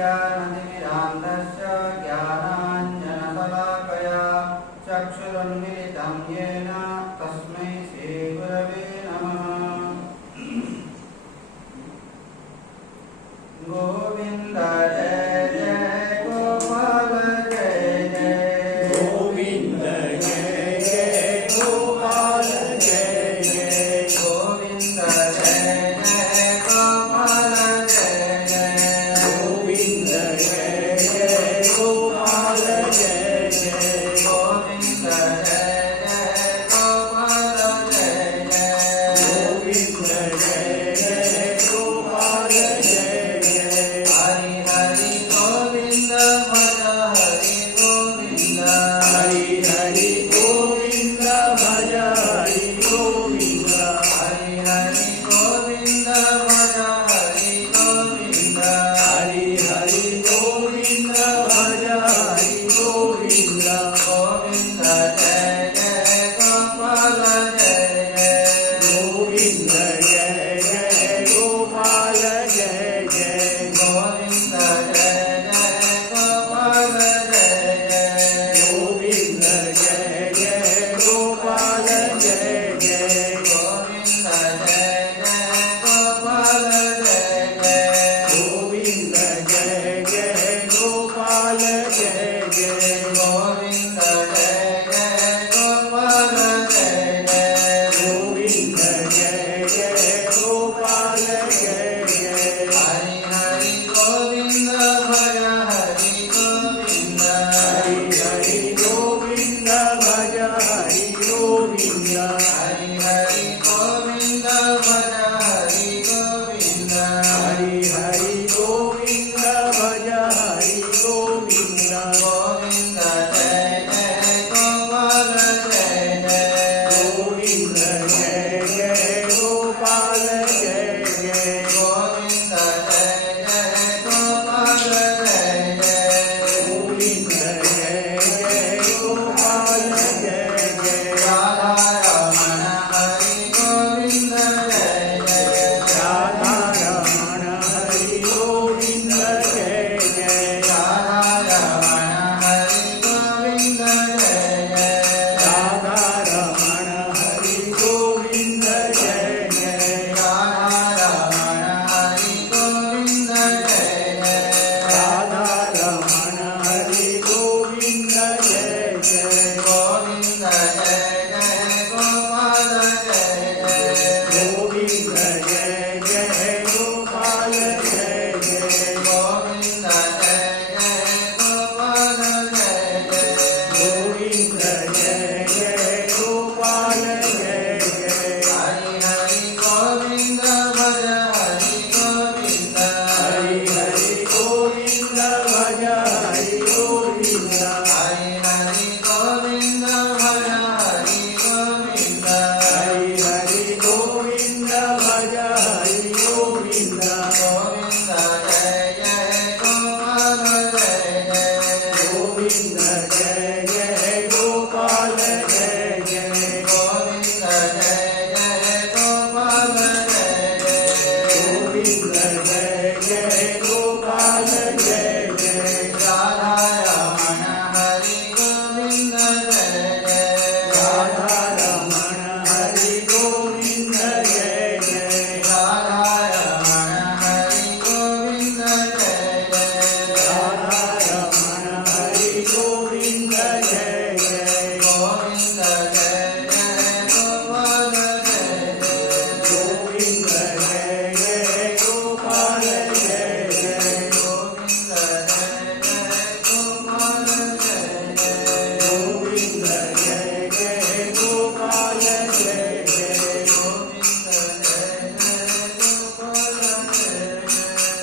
ज्ञानतिमिरान्धस्य ज्ञानाञ्जनशलाकया चक्षुरुन्मिलितं येन तस्मै श्रीगुरवे नमः। गोविन्द जय जय गोपाल जय जय गोविन्द जय जय गोपाल जय जय गोविन्द जय जय गोपाल जय जय गोविन्द जय जय गोपाल जय जय गोविन्द जय जय गोपाल जय जय गोविन्द जय जय गोपाल जय जय हरि हरि गोविन्द भज हरि गोविन्द हरि हरि गोविन्द भज हरि गोविन्द हरि हरि गोविन्द भज हरि गोविन्द हरि हरि गोविन्द भज हरि गोविन्द गोविन्द जय जय गोपाल जय जय गोविन्द जय जय गोपाल जय जय गोविन्द जय जय गोपाल जय जय गोविन्द जय जय गोपाल जय जय गोविन्द जय जय गोपाल जय जय गोविन्द जय जय गोपाल जय जय गोविन्द जय जय गोपाल जय जय गोविन्द जय जय गोपाल जय जय हरि हरि गोविन्द भज हरि गोविन्द हरि हरि गोविन्द भज हरि गोविन्द हरि हरि गोविन्द भज हरि गोविन्द हरि हरि गोविन्द भज हरि गोविन्द गोविन्द जय जय गोपाल जय जय गोविन्द जय जय गोपाल जय जय गोविन्द जय जय गोपाल जय जय गोविन्द जय जय गोपाल जय जय राधा रमण हरि गोविन्द जय जय राधा रमण हरि गोविन्द जय जय राधा रमण हरि गोविन्द जय जय राधा रमण हरि गोविन्द जय जय राधा रमण हरि गोविन्द जय जय राधा रमण हरि गोविन्द जय जय गोविन्द जय जय गोपाल जय जय गोविन्द जय जय गोपाल जय जय गोविन्द जय जय गोपाल जय जय गोविन्द जय जय गोपाल जय जय हरि हरि गोविन्द भज हरि गोविन्द हरि हरि गोविन्द भज हरि गोविन्द हरि हरि गोविन्द भज हरि गोविन्द हरि हरि गोविन्द भज हरि गोविन्द गोविन्द जय जय गोपाल जय जय गोविन्द जय जय गोपाल जय जय गोविन्द जय जय गोपाल जय जय गोविन्द जय जय गोपाल जय जय राधा रमण हरि गोविन्द जय जय राधा रमण हरि गोविन्द जय जय राधा रमण हरि गोविन्द जय जय राधा रमण हरि गोविन्द जय जय गोविन्द जय जय गोपाल जय जय गोविन्द जय जय गोपाल जय जय गोविन्द जय जय गोपाल जय जय गोविन्द जय जय गोपाल जय जय गोविन्द जय जय गोपाल जय जय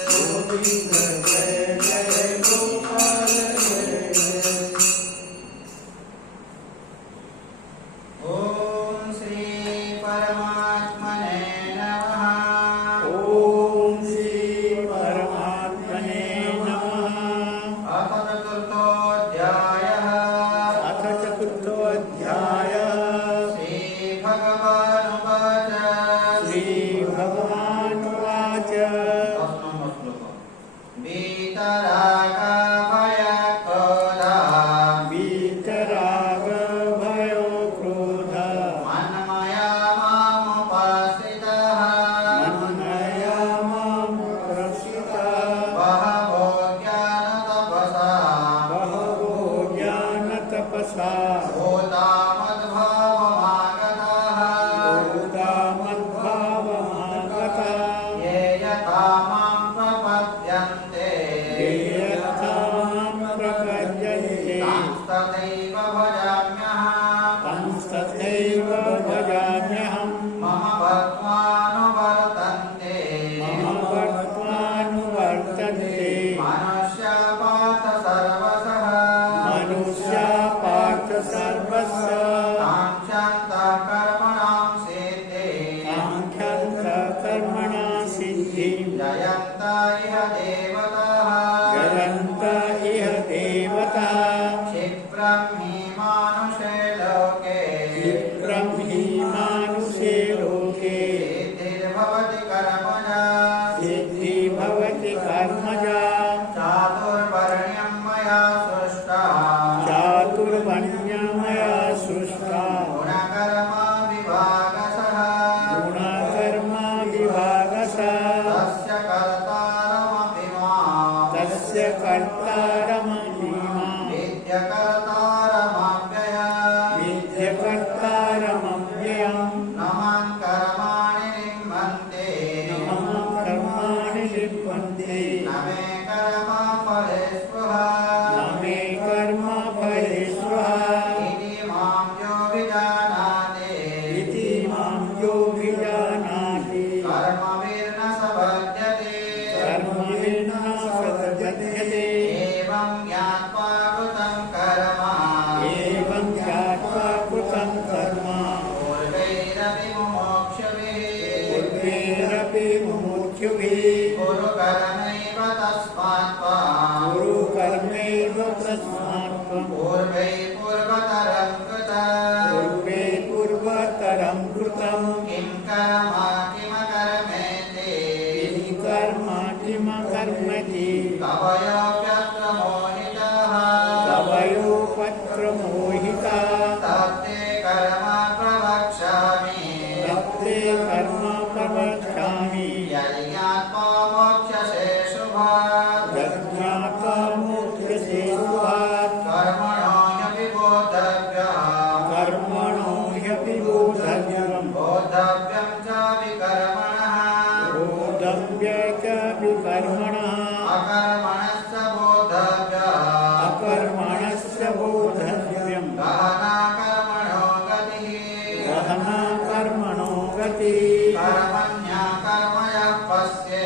गोविन्द जय जय गोपाल जय जय ॐ श्री परमात्मने नमः ॐ श्री परमात्मने नमः अथ चतुर्थोऽध्यायः अथ चतुर्थोऽध्यायः श्रीभगवानुवाच श्रीभगवानुवाच प्रश्नोत्तरश्लोकः वीतरागभयक्रोधाः कर्माणि लिम्बन्ते कर्माणि लिप्यन्ते न मे कर्मफले स्पृहा न मे कर्मफले स्पृहा इति मां योऽभिजानाति इति मां योऽभिजानाति कर्मभिर्न स बध्यते कर्मभिर्न स बध्यते एवं ज्ञात्वा कृतं कर्म एवं ज्ञात्वा कृतं कर्म पूर्वैरपि मुमुक्षुभिः पूर्वैरपि मुमुक्षुभिः कुरु कर्मैव तस्मात् त्वं गुरु कर्मैव तस्मात् त्वं पूर्वै पूर्वतरं कृतं पूर्वे पूर्वतरं कृतं किं कर्म किमकर्मेति किं कर्म किमकर्मति कवयोऽप्यत्र मोहितः कवयोपत्रमोहिता तत्ते कर्म प्रवक्ष्यामि तत्ते कर्म प्रवक्ष्यामि यदि ज्ञात्वा मोक्ष्यसे शुभात् यज्ञात्वा मोक्ष्यसे शुभात् कर्मणो ह्यपि बोद्धव्यः कर्मणो ह्यपि बोधव्यं बोद्धव्यं च विकर्मणः बोधव्य च विकर्मणः अकर्मणश्च बोद्धव्यः अकर्मणस्य बोधव्यं गहना कर्मणो गतिः गहना कर्मणो गतिः कर्मण्या कर्मयः पश्ये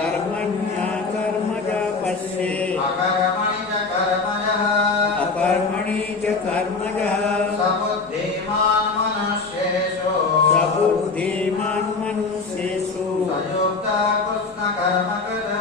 कर्मण्या कर्मज पश्ये अकर्मणि च कर्मयः अकर्मणि च कर्मजः सबुद्धिमान् मनुष्येषु सबुद्धिमान् मनुष्येषु संयुक्त कृष्णकर्मकृत्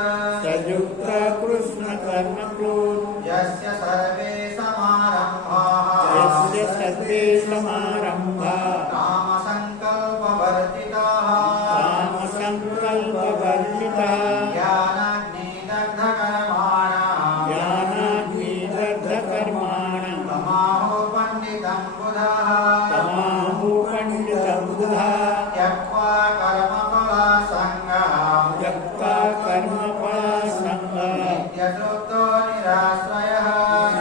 सयुक्त कृष्णकर्मकृत् यस्य सर्वे समारम्भाः यस्य सर्वे समारम्भाः कामसङ्कल्पवर्जिताः कामसङ्कल्पवर्जिताः ज्ञानाग्निदग्धकर्माणाम् ज्ञानाग्निदग्धकर्माणं तमाहो पण्डितं बुधाः तमाहु पण्डितं बुधा त्यक्त्वा कर्मफलासङ्गम् त्यक्त्वा कर्मफलासङ्गम् नित्यतृप्तो निराश्रयः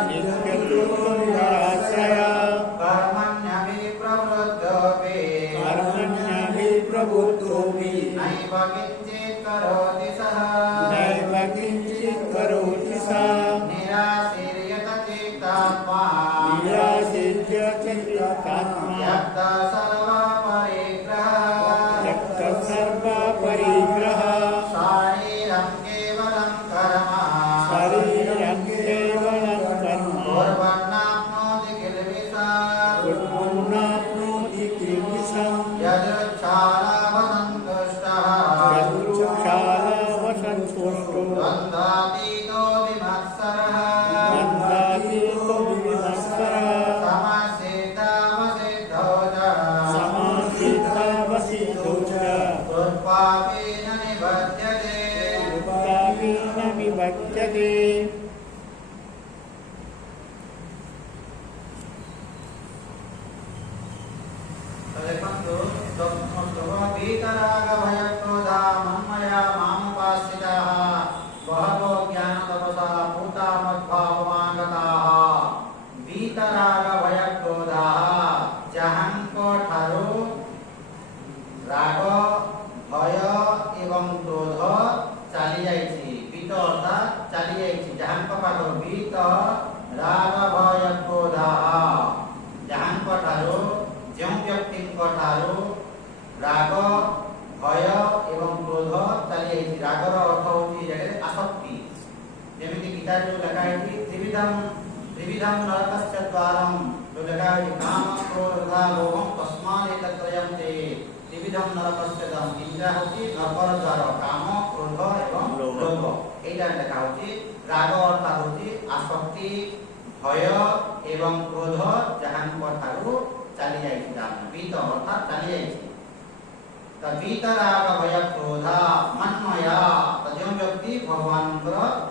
नित्यतृप्तो निराश्रयः कर्मण्यभिप्रवृद्धोऽपि कर्मण्यभिप्रवृत्तोऽपि नैव किञ्चित् करोति सः नैव किञ्चित् करोति सः निराशीर्यत चित्तात्मा निराशीर्य चित्तात्मा त्यक्तः सर्वपरिग्रहः त्यक्तः सर्वपरिग्रहः शारीरं केवलं कर्म शरीरं केवलं कर्म कुर्वन्नाप्नोति किल्बिषम् कुर्वन्नाप्नोति किल्बिषम् यदृच्छालाभसन्तुष्टः यदृच्छालाभसन्तुष्टो द्वन्द्वातीतो विमत्सरः द्वन्द्वातीतो विमत्सरः समसिद्धावसिद्धौ च समासिद्धावसिद्धौ च कृत्वापि न निबध्यते कृत्वापि न विभज्यते तदेकन्तु वीतरागभयक्रोधा मन्मया मामुपाश्रिताः बहवो ज्ञानतपसा भूता मद्भावमागताः वीतरागभयक्रोधाः ଯାହାଙ୍କ ଠାରୁ ରାଗ ଭୟ ଏବଂ କ୍ରୋଧ ଚାଲି ଯାଇଛି ଭୀତ ଅର୍ଥାତ୍ ଚାଲି ଯାଇଛି ଯାହାଙ୍କ ପାଖରୁ ଭୀତ ରାଗ ଭୟ କ୍ରୋଧାଃ ଯାହାଙ୍କ ଠାରୁ ଯେଉଁ ବ୍ୟକ୍ତିଙ୍କ ଠାରୁ ରାଗ ଭୟ ଏବଂ କ୍ରୋଧ ଚାଲି ଯାଇଛି ରାଗର ଅର୍ଥ ହେଉଛି ଜାଗାରେ ଆସକ୍ତି ଯେମିତି ଗୀତାରେ ଯୋଉ ଲେଖା ହେଇଛି ତ୍ରିବିଧମ୍ ନରକସ୍ୟ ଦ୍ୱାରମ୍ ଯୋଉ ଲେଖା ହେଇଛି କାମ କ୍ରୋଧ ଲୋଭ ତସ୍ମାତ୍ ଏତତ୍ତ୍ରୟମ୍ ତେ ତ୍ରିବିଧମ୍ ନରକସ୍ୟ ଦ୍ୱାରମ୍ ତିନିଟା ହେଉଛି ନରକର ଦ୍ୱାର କାମ କ୍ରୋଧ ଏବଂ ଲୋଭ ଏଇଟା ଲେଖା ହେଉଛି ରାଗ ଅର୍ଥାତ୍ ହେଉଛି ଆସକ୍ତି ଭୟ ଏବଂ କ୍ରୋଧ ଯାହାଙ୍କ ଠାରୁ ଚାଲି ଯାଇଛି ଭୀତ ଅର୍ଥାତ୍ ଚାଲି ଯାଇଛି वीतराग भय क्रोध मन्मया जो व्यक्ति भगवान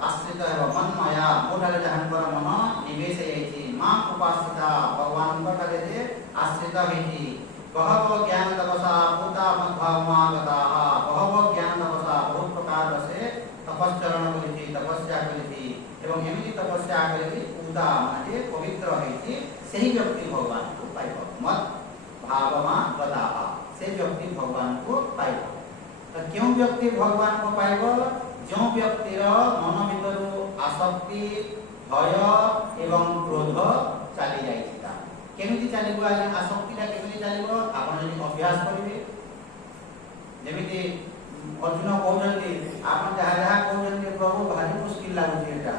आश्रित है मन्मया मोटारे जहांकर मन निवेश है मां उपासिता भगवान आश्रित है बहव ज्ञान तपसा भूता मद्भावमागता बहव ज्ञान तपसा बहुत प्रकार से तपस्चरण करी तपस्या करी एवं एमती तपस्या करी पूता माने पवित्र है से व्यक्ति भगवान को पाइब मत भावमा गता से व्यक्ति भगवान को पाइब। तो क्यों व्यक्ति भगवान को पाइब? जो व्यक्तिर मन भीतर आसक्ति भय एवं क्रोध चली जाइछिता। केमिति चलिबो आज्ञा? आसक्तिटा केमिति चलिबो? आपण जदि अभ्यास करिवे, जेमिति अर्जुन कहउछन्ति आपण जहा जहा कहउछन्ति प्रभु भारी मुश्किल लागुछि, एटा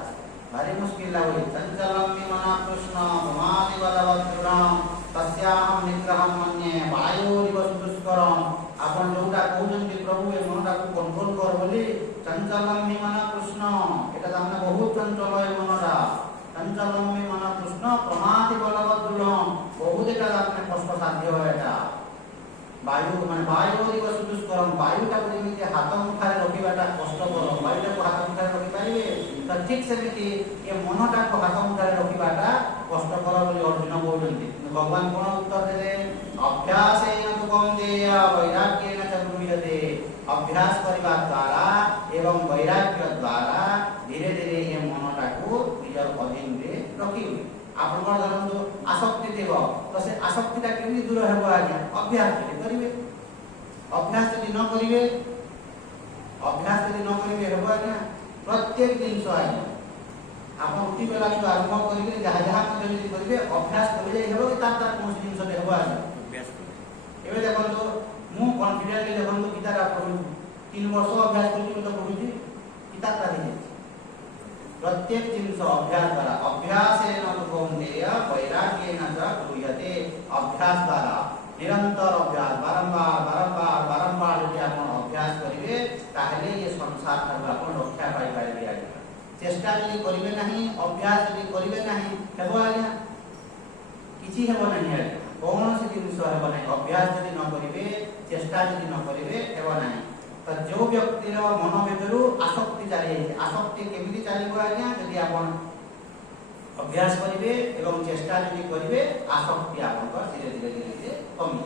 भारी मुश्किल लागुछि। चंचलम विमना कृष्ण ममादि बलवत्तुरम तस्याहम निग्रहम मन्ये वायोरिव सुदुष्करम। आपण जोटा कहउछन्ति प्रभु ए मनटा को कंट्रोल कर बोली, चंचलम विमना कृष्ण, एटा तामने बहुत चंचल ए मनटा। चंचलम विमना कृष्ण प्रमादि बलवत्तुरम, बहुत एटा तामने कष्ट साध्य है। एटा वायु माने वायोरिव सुदुष्करम, वायुटा को जेमिति हाथ मुठारे रखिबाटा कष्टकर, वायुटा को हाथ मुठारे रखि पारिबे, त ठीक सेमिति ए मनटा को हाथ मुठारे रखिबाटा कष्टकर बोली अर्जुन कहउछन्ति। भगवान कोन उत्तर देले? अभ्यासेन तु कौन्तेय वैराग्येन च गृह्यते। अभ्यास करबा द्वारा एवं वैराग्य द्वारा धीरे धीरे ए मनटा को निजर अधीन रे रखिबे। आपण धरନ୍ତୁ आसक्ति देव, तो से आसक्तिटा केमिति दूर हेबो आज्ञा? अभ्यास करिवे। अभ्यास यदि न करिवे, अभ्यास यदि न करिवे हेबो आज्ञा? प्रत्येक जिंस आज्ञा आपण उठी बेला जो आरंभ करिवे, जहा जहा मध्ये यदि करिवे, अभ्यास करि जाई हेबो कि तार कोन जिंस हेबो आज्ञा? अभ्यास करिवे। एबे देखନ୍ତୁ मु कॉन्फिडेंटली देखନ୍ତୁ गीतारा पढु 3 वर्ष अभ्यास करि तो पढुची गीतारा रे। प्रत्येक जिंस अभ्यास द्वारा, अभ्यासेन तु कौन्तेय वैराग्येन च गृह्यते। अभ्यास द्वारा निरंतर अभ्यास बारंबार बारंबार बारंबार यदि आपण अभ्यास करिवे, ताहले ये संसार ठाରୁ आपण रक्षा पाई पाइबे आज्ञा। चेष्टा यदि करिवे नहीं, अभ्यास यदि करिवे नहीं, हेबो आज्ञा? किछि हेबो नहीं आज्ञा। कौन से जिंस हेबो नहीं? अभ्यास यदि न करिवे, चेष्टा यदि न करिवे, हेबो नहीं। तो जो व्यक्तिर मन भीतर आसक्ति चली जाए, आसक्ति केमिति चलिबो आज्ञा? यदि आपण अभ्यास करिवे एवं चेष्टा यदि करिवे, आसक्ति आपनकर धीरे धीरे धीरे धीरे कमी।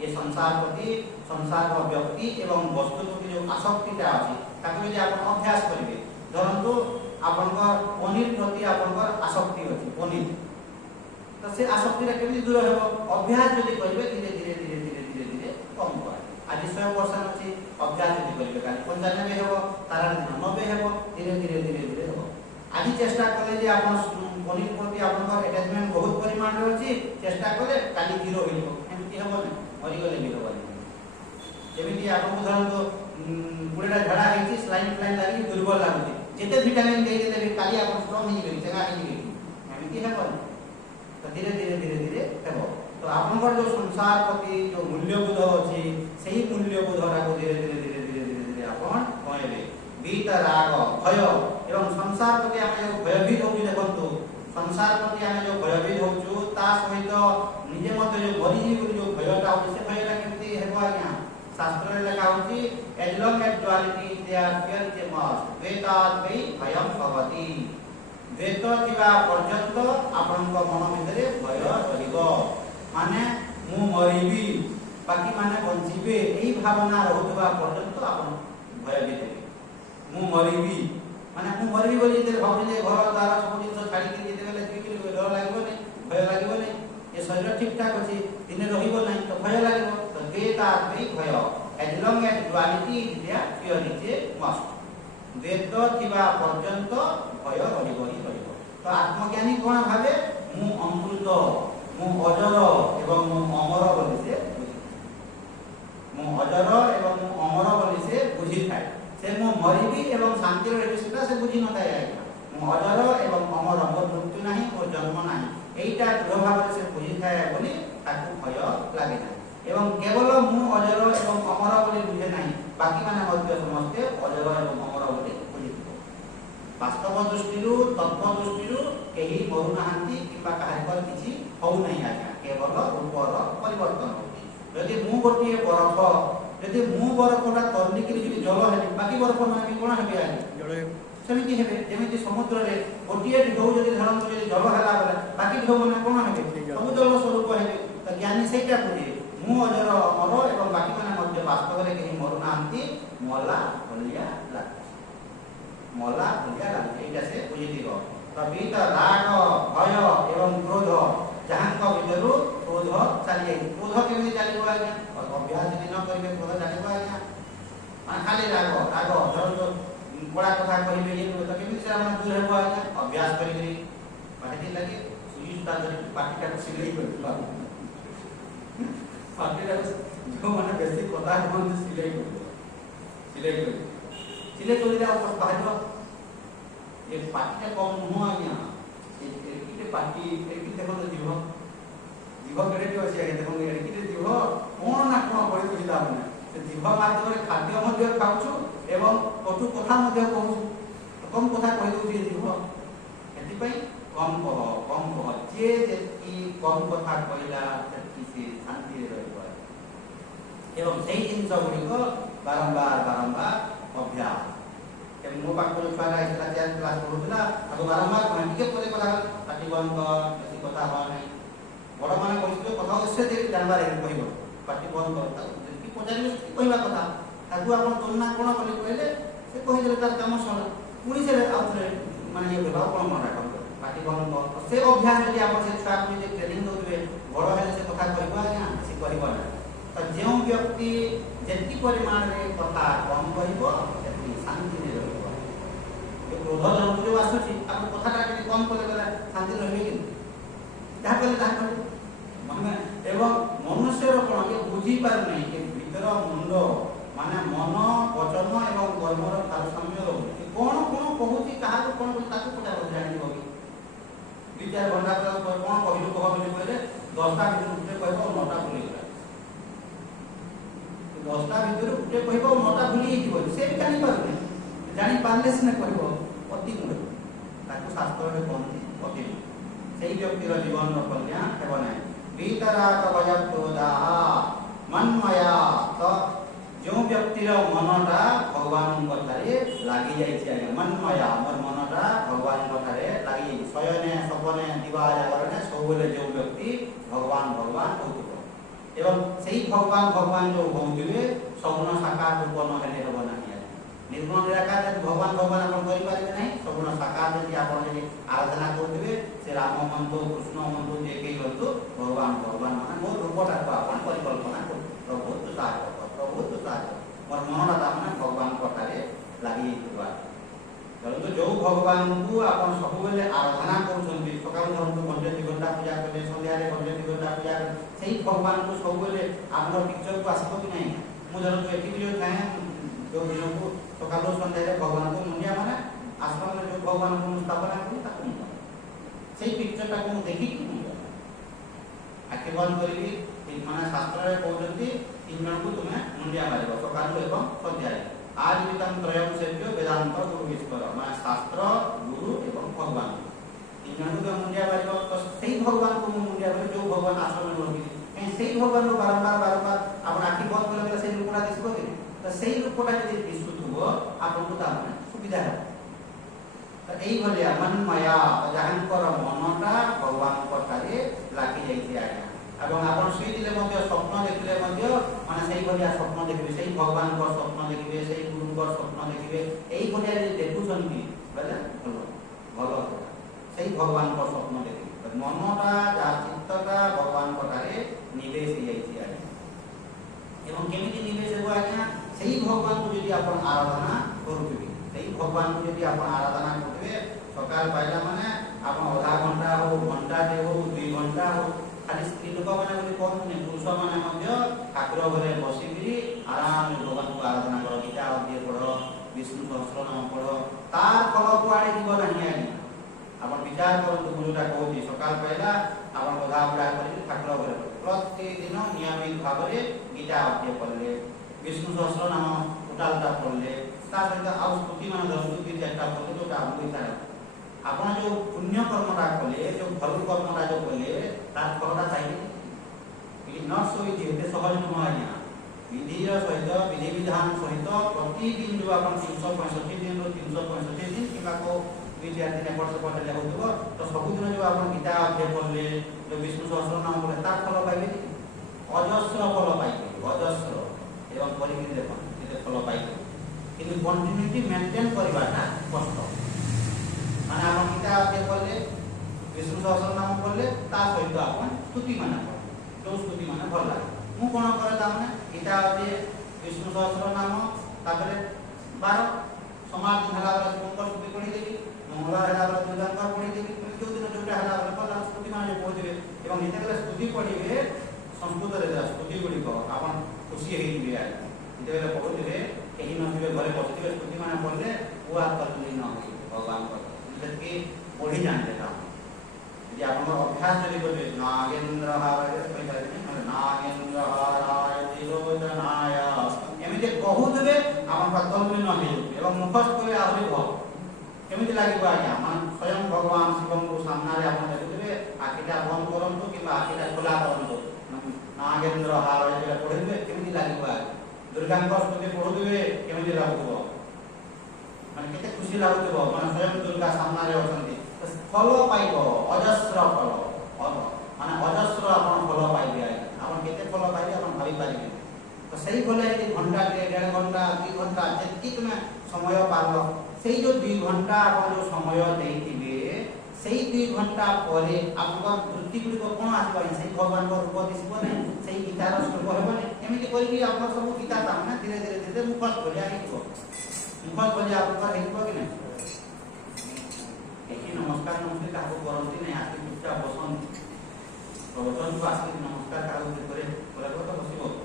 ये संसार प्रति, संसार व्यक्ति एवं वस्तु प्रति जो आसक्तिटा अछि, ताकि यदि आपण अभ्यास करिवे, धरন্তু आपनकर पनीर प्रति आपनकर आसक्ति अछि, पनीर, तो से आसक्तिटा केमिति दूर हेबो? अभ्यास यदि करिवे, धीरे धीरे धीरे धीरे धीरे धीरे कम होय। आज 100% अछि, अभ्यास यदि करिवे काली 95 हेबो, तार 90 हेबो, धीरे धीरे धीरे धीरे हेबो। आज चेष्टा कले जे आपण पनीर प्रति आपनकर अटैचमेंट बहुत परिमाण रे अछि, चेष्टा कले काली 0 हेबो, एमिति हेबो नै, मरि गले भी हेबो। जेमिति आपन धरନ୍ତୁ पुडेटा झडा हेछि, स्लाइन फ्लाइन लागि दुर्बल लागुछि, जेते विटामिन देइ देले भी काली आपन स्ट्रांग हेइ गेली, चंगा हेइ गेली, एमिति हेबो। तो धीरे धीरे धीरे धीरे हेबो। तो आपनकर जो संसार प्रति जो मूल्यबोध अछि, सेही मूल्यबोधरा को धीरे धीरे धीरे धीरे धीरे धीरे आपण होइबे। बीत राग भय एवं संसार प्रति आमे जो भयभीत होउ देखंतु, संसार प्रति आमे जो भयभीत होउ, ता सहित निजे मते जो मरि जीव जो भयटा होउ, से भयटा केमति हेबो आज्ञा? शास्त्र रे लिखा होछि, as long as duality they are fear जे मस्ट द्वैतात् वै भयं भवति। द्वैत थिबा पर्यंत आपनक मन भितरे भय रहिबो। माने मु मरिबी, बाकी माने बंचिबे, एही भावना रहुतबा पर्यंत आपन भयभीत हेबे। मु मरिबी माने मु मरिबी बोली जे भाबिले घर द्वार सब जिंस छाडी के जेते गेले कि डर लागबो नै, भय लागबो नै, ए शरीर ठीक ठाक अछि, दिने रहिबो नै, तो भय लागबो। तो द्वैतात् वै भय, as long as duality is there fear is a must. द्वैत थिबा पर्यंत भय रहिबो ही रहिबो। तो आत्मज्ञानी कोन भाबे? मु अमृत, मु अजर एवं मु अमर बोली से मु अजर एवं मु अमर बोली से बुझी थाए। से मु मरिबी एवं शांति रे सेटा से बुझी न थाए आज्ञा। मु अजर एवं अमर, मोर मृत्यु नाही, मोर जन्म नाही, एटा दृढ़ भाव से बुझी थाए बोली ताकू भय लागे ना। एवं केवल मु अजर एवं अमर बोली बुझे नाही, बाकी माने मध्य समस्ते अजर एवं अमर बोली बुझी। वास्तव दृष्टिरु, तत्व दृष्टिरु केही मरु नाहंती किबा काहर किछि होउ नाही आज्ञा, केवल रूपर परिवर्तन होती। यदि मु गोटिए बरफ, यदि मु बरफटा तर्नी कि जदि जल हेली, बाकी बरफ माने कोन हेबे आज्ञा? जल हेबे। सेमिति हेबे, जेमिति समुद्र रे गोटिए ढेउ जदि धरन जदि जल हेला बेले, बाकी ढेउ माने कोन हेबे? सब जल स्वरूप हेबे। तो ज्ञानी सेटा बुझे, मु अजर अमर एवं बाकी माने मध्य वास्तव रे केही मरु नाहंती, मला भलिया लागे, मला भलिया लागे, एटा से बुझि दिगो। तो बीत राग भय एवं क्रोध जहां को भितरु क्रोध चली जाए। क्रोध केमी चलो आज्ञा अभ्यास यदि न करेंगे क्रोध चलो आज्ञा हाँ खाली राग राग धर जो बड़ा कथा कहे ये तो केमी से दूर हो आज्ञा अभ्यास करी पाटी लगे सुई सुता पाटी का सिलाई कर पाटी का जो माने बेसी कथा मन सिलाई कर बाहर ये पाटी का कम नुह आज्ञा पाटी देखो जीव जीव केड़े अच्छे देखो एडिके जीव कौन ना कौन बड़ी बुझा मैंने से जीव माध्यम खाद्य खाऊ एवं कटु कथा कहूँ कम कथा कही दूसरी जीव से कम कह जे कम कथा कहला से शांति एवं से जिन गुड़िक बारंबार बारंबार अभ्यास मो पाक छुआ क्लास पढ़ुला बारंबार टे पदे कथा पाटी बंद कर बेसी कथा हाँ ना बड़ मैंने कही कथा से जानवर कह पाटी बंद कर पचारे कहवा कथा ताकू आप तुलना कौन कले कहले से कहीदे तार कम सरला पुणी से आउे मानने ये कह कौन मना कर पाटी बंद कर से अभ्यास यदि आप से छुआ को ट्रेनिंग दौरे बड़ हेल्ले से कथा कह आज्ञा से कहना तो जो व्यक्ति जी परिमाण में कथा कम कह शांति नहीं रही क्रोध जन जो आसूसी आप कथा कम कले शांति रही कि जहाँ कले माने एवं मनुष्य कौन ये बुझी पार नहीं कि भीतर मुंड माने मन वचन एवं कर्मर भारसाम्य रही कौन कौन कहूँ क्या कौन पचार जानी दु चार घंटा कौन कहलु कह बोली कहले 10टा भर कह 9टा भूलीगला 10टा भर गोटे कह 9टा भूली से भी जानी पार जानी पारे सीना कह अति मूढ़ ताकू शास्त्र में कहते अति से व्यक्तिर जीवन कल्याण हेब ना भीतराग भयक्रोधा मन्मया तो जो व्यक्तिर मनटा भगवान कथारे लगी जाइए मन्मया मोर मनटा भगवान कथारे लगी शयने सपने दिवा जागरणे सब जो व्यक्ति भगवान भगवान होथुब एवं से भगवान भगवान जो होउथिबे सगुण साकार रूप न हेले हेब ना निर्गुण निराकार भगवान भगवान आप करें ना सगुण साकार जब आप आराधना करेंगे से राम हूँ कृष्ण हूँ जे कई हूँ भगवान भगवान मान मोर रूपटा को आप परिकल्पना कर प्रभु तु साहब मोर मनटा मैंने भगवान कथारे लगी तो जो भगवान को आप सब आराधना कर सका धरतु घंटे 2 घंटा पूजा करें सन्ध्या घंटे 2 घंटा पूजा करें से भगवान को सब आप पिक्चर को आसब कि नहीं मुझे धरतु ये थाए जो दिन को सकाल सन्ध्या भगवान को मुंडिया माने आश्रम में जो भगवान को स्थापना करी से पिक्चरटा को देखिक आखि बंद करी माने शास्त्र कहते 3 जन को तुम्हें मुंडिया मार सकाल एवं सन्ध्या आज भी तम त्रयम सेव्य वेदांत गुरु ईश्वर माने शास्त्र गुरु एवं भगवान 3 जन को मुंडिया मार तो से भगवान को मुंडिया मार जो भगवान आश्रम में रही से भगवान को बारंबार बारंबार आप आखि बंद कले से रूपटा दिसबो कि तो से रूपटा यदि दिशुथुबो आपको ताने सुविधा है तो यही भलिया मनमया जहाँकर मनटा भगवान कथारे लगी जाइए आज्ञा एवं आप शुईले स्वप्न देखिले माने से भलिया स्वप्न देखिए से भगवान स्वप्न देखिए से गुरु स्वप्न देखिए यही भलिया देखुं बोले भल से भगवान स्वप्न देखिए मनटा जहाँ चित्तटा भगवान कथारे निवेश हो जाइए आज्ञा एवं केमिति निवेश हो आज्ञा से भगवान को यदि आप आराधना करुवे से भगवान को यदि आप आराधना करेंगे सकाल पाइला माने आप आधा घंटा हो घंटाटे हो 2 घंटा हो खाली स्त्री लोक मैंने कहते पुरुष मैंने ठाकुर घरे बसिकी आराम भगवान को आराधना कर गीता अध्याय पढ़ विष्णु सहस्र नाम पढ़ तार फल कुआड़े जीव ना आज्ञा आप विचार करूँ मुझे कहूँ सकाल पाइला आप गधा बुढ़ा कर ठाकुर घरे प्रतिदिन नियमित भाव में गीता अध्याय पढ़ले विष्णु सहस्र नाम टोटालटा पढ़ले सहित आउ स्तुति मान धरतु 3-4टा पढ़ले जो आपको इच्छा है आप जो पुण्य कर्मटा कले जो भल कर्मटा जो कले तार फलटा चाहिए नट सो इजी सहज नुह आज्ञा विधिर सहित विधि विधान सहित प्रतिदिन जो आप 365 दिन 365 दिन कि 2-4 दिन एपट सेपट हो तो सबुदिन जो आप गीता अध्याय पढ़ले जो विष्णु सहस्र नाम पढ़े तार फल पाइबे अजस्र फल पाइबे अजस्र एवं परिमित देखते फल पाइबे कि कंटिन्यूटी मेंटेन करवाटा कष्ट माने आप गीता अध्याय पढ़ले विष्णु सहस्र नाम पढ़ले ता सहित आप स्तुति माना जो स्तुति माने भल लागे मु कोन करे ताने इटा होते विष्णु सहस्र नाम तापरे 12 समाज दिन हला वाला मंगल स्तुति पढ़ी देबी मंगल हला वाला दुर्गा पढ़ी देबी जो दिन जोटा हला वाला भल स्तुति माने पढ़ी देबे एवं जेतेले स्तुति पढ़िबे संस्कृत रे स्तुति गुडी को आपन खुशी हेई दिबे आ जेतेले पढ़िबे केही न दिबे घरे बसिबे स्तुति माने पढ़ले वो आ करली न होई भगवान को जबकि पढ़ी जानते था यदि आपन अभ्यास जदि करबे नागेंद्र हाराय कहले नागेंद्र हाराय तिरोचनाय एमिते कहू देबे आपन पतल न हेई एवं मुखस्थ करे आहुरी भ केमिति लागिबो आज्ञा मान स्वयं भगवान शिवम को सामने रे आपन देखिबे आखिटा बंद करंतु किबा आखिटा खोला करंतु नागेंद्र हाराय जे पढ़िबे केमिति लागिबो दुर्गा को स्तुति पढ़ुबे केमिति लागुबो माने केते खुशी लागुबो माने स्वयं दुर्गा सामने रे अछंती फल पाइबो अजस्र फल माने अजस्र आपन फल पाइबे आपन केते फल पाइबे आपन भाबी पाइबे तो सही बोले कि घंटा के 1.5 घंटा 2 घंटा जेति तुमे समय पालो सेही जो 2 घंटा आपन जो समय देइतिबे सेही 2 घंटा परे आपन वृत्ति गुडी को कोन आसीबा सेही भगवान को रूप दिसबो नै सेही गीतार स्वरूप हेबो नै एमिति करिकि आपन सब गीता तामना धीरे धीरे धीरे मुखस्थ हो जाइबो मुखस्थ हो जाय आपन हेइबो कि नै एकी नमस्कार नमस्ते काको करंती नै आके चुपचाप बसन प्रवचन को आके नमस्कार काको करे बोला तो बसिबो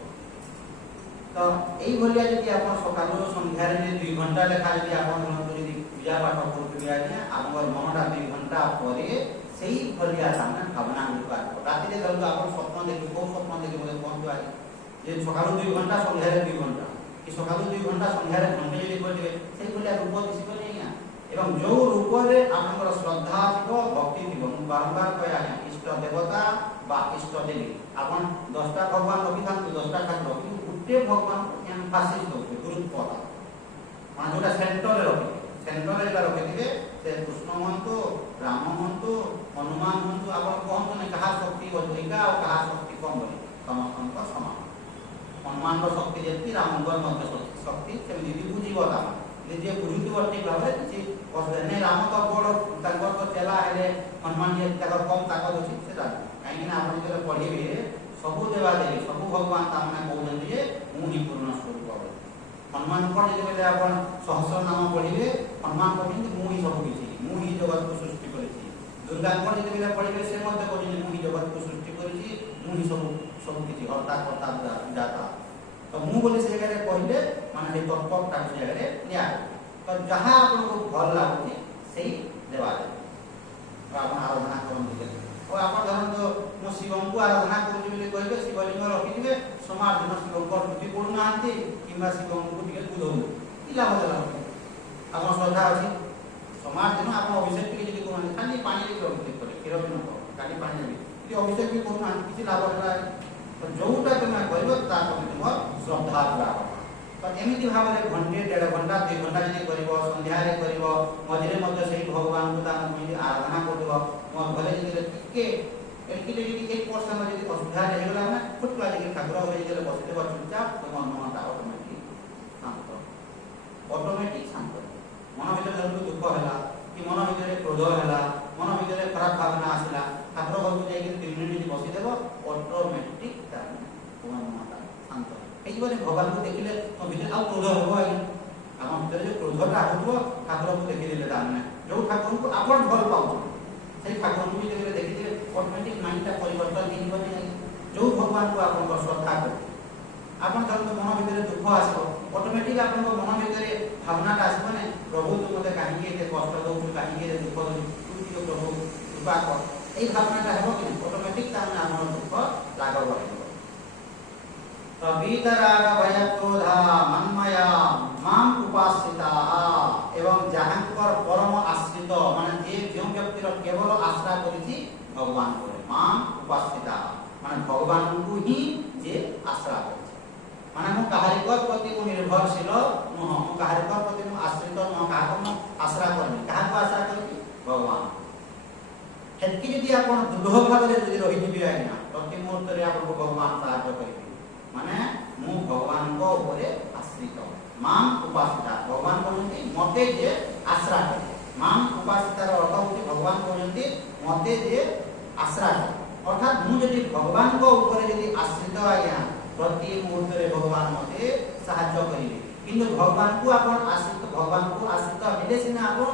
तो एई भलिया जदि आपन सकालो संध्या रे 2 घंटा लेखा जदि आपन जदि पूजा पाठ करबे आज्ञा आपन मनटा 2 घंटा परे सेही भलिया सामने भावना विकार राति रे धरु आपन स्वप्न देखि को स्वप्न देखि बोले कोन दुआ जे सकालो 2 घंटा संध्या रे 2 घंटा कि सकालो 2 घंटा संध्या रे घंटे जदि करबे सेही भलिया रूप दिसिबो नै आज्ञा एवं जो रूप रे आपनकर श्रद्धा थिबो भक्ति थिबो बारंबार कय आज्ञा इष्ट देवता बा इष्ट देवी आपन 10टा भगवान रखिथान 10टा ठाकुर गुटे भगवान एम्फासिस होते गुरुत्व मान जोटा सेंटर रे रखिथिबे से कृष्ण हंतु राम हंतु हनुमान हंतु आपन कहंतु नै कहा शक्ति अधिका और कहा शक्ति कम बोली समस्त समान हनुमान रो शक्ति जेति राम को मध्य शक्ति से निधि बुझिबो ता निजे बुझितो ठीक भाबे कि कहले राम तो बड़ ताकर तो चला हेले हनुमान जे ताकर कम ताकत अछि सेटा काहे ना आपन जे पढिबे सबु देवा देवी सबु भगवान तामने कहउछन जे मु ही पूर्ण स्वरूप हनुमान को जे बेले आपन सहस्र नाम पढिबे हनुमान कहउछन मु ही सब किछि मु ही जगत को सृष्टि करिछि दुर्गा को जे बेले पढिबे से मते कहउछन मु ही जगत को सृष्टि करिछि मु ही सब किछि हरता करता जाता तो मु बोले से जगह कहले माने हे तत्व ता से जगह लिया तो जहां आपन को भल लागुछि सेही देवा देवी आपन आराधना करन और आपन धरन तो मो शिवम को आराधना करू बोली कहबे शिवलिंग रखिथिबे समाज दिन शिवम को स्तुति करू नांती किबा शिवम को टिके पूजो इला बदला आपन श्रद्धा अछि समाज दिन आपन अभिषेक टिके जदी करू खाली पानी रे अभिषेक करे खीर भी न खाली पानी रे यदि अभिषेक भी करू नांती किछि लाभ होला तो जोटा तुम कहबो ता प्रति तुम श्रद्धा लाभ तो एमिति भाबरे घंटे 1.5 घंटा 2 घंटा जदी करिवो संध्या रे करिवो मझिरे मध्य सेही भगवान को ता मि आराधना करबो मोर घरे जदी टिके एलकी जदी 1% जदी असुविधा रहि गेला ना फुटला जदी ठाकुर घरे जदी बसिते बा चुपचाप तुम मनटा ऑटोमेटिक शांत मन भीतर जदी दुख होला कि मन भीतर क्रोध होला मन भीतर खराब भावना आसिला ठाकुर घर को जाई 3 मिनिट जदी बसि देबो ऑटोमेटिक ता तुम मनटा शांत एई बने भगवान को देखिले तो भीतर आ क्रोध होबो आइ हम भीतर जो क्रोधटा होतबो ठाकुर को देखि देले ताने जो ठाकुर को आपण भल पाउ से ठाकुर को भी देखि ऑटोमेटिक माइंड ता परिवर्तन हेइ बने जो भगवान को आपण को श्रद्धा कर आपण धरन मन भीतर दुख आसो ऑटोमेटिक आपण को मन भीतर भावना ता आसबो ने प्रभु तो मते काहे के एते कष्ट दउ काहे के दुख दउ तू प्रभु कृपा कर एई भावना ता हेबो कि ऑटोमेटिक ता हमर दुख लागो रहबो वीतराग भय क्रोधा मनमया माम उपासिताः एवं जहांकर परम आश्रित माने जे जो व्यक्तिर केवल आश्रा करिछि भगवान को माम उपासिताः माने भगवान को ही जे आश्रा करिछि माने मु काहरिकर प्रति मु निर्भरशील न मु काहरिकर प्रति मु आश्रित न काहको मु आश्रा करनि काहको आश्रा करिछि भगवान हेतकी यदि आपण दृढ़ भाव रे यदि रहि दिबि आइना प्रति मुहूर्त रे आपण को भगवान सहायता करिबि माने मु भगवान को ऊपर आश्रित माम उपासिता भगवान कहते मते जे आश्रा करे माम उपासितार अर्थ होती भगवान कहते मते जे आश्रा करे अर्थात मु जदि भगवान को ऊपर जदि आश्रित आज्ञा प्रति मुहूर्त रे भगवान मते सहायता करिवे किंतु भगवान को आपण आश्रित हेले सिना आपण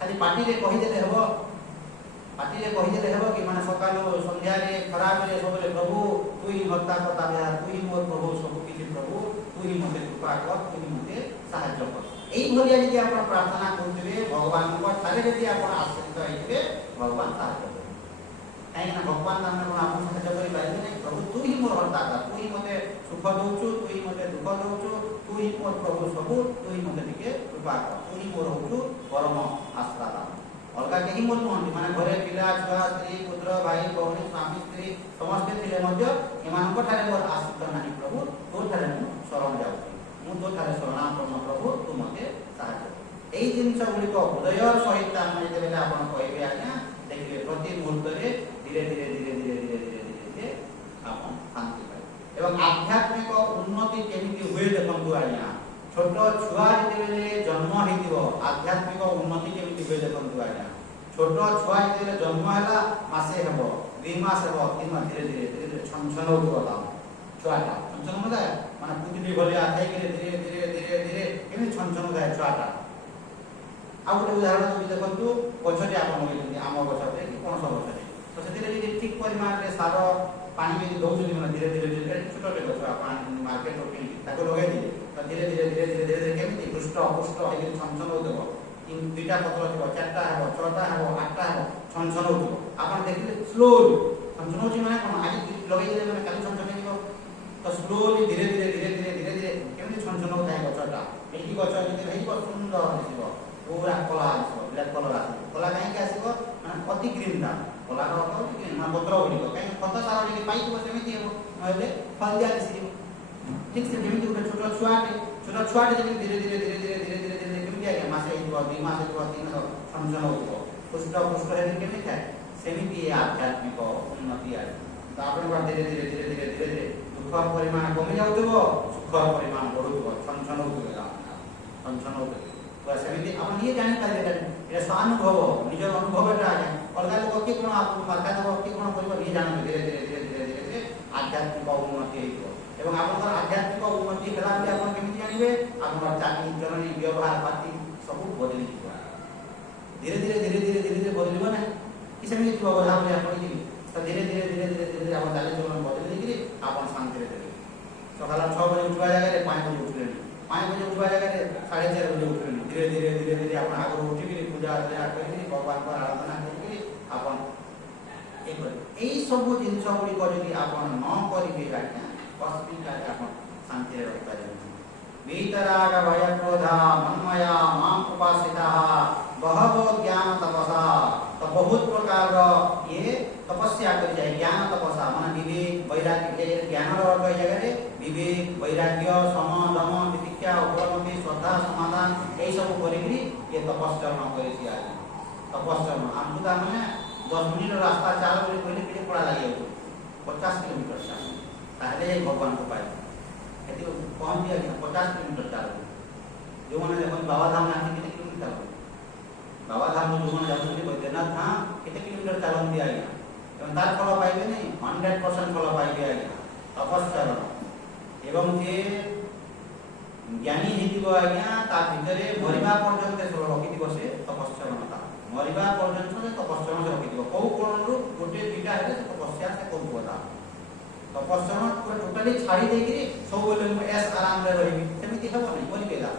खाली पार्टी रे कहि देले हेबो पार्टी रे कहि देले हेबो कि माने सकालो संध्या रे खराब रे सबले प्रभु तू ही भक्ता करता बे तू ही मोर प्रभु सब किछि प्रभु तू ही मते कृपा कर तू ही मते सहायता कर एई भलिया जदि आपण प्रार्थना करथिबे भगवान को थारे जदि आपण आश्रित होइबे भगवान सहायता करबे काहे ना भगवान नाम में आपण सहायता करि पाइबे नै प्रभु तू ही मोर हरता तू ही मते सुख दउछु तू ही मते दुख दउछु तू ही मोर प्रभु सब तू ही मते टिके कृपा कर तू ही मोर होछु परम आश्रा अलगा कहीं मोर नुहंती माने घरे पिला छुआ स्त्री पुत्र भाई भौणी स्वामी स्त्री समस्त थिले मध्य एमानक ठारे मोर आश्रित नाही प्रभु तो ठारे मु शरण जाउछी मु तो ठारे शरणापन्न प्रभु तू मते साहाय्य एई जिंस गुडी को हृदय सहित माने जेबे आपण कहबे आज्ञा देखिबे प्रति मुहूर्त रे धीरे धीरे आपण शांति पाए एवं आध्यात्मिक उन्नति केमिति हुए देखंतु आज्ञा छोट छुआ जेबे जन्म हेतिबो आध्यात्मिक उन्नति केमिति हुए देखंतु आज्ञा छोट छुआ जेबे जन्म हैला मासे हेबो 2 मास हेबो 3 मास धीरे धीरे छन होतला छुआटा छन होता है माने पुतिली भले आथाई के धीरे केमि छन होता है छुआटा आ गोटे उदाहरण देबी देखंतु गछटे आपण होइछथि आम गछटे कि कोन सब गछटे तो सेतिरे जे ठीक परिमाण रे सार पानी में दउछथि माने धीरे छोटे गछ आपण मार्केट रो किनि ताको लगे दिले तो धीरे केमिति पुष्ट अपुष्ट हे छन होतबो इन दुटा पत्र थिबो चारटा हेबो छटा हेबो आठटा हेबो छन होतबो आपण देखिले स्लोली छन होछि माने कोन आगे लगे दिले माने काली छन हेबो तो स्लोली धीरे धीरे केमिति छन होता है गछटा एही गछ जदि हेइबो सुंदर दिसिबो पूरा कला आसो ब्लैक कलर आसो कला काहे के आसीबो माने अति ग्रीन दा कला रो कि माने पत्र गुडी काहे खत सारा जे पाइबो सेमिति हेबो नहले फलदिया दिसिबो ठीक से जेमिति गोटे छोट छुआटे जे धीरे धीरे केमिति आगे मासे हेइबो 2 मास हेइबो 3 मास छन होतबो पुष्ट हे केमिति थाए सेमिति आध्यात्मिक उन्नति आए तो आपण को धीरे दुख परिमाण कमी जाउतबो सुख परिमाण बढ़ुतबो छन होतबो तो सेमिति आपण ये जानि पाइबे ए स्वानुभव निजर अनुभव एटा आके अलगा लोक के कोन आप मार्का दबो के कोन करबो नि जानि धीरे आध्यात्मिक उन्नति हेइबो एवं आपन आध्यात्मिक उन्नति कला बे आपण केमिति जानिबे आपन चाकरी चलनी व्यवहार पाती सब बदली जिवो धीरे बदलिबो ना कि सेमिति जिवो बधा बले आपण जिवि तो धीरे आपन चाली चलन बदली दिकरी आपन शांति रे देबे सकाल 6 बजे उठवा जागा रे 5 बजे उठले 5 बजे उठवा जागा रे 4:30 बजे उठले धीरे आपण आगर उठिकरी पूजा अर्चना करिकरी भगवान को आराधना करिकरी आपण एई सब जिंस गुडी करिकरी आपण न करिबे आज्ञा कष्टि कार्य आपण शांति रे रहि पारिबे वीतराग भय क्रोध मनमया माम उपासिता बहवो ज्ञान तपसा तो बहुत प्रकार ये तपस्या करि जाय ज्ञान तपसा माने विवेक वैराग्य ज्ञान रो अर्थ जगह रे विवेक वैराग्य सम दम तितिक्षा उपलब्धि श्रद्धा समाधान ए सब करिकरी ये तपस्या करिछि आज तपस्या हमकु ता माने 10 मिनिट रास्ता चाल बोली कहले केते पड़ा लागि 50 किलोमीटर चाल ताहले भगवान को पाए एति पहुंच दिया 50 किलोमीटर चाल जो माने देखन बाबा धाम आके केते किलोमीटर बाबा धाम जो माने जाउछथि बैद्यनाथ धाम केते किलोमीटर चालन दिया गया एवं तार फल पाइबे नहीं 100% फल पाइबे आज्ञा तपस्या एवं जे ज्ञानी हेतिबो आज्ञा ता भितरे मरिबा पर्यंत सब रखिदिबो से तपस्या नता मरिबा पर्यंत से तपस्या से रखिदिबो को कोनरु गोटे दुटा हेले तपस्या से करबो ता तपस्या पूरा टोटली छाड़ी देकरी सब बोले एस आराम रे रहिबी सेमिति हेबो नहीं मरिबेला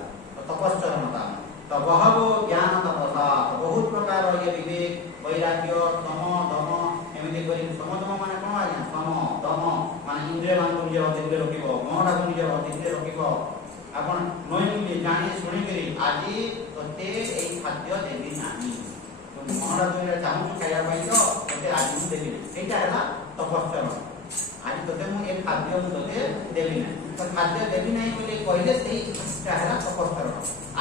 तपस्या नता तो बहवो ज्ञान तपसा बहुत प्रकार ये विवेक वैराग्य सम दम एमिति करी सम दम माने कोन आज्ञा सम दम माने इंद्रिय मान को निजे अधीन रखिबो मनटा को निजे अधीन रखिबो आपण नोई जानि सुनि करी आजि तते एई खाद्य देबी नाही तो मनटा तो चाहू खाया पई तो तते आज मु देबी एटा हला तपस्या आज तते मु ए खाद्य मु तते देबी नाही तो खाद्य देबी नाही बोले कहले सेई हला तपस्या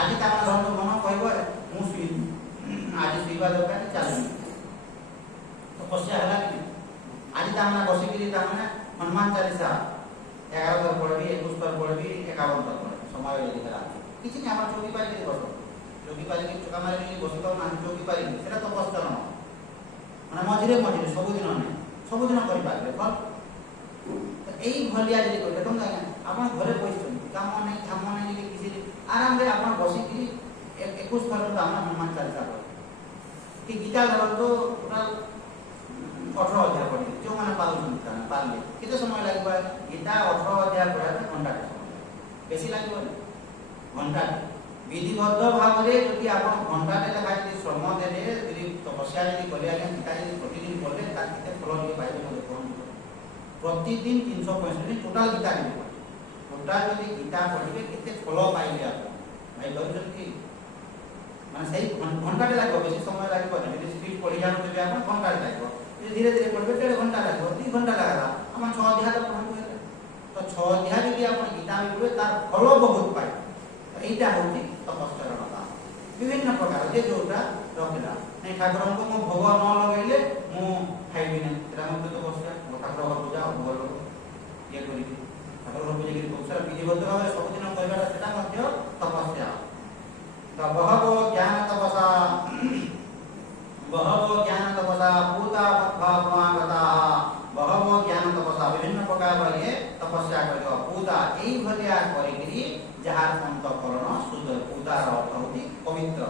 आज ता मन कहबो मु सुई आज सुईबा दरकार चालू तपस्या हला कि आज ता मन बसी कि ता मन हनुमान चालीसा 11 तर पढ़बी 21 तर पढ़बी 51 तर पढ़बी समय यदि हला किछि नै हमर चौकी पारी के बसो चौकी पारी के चका मारी बसी तो ना चौकी पारी सेटा तपस्या न माने मझिरे सब दिन नै ସବୁଦିନ କରିପାରିବେ ଭଲ। ତ ଏଇ ଭଳିଆ ଯଦି କହିଲେ ଦେଖନ୍ତୁ ଆଜ୍ଞା ଆପଣ ଘରେ ବସିଛନ୍ତି କାମ ନାହିଁ ଧାମ ନାହିଁ ଯଦି କିଛି ଆରାମରେ ଆପଣ ବସିକି 21 ଥର ରାମ ହନୁମାନ ଚାଲିସା ପଢ଼େ କି ଗୀତା ଧରନ୍ତୁ ପୁରା 18 ଅଧ୍ୟାୟ ପଢ଼ିବେ ଯେଉଁମାନେ ପାରୁଛନ୍ତି ପାରିଲେ କେତେ ସମୟ ଲାଗିବ ଗୀତା 18 ଅଧ୍ୟାୟ ପଢ଼ିବା ପାଇଁ ଘଣ୍ଟାଟେ ସମୟ ବେଶୀ ଲାଗିବନି ଘଣ୍ଟାଟେ ବିଧିବଦ୍ଧ ଭାବରେ ଯଦି ଆପଣ ଘଣ୍ଟାଟେ ଲେଖା ଯଦି ଶ୍ରମ ଦେଲେ ଯଦି ତପସ୍ୟା ଯଦି କଲେ ଆଜ୍ଞା ଗୀତା ଯଦି ପ୍ରତିଦିନ ପଢ଼ିଲେ ତାର କେତେ ଫଳ ଟିକେ ପାଇବେ ମୋତେ କୁହନ୍ତୁ। ପ୍ରତିଦିନ 365 ଟୋଟାଲ ଗୀତା ଯଦି ପଢ଼ିବେ ଟୋଟାଲ ଯଦି ଗୀତା ପଢ଼ିବେ କେତେ ଫଳ ପାଇବେ ଆପଣ ଭାଇ କରୁଛନ୍ତି ମାନେ ସେଇ ଘଣ୍ଟାଟେ ଲାଗିବ ବେଶୀ ସମୟ ଲାଗିବନି ଯଦି ସ୍ପିଡ୍ ପଢ଼ି ଯାଉଥିବେ ଆପଣ ଘଣ୍ଟାଟେ ଲାଗିବ ଯଦି ଧୀରେ ଧୀରେ ପଢ଼ିବେ 1.5 ଘଣ୍ଟା ଲାଗିବ 2 ଘଣ୍ଟା ଲାଗିଲା ଆପଣ 6 ଅଧ୍ୟାୟ ତ ପଢ଼ନ୍ତୁ ହେଲେ ତ 6 ଅଧ୍ୟାୟ ଯଦି ଆପଣ ଗୀତା ପଢ଼ିବେ ତାର ଫଳ ବହୁତ ପାଇବେ। এইটা হচ্ছে তপস্যার কথা বিভিন্ন প্রকার যে যেটা রখিলা নাই ঠাকুরଙ୍କୁ ମୁଁ ଭୋଗ ନ ଲଗେଇଲେ ମୁଁ ଖାଇବି ନାହିଁ ସେଟା ମଧ୍ୟ ତପସ୍ୟା ଠାକୁର ପୂଜା ଭୋଗ ଲଗ ଇଏ କରିବି ଠାକୁର ପୂଜା କରି ବହୁତ ସାରା ବିଧିବଦ୍ଧ ଭାବରେ ସବୁଦିନ କରିବାଟା ସେଟା ମଧ୍ୟ ତପସ୍ୟା। ତ ବହବ ଜ୍ଞାନ ତପସା ପୂତା ଭାବମାଗତା ବହବ ଜ୍ଞାନ ତପସା ବିଭିନ୍ନ ପ୍ରକାର ଇଏ ତପସ୍ୟା କରିବ ପୂତା ଏଇ ଭଳିଆ କରିକିରି ଯାହାର ଅନ୍ତଃକରଣ ଶୁଦ୍ଧ ପୂତାର ଅର୍ଥ ହେଉଛି ପବିତ୍ର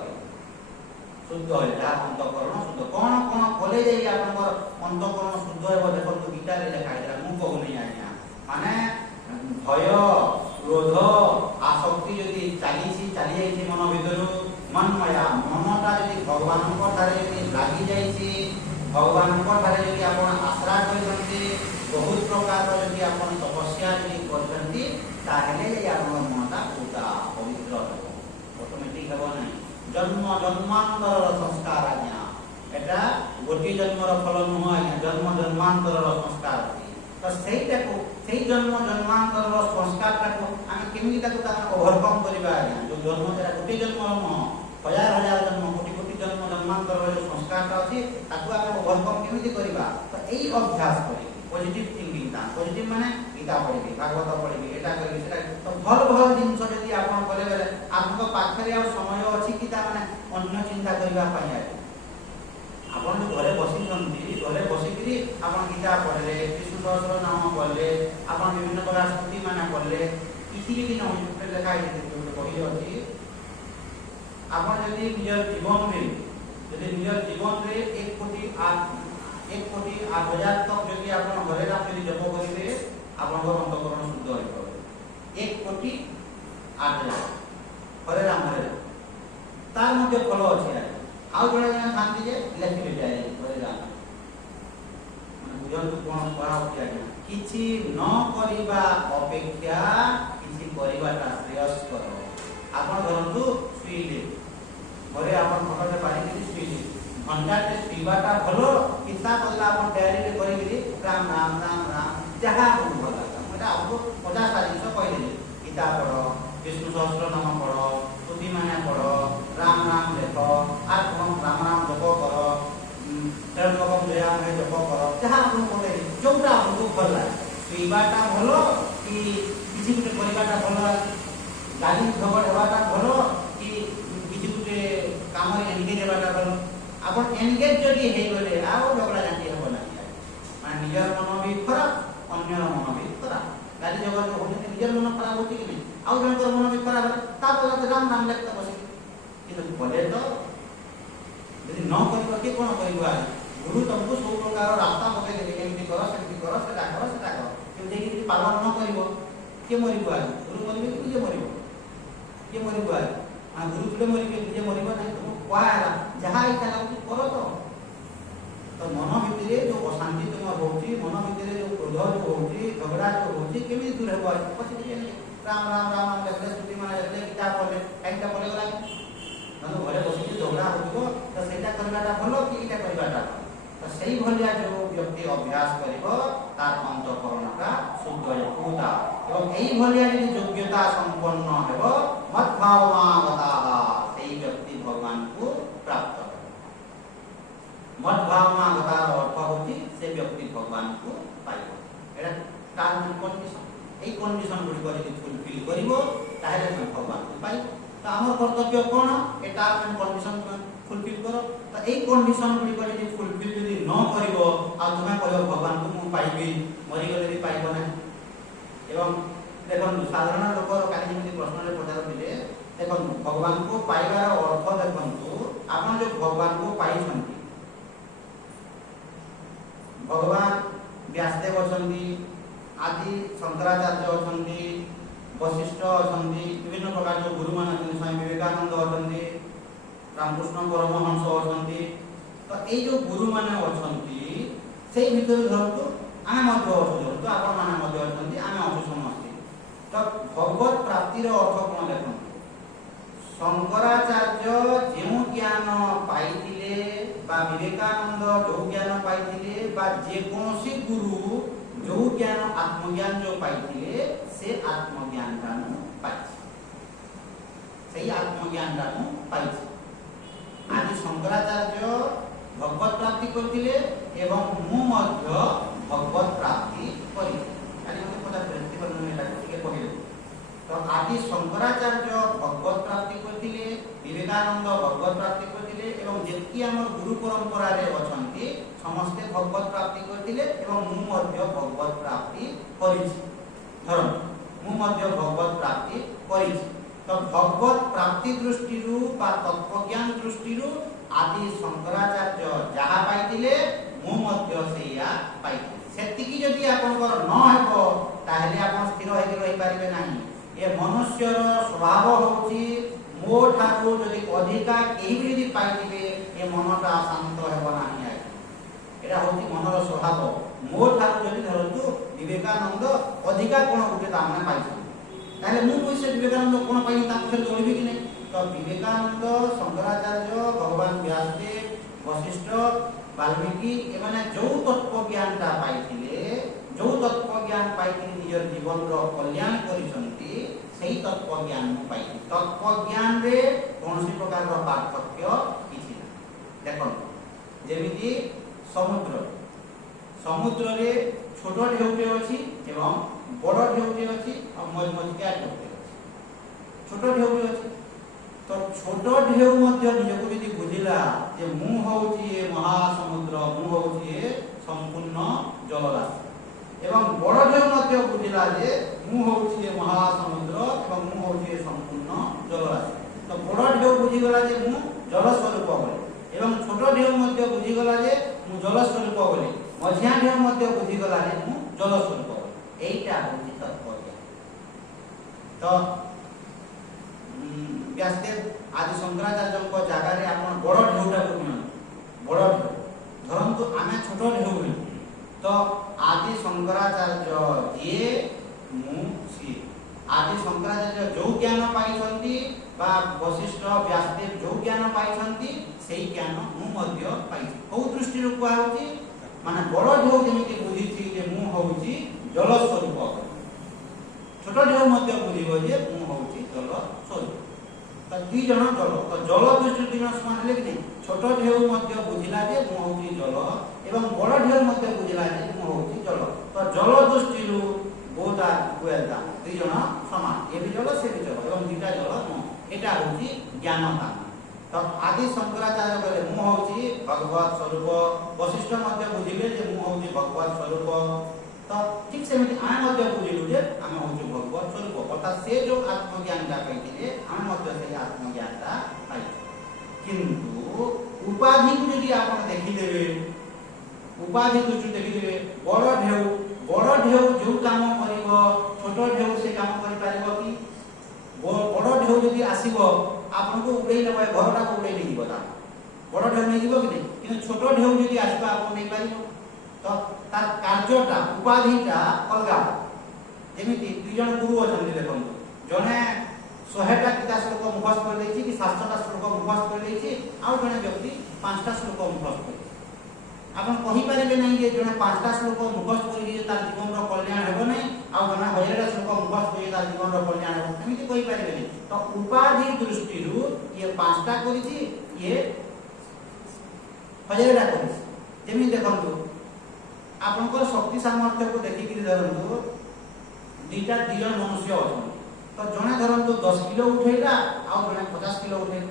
शुद्ध है जहाँ अंतःकरण शुद्ध कौन कौन कले जाई आपनकर अंतःकरण शुद्ध हेबो देखो गीता रे लिखाई दिला मु कहू नहीं आज्ञा माने भय क्रोध आसक्ति यदि चली जाई मन भीतर मन माया मनटा यदि भगवान को थारे यदि लागी जाई भगवान को थारे यदि आपण आश्रा करछन्ती बहुत प्रकार यदि आपण तपस्या यदि करछन्ती ताहेले ये आपण मनटा पूता पवित्र ऑटोमेटिक हेबो नहीं जन्म जन्मांतर संस्कार आज्ञा एटा गोटे जन्मर फल नुह आज्ञा जन्म जन्मांतर संस्कार तो सेटा को सेई जन्म जन्मांतर संस्कार को आमे केमिति ताको ताको ओवरकम करिबा आज्ञा जो जन्म जरा गोटे जन्म नुह हजार हजार जन्म कोटि कोटि जन्म जन्मांतर जो संस्कार अछि ताको आमे ओवरकम केमिति करिबा तो एई अभ्यास करी पॉजिटिव थिंकिंग ता पॉजिटिव माने गीता पढ़िबी भागवत पढ़िबी एटा करिबी सेटा तो भल भल जिंस जदि आपण करे बेले आपको पाखरे आ समय अछि कि ता माने अन्य चिंता करिबा पई आइ आपण जो घरे बसिकरी आपण गीता पढ़ले विष्णु सहस्र नाम पढ़ले आपण विभिन्न प्रकार स्तुति माने पढ़ले किसी भी न होय लेखा जो कहि अछि आपण जदि निजर जीवन रे 1 कोटी 8,000 तक जदि आपण घरे राम जदि जप करिवे आपन अंतःकरण शुद्ध होइबो 1 कोटी 8,000 हरे राम तार मध्य फल अछि आउ जणे जणे शांति जे लेखि जाय हरे राम माने बुझंतु कोन पढ़ा होती आज्ञा किछि न करिबा अपेक्षा किछि करिबाटा श्रेयस्कर आपन धरंतु सुइले घरे आपन फटटे पानी कि सुइले घंटाटे सुइबाटा भलो किता बदला आपन डायरी रे करिबि राम राम राम राम जहा भल लागा मटा आपको 50 तारीख कहले गीता पढ़ो विष्णु सहस्र नाम पढ़ो स्तुति माने पढ़ो राम राम देखो आ कोन राम राम जप करो तेरे लोकम जया में जप करो जहा आपन बोले जोटा आपको भल लागे सुइबाटा भलो कि किछि गुटे करिबाटा भलो गाली खबर हेबाटा भलो कि किछि गुटे काम रे एंगेज हेबाटा भलो आपन एंगेज जदि हे गले आउ झगड़ा जांती हेबो ना माने निजर मन भी खराब अन्य मन भी खराब गाली झगड़ा होते निजर मन खराब होती कि नहीं आउ जनकर मन भी खराब ता तो राम नाम लेखता बसी किंतु बोले तो यदि न करिबा के कोन करिबा गुरु तुमको सब प्रकार रास्ता बते दे केमति करो सेटा करो कि देखि पालन न करिवो के मरिबो गुरु मरिबे कि जे मरिबो के मरिबो आ गुरु तुले मरिबे जे मरिबो नहीं तो वाला जहां इच्छा लागु करो तो मन भितरे जो अशांति तुम होची मन भितरे जो क्रोध जो होची झगड़ा जो होची केमि दूर हेबो पछी राम राम राम नाम लेखले स्तुति माने लेखले गीता पढ़ले एकटा पढ़ले गला ननु घरे बसी झगड़ा होतो तो सेटा करबाटा भलो कि इटा करबाटा तो सही भलिया जो व्यक्ति अभ्यास करिवो तार अंतःकरणटा शुद्ध होता एवं एई भलिया यदि योग्यता संपन्न हेबो मत भावमागता सेई व्यक्ति भगवान को प्राप्त मत भावमागता अर्थ होची से व्यक्ति भगवान को पाइबो एटा टार्म कंडीशन এই কন্ডিশন গুলি যদি ফুলফিল করিব তাহলে ভগবান পাই তো আমার কর্তব্য কোন এই টার্ম এন্ড কন্ডিশন फुलफिल करो। तो एई कंडीशन गुडी को यदि फुलफिल यदि न करिवो आ तुमे कहबो भगवान को मु पाइबी मरि गले भी पाइबो ना। एवं देखो साधारण लोक काली जेमि प्रश्न रे पचारथिले देखो भगवान को पाइबार अर्थ देखंतु आपण जो भगवान को पाइछंती भगवान व्यासदेव अछंती आदि शंकराचार्य अछंती वशिष्ठ अछंती विभिन्न प्रकार जो गुरु मान अछंती स्वामी विवेकानंद अछंती रामकृष्ण परमहंस अछंती। तो ए जो गुरु माने अछंती सेई भितर धरतु आमे मध्य अछु तो आपण माने मध्य अछंती आमे अछु समस्ते। तो भगवत प्राप्तिर अर्थ कोन देखंतु शंकराचार्य जो ज्ञान पाइथिले बा विवेकानंद जो ज्ञान पाइथिले बा जे कोनोसी गुरु जो ज्ञान आत्मज्ञान जो पाइथिले से आत्मज्ञान तानु पाइछि सेही आत्मज्ञान तानु पाइछि। आदि शंकराचार्य भगवत प्राप्ति करथिले एवं मु मध्य भगवत प्राप्ति करि आदि मते पता व्यक्ति बनु एटा के कहिले। तो आदि शंकराचार्य भगवत प्राप्ति करथिले विवेकानंद भगवत प्राप्ति करथिले एवं जेति हमर गुरु परंपरा रे अछंती समस्ते भगवत प्राप्ति करथिले एवं मु मध्य भगवत प्राप्ति करिछि। धरम मु मध्य भगवत प्राप्ति करिछि। तो भगवत प्राप्ति दृष्टिरु बा तत्वज्ञान दृष्टिरु आदि शंकराचार्य जहा पाइथिले मु मध्य सेया पाइथिले। सेतिकी जदि आपनकर न हेबो ताहेले आपन स्थिर होई रहि पारिबे नाही। ए मनुष्यर स्वभाव होची मो ठाकु जदि अधिका केही भी यदि पाइथिले ए मनटा शांत हेबो नाही आइ एटा होची मनर स्वभाव। मो ठाकु जदि धरतु विवेकानंद अधिका कोन गुटे तामने पाइछि ताले मु पैसे विवेकानंद कोन पाइ ता पछे जोड़िबे कि नै। तो विवेकानंद शंकराचार्य भगवान व्यासदेव वशिष्ठ वाल्मीकि एमाने जो तत्व ज्ञानटा पाइथिले जो तत्व ज्ञान पाइथिले निजर जीवन रो कल्याण करिसंती सेही तत्व ज्ञान पाइथि। तत्व ज्ञान रे कोनसी प्रकार रो पार्थक्य किछि ना। देखो जेमिति समुद्र समुद्र रे छोट ढेउटे अछि एवं बड़ ढेउटे अछि और मझमझिका ढेउटे अछि। छोट ढेउटे अछि तो छोट ढेउ मध्य निजको यदि बुझिला जे मु होउची ए महासमुद्र मु होउची ए संपूर्ण जलराशि एवं बड़ ढेउ मध्य बुझिला जे मु होउची ए महासमुद्र एवं मु होउची ए संपूर्ण जलराशि। तो बड़ ढेउ बुझि गला जे मु जल स्वरूप बोले एवं छोट ढेउ मध्य बुझि गला जे मु जल स्वरूप बोले मझिया ढेउ मध्य बुझि गला जे मु जल स्वरूप बोले एटा होउची तत्व ज्ञान। तो व्यासदेव आदि शंकराचार्य को जगह रे आपण बड़ ढेउटा को नियन बड़ ढेउ धरंतु आमे छोट ढेउ रे। तो आदि शंकराचार्य जे मु सी आदि शंकराचार्य जो ज्ञान पाइछंती बा वशिष्ठ व्यासदेव जो ज्ञान पाइछंती सेही ज्ञान मु मध्य पाइछि। को दृष्टि रो कुआ होची माने बड़ ढेउ जेमिति बुझिछि जे मु होउची जल स्वरूप छोट ढेउ मध्य बुझिबो जे मु होउची जल स्वरूप। तो दुई जन जल तो जल दृष्टि दुई जन समान हेले कि नहीं। छोट ढेउ मध्य बुझिला जे मु होउची जल एवं बड़ ढेउ मध्य बुझिला जे मु होउची जल। तो जल दृष्टि रु बोथ आर इक्वल दुई जन समान ए भी जल से भी जल एवं दुईटा जल न एटा होउची ज्ञानता। तो आदि शंकराचार्य कहले मु होउची भगवत स्वरूप वशिष्ठ मध्य बुझिले जे मु होउची भगवत स्वरूप। तो ठीक से आमे मध्य बुझिलु जे आमे होउची भगवत स्वरूप अर्थात से जो आत्मज्ञान दा पाइथिले आमे मध्य से आत्मज्ञान दा पाइथि। किंतु उपाधि को यदि आपण देखि देबे उपाधि को जो देखि देबे बड़ ढेउ जो काम करिवो छोट ढेउ से काम करि पारिबो कि बड़ ढेउ यदि आसीबो आपण को उड़ै लेबे घरटा को उड़ै नै जीवो ता बड़ ढेउ नै जीवो कि नै। किंतु छोट ढेउ यदि आसीबो आपण नै पारिबो। तो तार कार्यटा उपाधिटा अलगा जेमिति दुई जन गुरु अछन देखंतु जने 100टा गीता श्लोक मुखस्थ कर देछि कि 700टा श्लोक मुखस्थ कर देछि आ जने व्यक्ति 5टा श्लोक मुखस्थ कर आपण कहि पारिबे नै जे जने 5टा श्लोक मुखस्थ करि जे तार जीवन रो कल्याण हेबो नै आ जने 1000टा श्लोक मुखस्थ करि तार जीवन रो कल्याण हेबो एमिति कहि पारिबे नै। तो उपाधि दृष्टि रु ये 5टा करिछि ये 1000टा करिछि जेमि देखंतु आपनकर शक्ति सामर्थ्य को देखि कि धरंतु दुईटा दुई जन मनुष्य अछन। तो जने धरंतु 10 किलो उठैला आ जने 50 किलो उठैला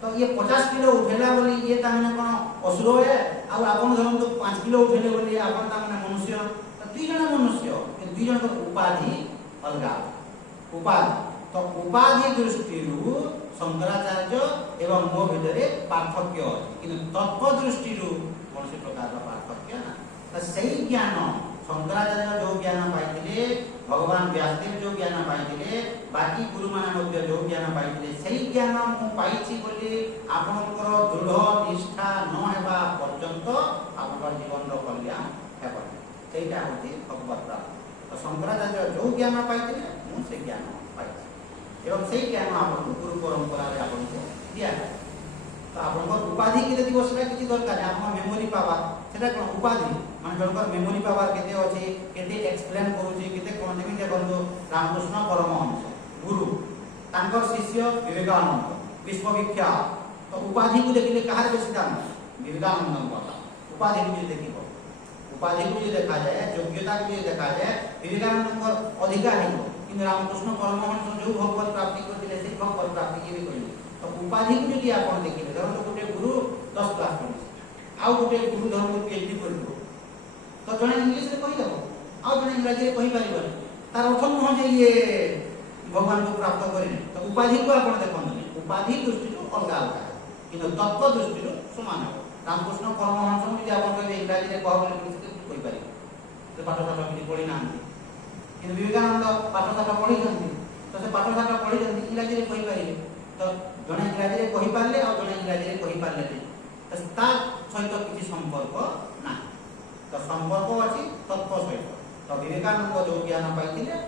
तो ये 50 किलो उठेला बोली ये तामने कोन असुर है आ आपण धरन तो 5 किलो उठेले बोली आपण तामने मनुष्य तो दुई जण मनुष्य दुई जण को उपाधि अलगा उपाधि तो उपाधि दृष्टिरू शंकराचार्य एवं मो भितरे पार्थक्य किंतु तत्व दृष्टिरू कौन प्रकार पार्थक्य ना तो सही ज्ञान शंकराचार्य जो ज्ञान पाइथिले भगवान व्यासदेव जो ज्ञान पाइथिले बाकी गुरु मान मध्य जो ज्ञान पाइथिले सही ज्ञान मु पाइछि बोली आपनकर दृढ़ निष्ठा न हेबा पर्यंत आपनकर जीवन रो कल्याण हेबा सेटा होती भगवत प्राप्त तो शंकराचार्य जो ज्ञान पाइथिले मु से ज्ञान पाइछि एवं सही ज्ञान आपन गुरु परंपरा रे आपन को दिया है तो आपनकर उपाधि के दिवस रे किछि दरकार आपन मेमोरी पावा सेटा कोन उपाधि मान जनकर मेमोरी पावर केते अछि केते एक्सप्लेन करूची केते कोन जेमि देखंतो रामकृष्ण परमहंस गुरु तांकर शिष्य विवेकानंद विश्वविख्यात तो उपाधि को देखिले कहार बेसी दाम विवेकानंद কথা उपाधि को देखिबो उपाधि को देखा जाए योग्यता को देखा जाए विवेकानंद अधिकार है किंतु रामकृष्ण परमहंस जो भगवत प्राप्ति करथिले से भगवत प्राप्ति के भी कहिलो तो उपाधि को यदि आपण देखिले धरन गोटे गुरु 10 क्लास पढिছে आउ गोटे गुरु धरन पीएचडी करबो तो जने इंग्लिश रे कहि दबो आ जने अंग्रेजी रे कहि परिबो तार अर्थ न जे ये भगवान को प्राप्त करिने तो उपाधि को आपण देखन उपाधि दृष्टि तो अलग अलग किंतु तत्व दृष्टि तो समान है रामकृष्ण परमहंस यदि आपण कहि इंग्लिश रे कहबो इंग्लिश कहि परिबो तो पाठ साठ कि पढि ना किंतु विवेकानंद पाठ साठ पढि जंती तो से पाठ साठ पढि जंती इंग्लिश रे कहि परिबे तो जने इंग्लिश रे कहि पारले और जने इंग्लिश रे कहि पारले तो ता सहित किछि संपर्क ना तो संपर्क अछि तत्व सहित तो विवेकानंद जो ज्ञान पाइथिले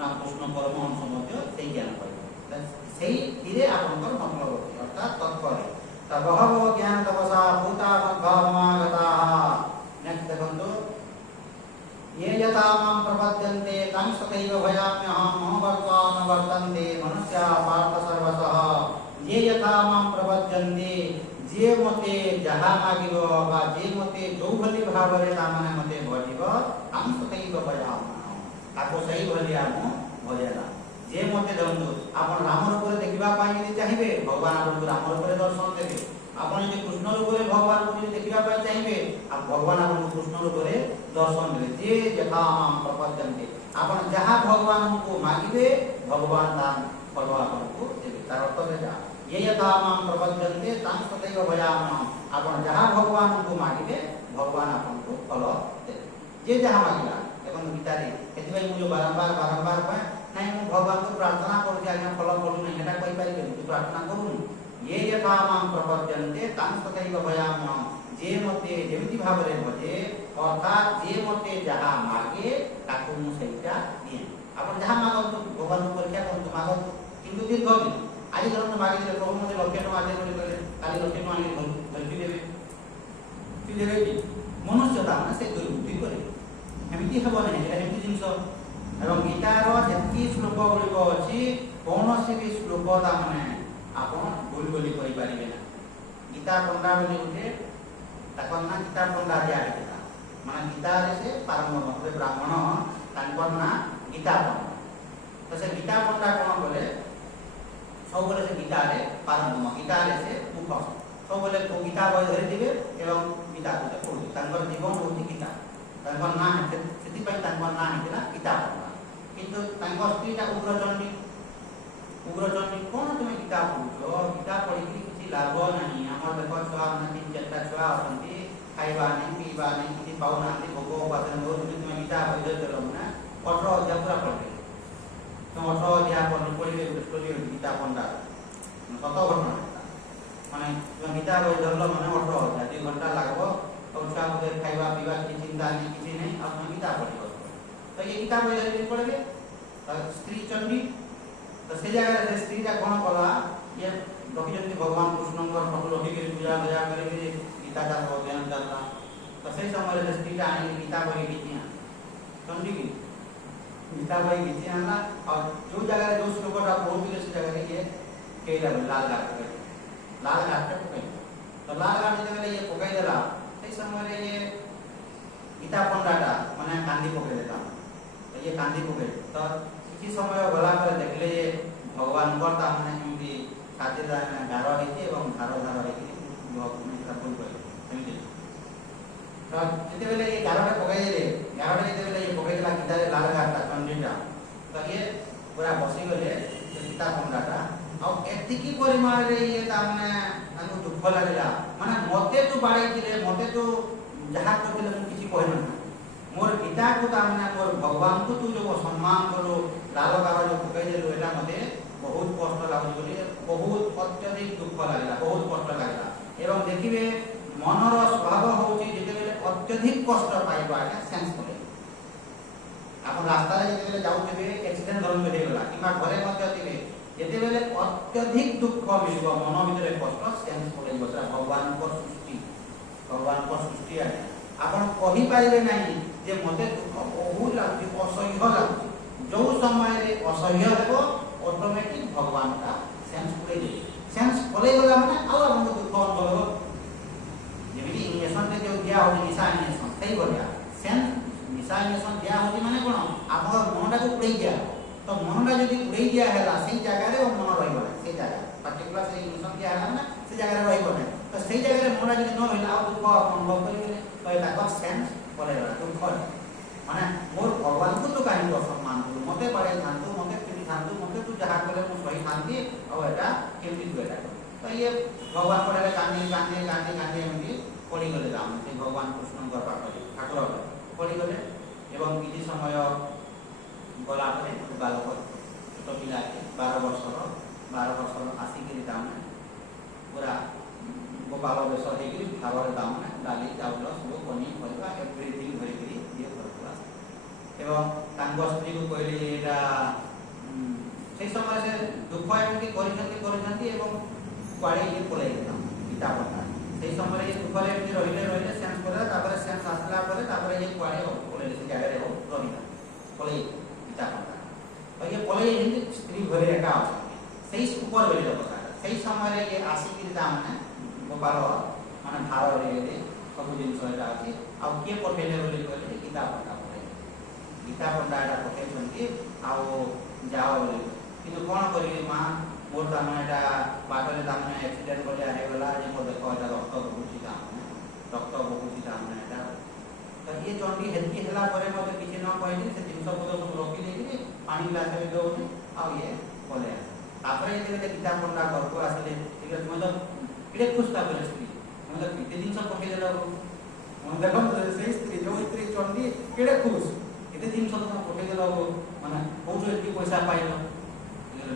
रामकृष्ण परमहंस मध्य सेही ज्ञान पाइथिले सेही धीरे आपनकर मतलब अछि अर्थात तत्व रे तो बहवो ज्ञान तपसा भूता मग्गमागताः नेक्स्ट देखंतो ये यथा मां प्रपद्यन्ते तं सतैव भयाम्यहं मोहवर्तान् वर्तन्ते मनुष्या पार्थ सर्वशः ये यथा मां प्रपद्यन्ते जे मते जहा मागिबो बा जे मते जो भली भावरे तामने मते भजिबो हम सतैव भयाम्यहं ताको सही भली आमो भजेला जे मते दंदु आपण राम रूप रे देखिबा पाई यदि चाहिबे भगवान आपन राम रूप रे दर्शन देबे आपण यदि कृष्ण रूप रे भगवान को यदि देखिबा पाई चाहिबे आ भगवान आपन कृष्ण रूप रे दर्शन देबे जे यथा मां प्रपद्यन्ते आपण जहा भगवान को मागिबे भगवान ता फल आपन को देबे तार अर्थ सेटा ये यथा मां प्रपद्यन्ते तां सतैव भयाम्यहं आपण जहा भगवान को मागिबे भगवान आपन को फल देबे जे जहा मागिला एवं गीता रे एति भाई मु जो बारंबार कहे नहीं मु भगवान को प्रार्थना करू आज्ञा फल पडू नहीं एटा कहि पारिबे तू प्रार्थना करू ये यथा मां प्रपद्यन्ते तां सतैव भयाम्यहं जे मते जेमिति भाबरे भजे अर्थात जे मते जहा मागे ताकू मु सेटा दिए आपण जहा मागो भगवान को परीक्षा करु मागो किंतु दीर्घ दिन आज धरन मागे जे प्रभु मते लक्ष्य न आदे बोली कहले काली लक्ष्य न आनी धरती देबे ती देबे कि मनुष्यता माने से दुर्बुद्धि करे एमिति हबो नहीं एमिति जिंस एवं गीतार जेति श्लोक गुलिक अछि कोनोसी भी श्लोक ता माने आपण भूल बोली कहि पारिबे ना गीता पंडा बोली उठे ताकर ना गीता पंडा दिया हेता माने गीता रे से पारंगम होते ब्राह्मण तांकर ना गीता पंडा तो से गीता पंडा कोन बोले सब बोले से गीता रे पारंगम गीता रे से मुख सब बोले को गीता बहि धरि दिबे एवं गीता को पढु तांकर जीवन होती गीता तांकर ना सेति पय तांकर ना हेला गीता पंडा किंतु तांकर स्त्रीटा उग्रचंडी कोन तुमे गीता पढुछो गीता पढि किछि लाभ नाही हमर देखो छुआ माने तीन चारटा छुआ असंती खाइबा नहीं पीबा नहीं किछि पाउ नांती भोग उपासन हो तुमे गीता पढि देलो ना 18 अध्याय पूरा पढे तो 18 अध्याय पढिले स्टोरी गीता पंडा सत घटना माने तुमे गीता पढि देलो माने 18 अध्याय 2 घंटा लागबो और छुआ को खाइबा पीबा की चिंता नहीं किछि नहीं अब तुमे गीता पढिबो तो ये गीता पढि पढले स्त्री चंडी तो से जगह रे स्त्री का कोन कला ये रखिजंती भगवान कृष्ण को फोटो रखि के पूजा दया करे के गीता का ज्ञान चलना तो से समय रे स्त्री का आनी गीता पढि गीतिया चंडी की गीता पढि गीतिया ना और जो जगह रे जो श्लोक का बहुत से जगह रे ये केला लाल घाट पे तो लाल घाट जगह ये पकाई देला से समय रे ये गीता पंडाटा माने कांदी पकाई देता तो ये कांदी पकाई तो किसी समय गला पर देखले भगवान करता माने एमती ଛାତିରେ ଗାର ହେଇଛି ଏବଂ ଧାର ଧାର ହେଇକି ସେଟା ଭୁଲ କହିଲେ ସେମିତି। ତ ଯେତେବେଳେ ଏ ଗାରଟା ପକାଇଦେଲେ, ଗାରଟା ଯେତେବେଳେ ଇଏ ପକାଇଦେଲା ଗୀତାରେ ଲାଲ ଗାରଟା ଚଣ୍ଡୀଟା, ତ ଇଏ ପୁରା ବସିଗଲେ ଗୀତା ପଣ୍ଡାଟା। ଆଉ ଏତିକି ପରିମାଣରେ ଇଏ ତାମାନେ ତାଙ୍କୁ ଦୁଃଖ ଲାଗିଲା, ମାନେ ମତେ ତୁ ବାଡ଼େଇଥିଲେ, ମତେ ତୁ ଯାହା କରିଥିଲେ ମୁଁ କିଛି କହିନଥାନ୍ତି, ମୋର ଗୀତାକୁ ତାମାନେ ମୋର ଭଗବାନଙ୍କୁ ତୁ ଯେଉଁ ଅସମ୍ମାନ କଲୁ, ଲାଲ ଗାର ଯେଉଁ ପକାଇଦେଲୁ, ଏଇଟା ମତେ ବହୁତ କଷ୍ଟ ଲାଗୁଛି ବୋଲି ବହୁତ ଅତ୍ୟଧିକ ଦୁଃଖ ଲାଗିଲା, ବହୁତ କଷ୍ଟ ଲାଗିଲା। ଏବଂ ଦେଖିବେ ମନର ସ୍ୱଭାବ ହେଉଛି ଯେତେବେଳେ ଅତ୍ୟଧିକ କଷ୍ଟ ପାଇବ ଆଜ୍ଞା ସେନ୍ସ କଲେ। ଆପଣ ରାସ୍ତାରେ ଯେତେବେଳେ ଯାଉଥିବେ, ଆକ୍ସିଡେଣ୍ଟ ଧରନ୍ତୁ ହେଇଗଲା, କିମ୍ବା ଘରେ ମଧ୍ୟ ଥିବେ, ଯେତେବେଳେ ଅତ୍ୟଧିକ ଦୁଃଖ ମିଳିବ, ମନ ଭିତରେ କଷ୍ଟ ସେନ୍ସ ପଳେଇବ, ସେଟା ଭଗବାନଙ୍କ ସୃଷ୍ଟି, ଭଗବାନଙ୍କ ସୃଷ୍ଟି ଆଜ୍ଞା। ଆପଣ କହିପାରିବେ ନାହିଁ ଯେ ମତେ ଦୁଃଖ ବହୁତ ଲାଗୁଛି, ଅସହ୍ୟ ଲାଗୁଛି। ଯେଉଁ ସମୟରେ ଅସହ୍ୟ ହେବ ଅଟୋମେଟିକ ଭଗବାନଟା ସେନ୍ସ ପଳେଇଦେବେ। ସେନ୍ସ ପଳେଇଗଲା ମାନେ ଆଉ ଆପଣଙ୍କୁ ଦୁଃଖ ଅନୁଭବ ହେବ। ଯେମିତି ଇଞ୍ଜେକ୍ସନରେ ଯେଉଁ ଦିଆ ହେଉଛି ନିଶା ଇଞ୍ଜେକ୍ସନ, ସେଇଭଳିଆ ସେନ୍ସ ନିଶା ଇଞ୍ଜେକ୍ସନ ଦିଆ ହେଉଛି ମାନେ କ'ଣ, ଆପଣଙ୍କ ମନଟାକୁ ଉଡ଼େଇ ଦିଆ ହେବ। ତ ମନଟା ଯଦି ଉଡ଼େଇ ଦିଆ ହେଲା ସେଇ ଜାଗାରେ ମନ ରହିବ ନାହିଁ, ସେଇ ଜାଗା ପାର୍ଟିକୁଲାର ସେଇ ଇଞ୍ଜେକ୍ସନ ଦିଆ ହେଲା ମାନେ ସେ ଜାଗାରେ ରହିବ ନାହିଁ। ତ ସେଇ ଜାଗାରେ ମନଟା ଯଦି ନ ରହିଲା ଆଉ ଦୁଃଖ ଆପଣ ଅନୁଭବ କରିବେ। ତ ଏ ତାଙ୍କର ସେନ୍ସ ପଳେଇଗଲା ଦୁଃଖ, ମାନେ ମୋର ଭଗବାନଙ୍କୁ ତୁ କାହିଁକି ଅସମ୍ମାନ କଲୁ, ମତେ ବାଡ଼େଇଥାନ୍ତୁ, ମତେ ପିଟିଥାନ୍ତୁ, ମତେ ତୁ ଯାହା କଲେ ମୁଁ ସହିଥାନ୍ତି, ଆଉ ଏଇଟା କେମିତି ତୁ ଏଇଟା କଲୁ। ତ ଇଏ ଭଗବାନ ପଢ଼ାଇଲେ କାନ୍ଦି କାନ୍ଦି କାନ୍ଦି କାନ୍ଦି ଏମିତି ପଡ଼ିଗଲେ, ରାମ ସେ ଭଗବାନ କୃଷ୍ଣଙ୍କ ପାଖରେ ଠାକୁର ପଡ଼ିଗଲେ। ଏବଂ କିଛି ସମୟ ଗଲା ପରେ ଗୋଟେ ବାଲକ ଛୋଟ ପିଲାଟେ 12 ବର୍ଷର ଆସିକିରି ତାମାନେ ପୁରା ଗୋପାଳ ବେଶ ହେଇକିରି ଭାବରେ ତାମାନେ ଡାଲି ଚାଉଳ ସବୁ ପନିପରିବା ଏଭ୍ରିଥିଙ୍ଗ ଧରିକିରି ଇଏ ଘରକୁ ଆସେ। ଏବଂ ତାଙ୍କ ସ୍ତ୍ରୀକୁ କହିଲେ ଏଇଟା ସେଇ ସମୟରେ ସେ ଦୁଃଖ ଏମିତି କରିଛନ୍ତି ଏବଂ କୁଆଡ଼େ ଇଏ ପଳେଇଗଲା ଗୀତା ପଢ଼ା। ସେଇ ସମୟରେ ଇଏ ଦୁଃଖରେ ଏମିତି ରହିଲେ ସେନ୍ସ କଲେ, ତାପରେ ସେନ୍ସ ଆସିଲା ପରେ ତାପରେ ଇଏ କୁଆଡ଼େ ପଳେଇଲେ, ସେ ଜାଗାରେ ରହିଲା ପଳେଇ ଗୀତା ପଢ଼ା। ତ ଇଏ ପଳେଇ ଯେମିତି ସ୍ତ୍ରୀ ଘରେ ଏକା ଅଛନ୍ତି, ସେଇ ଉପର ବେଳିର କଥା। ସେଇ ସମୟରେ ଇଏ ଆସିକିରି ତାମାନେ ଗୋପାଳ ମାନେ ଭାର ଦେଇଦେଲେ ସବୁ ଜିନିଷ ଏଇଟା ଅଛି, ଆଉ କିଏ ପଠେଇଲେ ବୋଲି କହିଲେ ଗୀତା ପଣ୍ଡା ପଠେଇଲେ। ଗୀତା ପଣ୍ଡା ଏଇଟା ପଠେଇଛନ୍ତି ଆଉ ଯାଅ ବୋଲି। କିନ୍ତୁ କ'ଣ କରିବି ମା, ମୋର ତାମାନେ ଏଇଟା ବାଟରେ ତାମାନେ ଆକ୍ସିଡେଣ୍ଟ ଭଳିଆ ହେଇଗଲା ଯେ ମୋ ଦେଖ ଏଇଟା ରକ୍ତ ବହୁଛି ତାମାନେ ଏଇଟା। ତ ଇଏ ଚଣ୍ଡୀ ହେତକି ହେଲା ପରେ ମୋତେ କିଛି ନ କହିକି ସେ ଜିନିଷ ପତ୍ର ସବୁ ରଖିଦେଇକିରି ପାଣି ଗ୍ଲାସରେ ଦେଉନି ଆଉ ଇଏ ପଳେଇ ଆସେ। ତାପରେ ଯେତେବେଳେ ଗୀତା ପଣ୍ଡା ଘରକୁ ଆସିଲେ, ଠିକ୍ ଅଛି ମୁଁ ତ କେଡ଼େ ଖୁସି ତାପରେ ସ୍ତ୍ରୀ, ମୁଁ ତ କେତେ ଜିନିଷ ପଠେଇଦେଲ, ଦେଖନ୍ତୁ ସେଇ ସ୍ତ୍ରୀ ଯେଉଁ ସ୍ତ୍ରୀ ଚଣ୍ଡୀ କେଡ଼େ ଖୁସି, କେତେ ଜିନିଷ ତମେ ପଠେଇଦେଲ, ମାନେ କୋଉଠୁ ଏତିକି ପଇସା ପାଇଲ,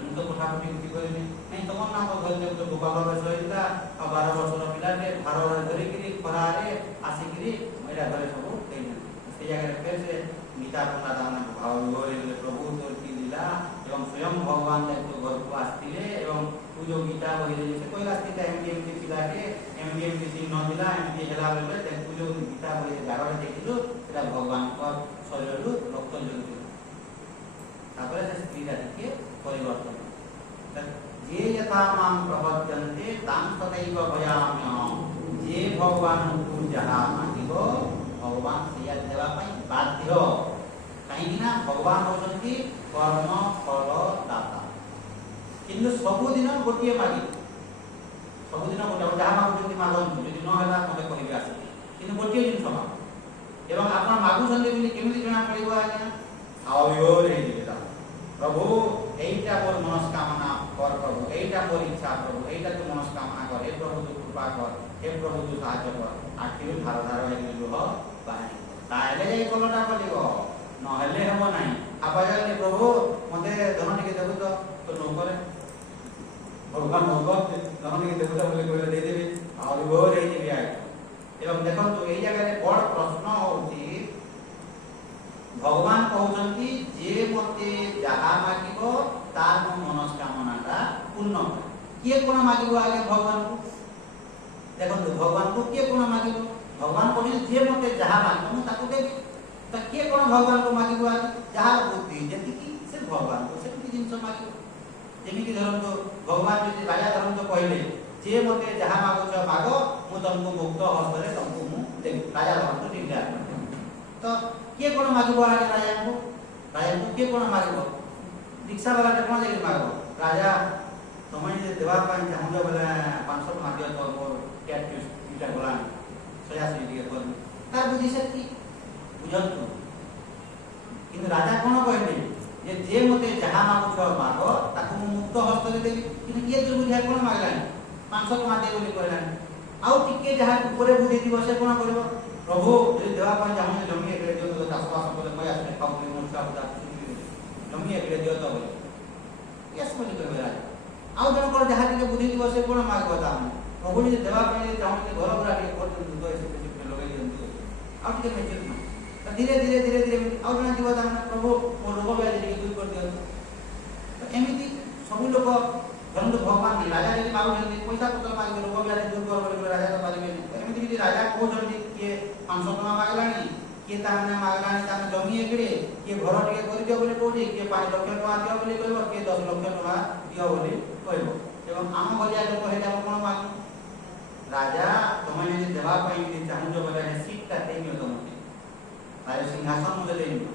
ମୁଁ ତ ପଠାପଠି କିଛି କରିନି, ନାଇଁ ତମର ନାମ ଧରିଲେ ତ ଗୋପାଳ ବେଶ ହେଇଥିଲା, ଆଉ 12 ବର୍ଷର ପିଲାଟେ ଭାର ଧରିକିରି ଖରାରେ ଆସିକିରି ଏଇଟା ଘରେ ସବୁ ଦେଇଛନ୍ତି। ସେ ଜାଗାରେ ଫେର୍ ସେ ଗୀତା ପଣ୍ଡା ତାମାନେ ଭାବ ହେଇଗଲେ, ପ୍ରଭୁ ତୋର କି ଥିଲା, ଏବଂ ସ୍ୱୟଂ ଭଗବାନ ତୋ ଘରକୁ ଆସିଥିଲେ ଏବଂ ତୁ ଯେଉଁ ଗୀତା ବହିରେ ସେ କହିଲା ସ୍ଥିତ ଏମିତି ପିଲାଟେ ଏମିତି ଚିହ୍ନ ଥିଲା, ଏମିତି ହେଲା ବେଳେ ତୁ ଯେଉଁ ଗୀତା ବହି ଗାରରେ ଦେଖିଲୁ ସେଟା ଭଗବାନଙ୍କ ଶରୀରରୁ ରକ୍ତ ଝରୁଥିଲା। ତାପରେ ସେ ସ୍ତ୍ରୀଟା ଟିକେ ପରିବର୍ତ୍ତନ, ଯିଏ ଯଥା ମାଂ ପ୍ରପଦ୍ୟନ୍ତେ ତାଂ ତଥୈବ ଭଜାମ୍ୟହଂ, ଯିଏ ଭଗବାନଙ୍କୁ ଯାହା ମାଗିବ ଭଗବାନ ସେଇଆ ଦେବା ପାଇଁ ବାଧ୍ୟ। କାହିଁକି ନା ଭଗବାନ ହେଉଛନ୍ତି କର୍ମ ଫଳ ଦାତା। କିନ୍ତୁ ସବୁଦିନ ଗୋଟିଏ ମାଗିବେ, ସବୁଦିନ ଗୋଟେ ଯାହା ମାଗୁଛନ୍ତି ମାଗନ୍ତୁ, ଯଦି ନ ହେଲା ମୋତେ କହିବେ ଆସିବେ, କିନ୍ତୁ ଗୋଟିଏ ଜିନିଷ ମାଗ। ଏବଂ ଆପଣ ମାଗୁଛନ୍ତି ବୋଲି କେମିତି ଜଣା ପଡ଼ିବ ଆଜ୍ଞା, ଆଉ ହେଇଯିବେ ତା ପ୍ରଭୁ এইটা মোর মনস্কামনা কর, প্রভু এইটা মোর ইচ্ছা, প্রভু এইটা তু মনস্কামনা কর, হে প্রভু তু কৃপা কর, হে প্রভু তু সাহায্য কর। আখির ধার ধার হয়ে লুহ বাহারি, তাহলে যাই ফলটা ফলিব, নহলে হব নাই। আপাতত প্রভু মতে ধন টিকে দেবু তো নৌকরে ভগবান নৌকর ধন টিকে দেবু বলে কইলে ଦେଇଦେବେ, আହୁରି ভোর ହେଇଯିବେ ଆଜ୍ଞା। এবং দেখন্তু এই জায়গায় বড় প্রশ্ন হଉଛି, ভগবান কହୁଛନ୍ତି যে মতে যাহা মাগিব তার মনস্কামনাটা পূর্ণ করে। কিଏ কোন মাগিব আগে ভগবানଙ୍କୁ, দেখন্তু ভগবানଙ୍କୁ কিଏ কোন মাগিব, ভগবান কହୁଛନ୍ତି যে মতে যাহা মাগিବ ମୁଁ ତାକୁ ଦେବି। ତ କିଏ কোন ଭଗବାନଙ୍କୁ ମାଗିବ ଆগে, ଯାହାର ବୁଦ୍ଧି ଯେତିକି ସେ ଭଗବାନଙ୍କୁ ସେମିତି ଜିନିଷ ମାଗିବ। ଯେମିତି ଧରନ୍ତୁ ଭଗବାନ ଯଦି ରାଜା ଧରନ୍ତୁ କହିଲେ ଯେ ମତେ ଯାହା ମାଗୁଛ ମାଗ, ମୁଁ ତମକୁ ମୁକ୍ତ ହସ୍ତରେ ତମକୁ ମୁଁ ଦେବି। ରାଜା ଧରନ୍ତୁ ଠିକ ତ କିଏ কোন ମାଗିବ ଆগে ରାଜାଙ୍କୁ କିଏ কোন ମାଗିବ, ରିକ୍ସା ବାଲାଟେ କ'ଣ ଯାଇକି ମାଗିବ, ରାଜା তুমি যে দেওয়া চাহুছ বেলে 500 টଙ୍କା দিও তো মোর ক্যাট দুইটা গলানি 180 দিয়ে করবি তার বুঝি কি বুঝন্তু কিন্তু রাজা কোন কইলে যে মতে যাহা মাগুছ মাগ তাকে মু মুক্ত হস্ତରେ দেবি কিন্তু কিଏ দুর্বুদ্ধিଆ কোন মাগলানি 500 ଟଙ୍କା ଦେ ବୋଲି କହିଲାନି ଆଉ ଟିକେ ଯାହା ଉପରେ ବୁଦ୍ଧି ଥିବ ସେ କଣ କରିବ ପ୍ରଭୁ ଯଦି ଦେବା ପାଇଁ ଚାହୁଁଛ ଜମି ଏକରେ ଦିଅ ତ ଚାଷବାସ କଲେ ମୁଁ ଆସିଲେ ଖାଉଥିଲି ମୋ ଛୁଆ ପୁତା ଜମି ଏକରେ ଦିଅ ତ ବୋଲି ୟେସ୍ ବୋଲି କହିବେ ରାଜା ଆଉ ଜଣଙ୍କର ଯାହା ଟିକେ ବୁଦ୍ଧି ଥିବ ସେ କଣ ମାଗିବ ତା ପ୍ରଭୁ ଯଦି ଦେବା ପାଇଁ ଚାହୁଁଛନ୍ତି ଘର ପୁରା ଟିକେ କରିଦିଅନ୍ତୁ ତ ଏସେ ଲଗେଇ ଦିଅନ୍ତୁ ଆଉ ଟିକେ ମେଚୁର ନା ଧୀରେ ଧୀରେ ଧୀରେ ଧୀରେ ଆଉ ଜଣେ ଥିବ ତାମାନେ ପ୍ରଭୁ ମୋ ରୋଗ ବ୍ୟାଧି ଟିକେ ଦୂର କରିଦିଅନ୍ତୁ ଏମିତି ସବୁ ଲୋକ ଧରନ୍ତୁ ଭଗବାନ ରାଜା ଯଦି ମାଗୁଛନ୍ତି ପଇସା ପତ୍ର ମାଗିବେ ରୋଗ ବ୍ୟାଧି ଦୂର କର ବୋଲି ରାଜା ତ ପାରିବେନି ଏମିତି ଯଦି ରାଜା କହୁଛନ୍ତି କିଏ 500 ଟଙ୍କା ମାଗିଲାଣି କିଏ ତାମାନେ ମାଗିଲାଣି ତାମାନେ ଜମି ଏକରେ କିଏ ଘର ଟିକେ କରିଦିଅ ବୋଲି କହୁଛି କିଏ 5 ଲକ୍ଷ ଟଙ୍କା ଦିଅ ବୋଲି କହିବ କିଏ 10 ଲକ୍ଷ ଟଙ୍କା ଦିଅ ବୋଲି କହିବ ଏବଂ ଆମ ଭଳିଆ ଲୋକ ହେଇଟା କଣ ମାଗୁ ରାଜା ତମେ ଯଦି ଦେବା ପାଇଁ ଯଦି ଚାହୁଁଛ ବୋଲେ ସିଟଟା ଦେଇନିଅ ତମକୁ ରାଜ ସିଂହାସନ ମୋତେ ଦେଇନିଅ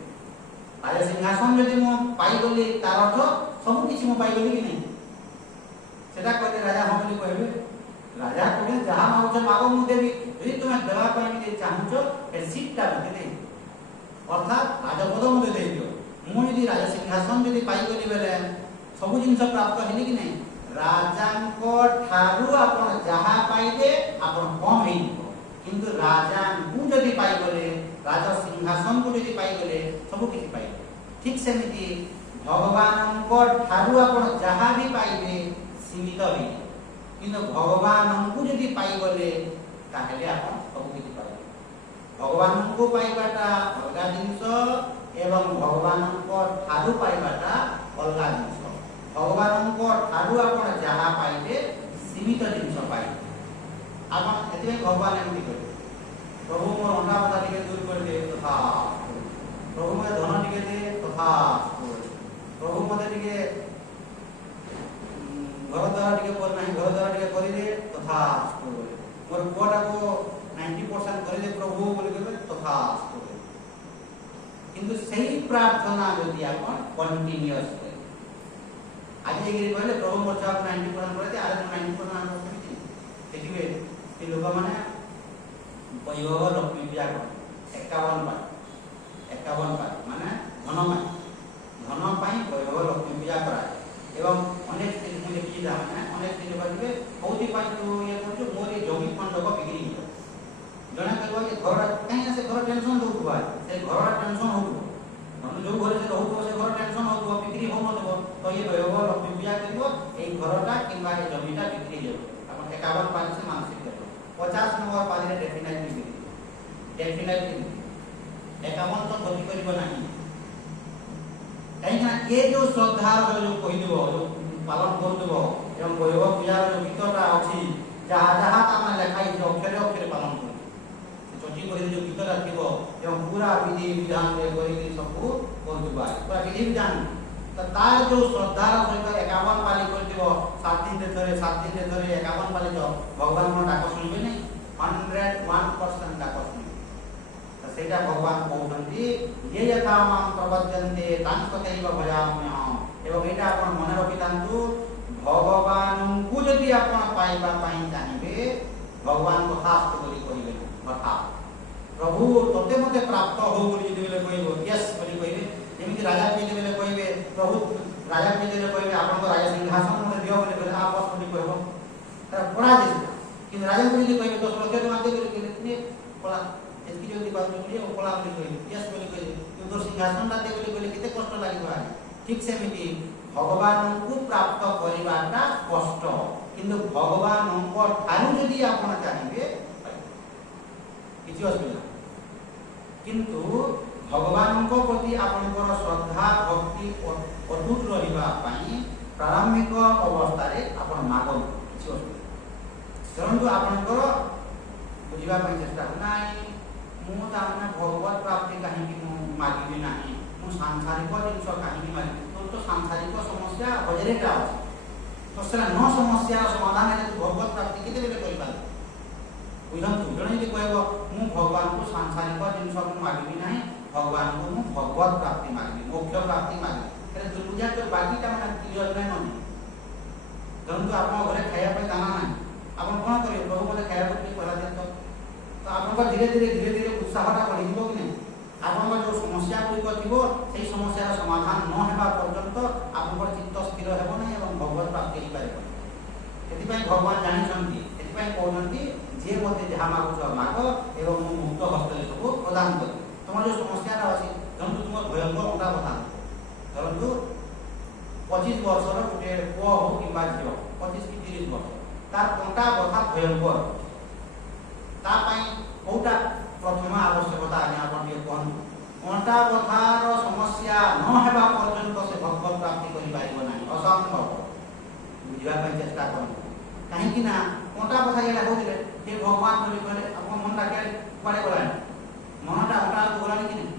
ରାଜ ସିଂହାସନ ଯଦି ମୁଁ ପାଇଗଲି ତାର ଅର୍ଥ ସବୁ କିଛି ମୁଁ ପାଇଗଲି କି ନାହିଁ সেটা কইলে রাজা হ্যাঁ বলি কইবে রাজা কইলে যাহা মাগুছ মাগ মু দেবি যদি তুমি দেওয়া পাই যদি চাহুছ এ সিটটা মতে দেই অর্থাৎ রাজপদ মতে দেই দিও মু যদি রাজা সিংহাসন যদি পাই গলি বেলে সবু জিনিস প্রাপ্ত হেলি কি নাই রাজাঙ্ক ঠারু আপন যাহা পাইবে আপন কম হেই কিন্তু রাজাঙ্কু যদি পাই গলে রাজা সিংহাসন কো যদি পাই গলে সবু কিছু পাইবে ঠিক সেমিতি ভগবানঙ্ক ঠারু আপন যাহা भी পাইবে সীমিত হই কিন্তু ভগবানଙ୍କୁ যদি পাইগলে তাহলে আপন সব কিছু পাইবে ভগবানଙ୍କୁ পাইবাটা অলগা জিনিস এবং ভগবানଙ୍କ ঠারু পাইবাটা অলগা জিনিস ভগবানଙ୍କ ঠারু আপন যাহা পাইবে সীমিত জিনিস পাইবে আপন এতে ভগবান এমনি করে প্রভু মোর অন্ডা বদা টিকে দূর করে দে তথা প্রভু মোর ধন টিকে দে তথা প্রভু মতে টিকে घर द्वारा टिके कर नाही घर द्वारा टिके करि दे तथा मोर पुआटा को 90% करि दे प्रभु बोली कहबे तथा किंतु सही प्रार्थना यदि आपण कंटीन्यूअस करे आज एगिरी कहले प्रभु मोर छाप 90% करे दे आरे 90% हम करते देखिबे ए लोक माने वैभव लक्ष्मी पूजा कर 51 पार माने धन पाई वैभव लक्ष्मी पूजा करा एवं अनेक दिन मुझे की दाने अनेक दिन बादे होती पाई तो ये करछु मोर ये जमी फंड को बिक्री हो जने कहबो जे घर कहीं से घर टेंशन होउबा से घर टेंशन होउबो मन जो घर से रहउबो से घर टेंशन होउबो बिक्री हो नथबो तो ये वैभव लक्ष्मी पूजा करबो ए घरटा किंबा ए जमीटा बिक्री हो अपन 51 पानी से मानसिक करबो 50 नंबर पानी डेफिनेटली 51 तो गति करबो नहीं कहीं ये जो श्रद्धा जो कहीदेव जो पालन करदेव एवं वैभव पूजार जो गीतटा अच्छी जहाँ जहाँ तार लेखाई अक्षरे अक्षरे पालन कर चटी कर जो गीतटा थी एवं पूरा विधि विधान सब पूरा विधि विधान तो तार जो श्रद्धार सहित 51 पाली कर 7 दिन थरे 51 पाली तो भगवान मन डाक शुणवे नहीं 101% डाक शुणवे सेटा भगवान कहउछन्ती ये यथा मां प्रपद्यन्ते तांस्तथैव भजाम्यहम् एवं एटा आपण मने रखितांतु भगवानଙ୍କୁ যদি आपण पाइबा पाई चाहिबे भगवान तथास्तु बोली कहिबे तथा प्रभु तते मते प्राप्त हो बोली जदि बेले कहिबो यस बोली कहिबे जेमिति राजा के बेले कहिबे प्रभु राजा के बेले कहिबे आपण को राजा सिंहासन मते दियो बोली बेले आपस बोली कहबो तार पड़ा जे कि राजा को जदि कहिबे 10 लक्ष टका दे बोली पड़ा एसकी जल्दी बात बोलिए ओकला बोली कहि यस बोली कहि तो सिंहासन ता दे बोली केते कष्ट लागिबो आ ठीक सेमिति भगवानଙ୍କୁ प्राप्त करिबाटा कष्ट किंतु भगवानଙ୍କ ठारू जदि आपण चाहिबे किछि असुविधा किंतु भगवानଙ୍କ प्रति आपनकर श्रद्धा भक्ति अटूट रहिबा पई प्रारंभिक अवस्था रे आपण मागो किछि असुविधा परंतु आपनकर बुझिबा पई चेष्टा नाही मु ताने भगवत प्राप्ति कहीं की मागिबी नाही मु सांसारिक जिनिस कहीं मागिबी तो सांसारिक समस्या हजारेटा अछि तो सेला न समस्या समाधान है तो भगवत प्राप्ति केते बेले करि पाले बुझंतु जणे जे कहबो मु भगवान को सांसारिक जिनिस मु मागिबी नाही भगवान को मु भगवत प्राप्ति मागिबी मोक्ष प्राप्ति मागिबी एरे दुर्बुझा तो बाकीटा माने क्लियर नै ननि ଧରନ୍ତୁ ଆପଣ ଘରେ ଖାଇବା ପାଇଁ ଦାନା ନାହିଁ, ଆପଣ କ'ଣ କରିବେ? ପ୍ରଭୁ ମୋତେ ଖାଇବା ପାଇଁ ପଇସା ଦିଅନ୍ତୁ। ତ ଆପଣଙ୍କର ଧୀରେ ଧୀରେ ଉତ୍ସାହଟା ବଢ଼ିଯିବ କି ନାହିଁ? ଆପଣଙ୍କର ଯେଉଁ ସମସ୍ୟା ଗୁଡ଼ିକ ଥିବ ସେଇ ସମସ୍ୟାର ସମାଧାନ ନ ହେବା ପର୍ଯ୍ୟନ୍ତ ଆପଣଙ୍କର ଚିତ୍ତ ସ୍ଥିର ହେବ ନାହିଁ ଏବଂ ଭଗବତ ପ୍ରାପ୍ତି ହେଇପାରିବ ନାହିଁ। ସେଥିପାଇଁ ଭଗବାନ ଜାଣିଛନ୍ତି, ସେଥିପାଇଁ କହୁଛନ୍ତି ଯିଏ ମୋତେ ଯାହା ମାଗୁଛ ମାଗ ଏବଂ ମୁଁ ମୁକ୍ତ ହସ୍ତରେ ସବୁ ପ୍ରଦାନ କରିବି। ତୁମର ଯେଉଁ ସମସ୍ୟାଟା ଅଛି, ଧରନ୍ତୁ ତୁମର ଭୟଙ୍କର ଅଣ୍ଟା ବଥା, ଧରନ୍ତୁ 25 ବର୍ଷର ଗୋଟିଏ ପୁଅ ହଉ କିମ୍ବା ଝିଅ, 25 କି 30 ବର୍ଷ, ତାର ଅଣ୍ଟା ବଥା ଭୟଙ୍କର, ତା ପାଇଁ କୋଉଟା ପ୍ରଥମ ଆବଶ୍ୟକତା? ଆଜ୍ଞା ଆପଣ ଟିକେ କୁହନ୍ତୁ। ଅଣ୍ଟା ବଥାର ସମସ୍ୟା ନ ହେବା ପର୍ଯ୍ୟନ୍ତ ସେ ଭଗବତ ପ୍ରାପ୍ତି କରିପାରିବ ନାହିଁ, ଅସମ୍ଭବ। ବୁଝିବା ପାଇଁ ଚେଷ୍ଟା କରନ୍ତୁ। କାହିଁକି ନା ଅଣ୍ଟା ବଥା ଯେଟା ହଉଥିଲେ ସେ ଭଗବାନ ବୋଲି କହିଲେ ଆପଣ ମନଟା କୁଆଡ଼େ ଗଲାଣି? ମନଟା ଅଣ୍ଟାକୁ ଗଲାଣି କି ନାହିଁ?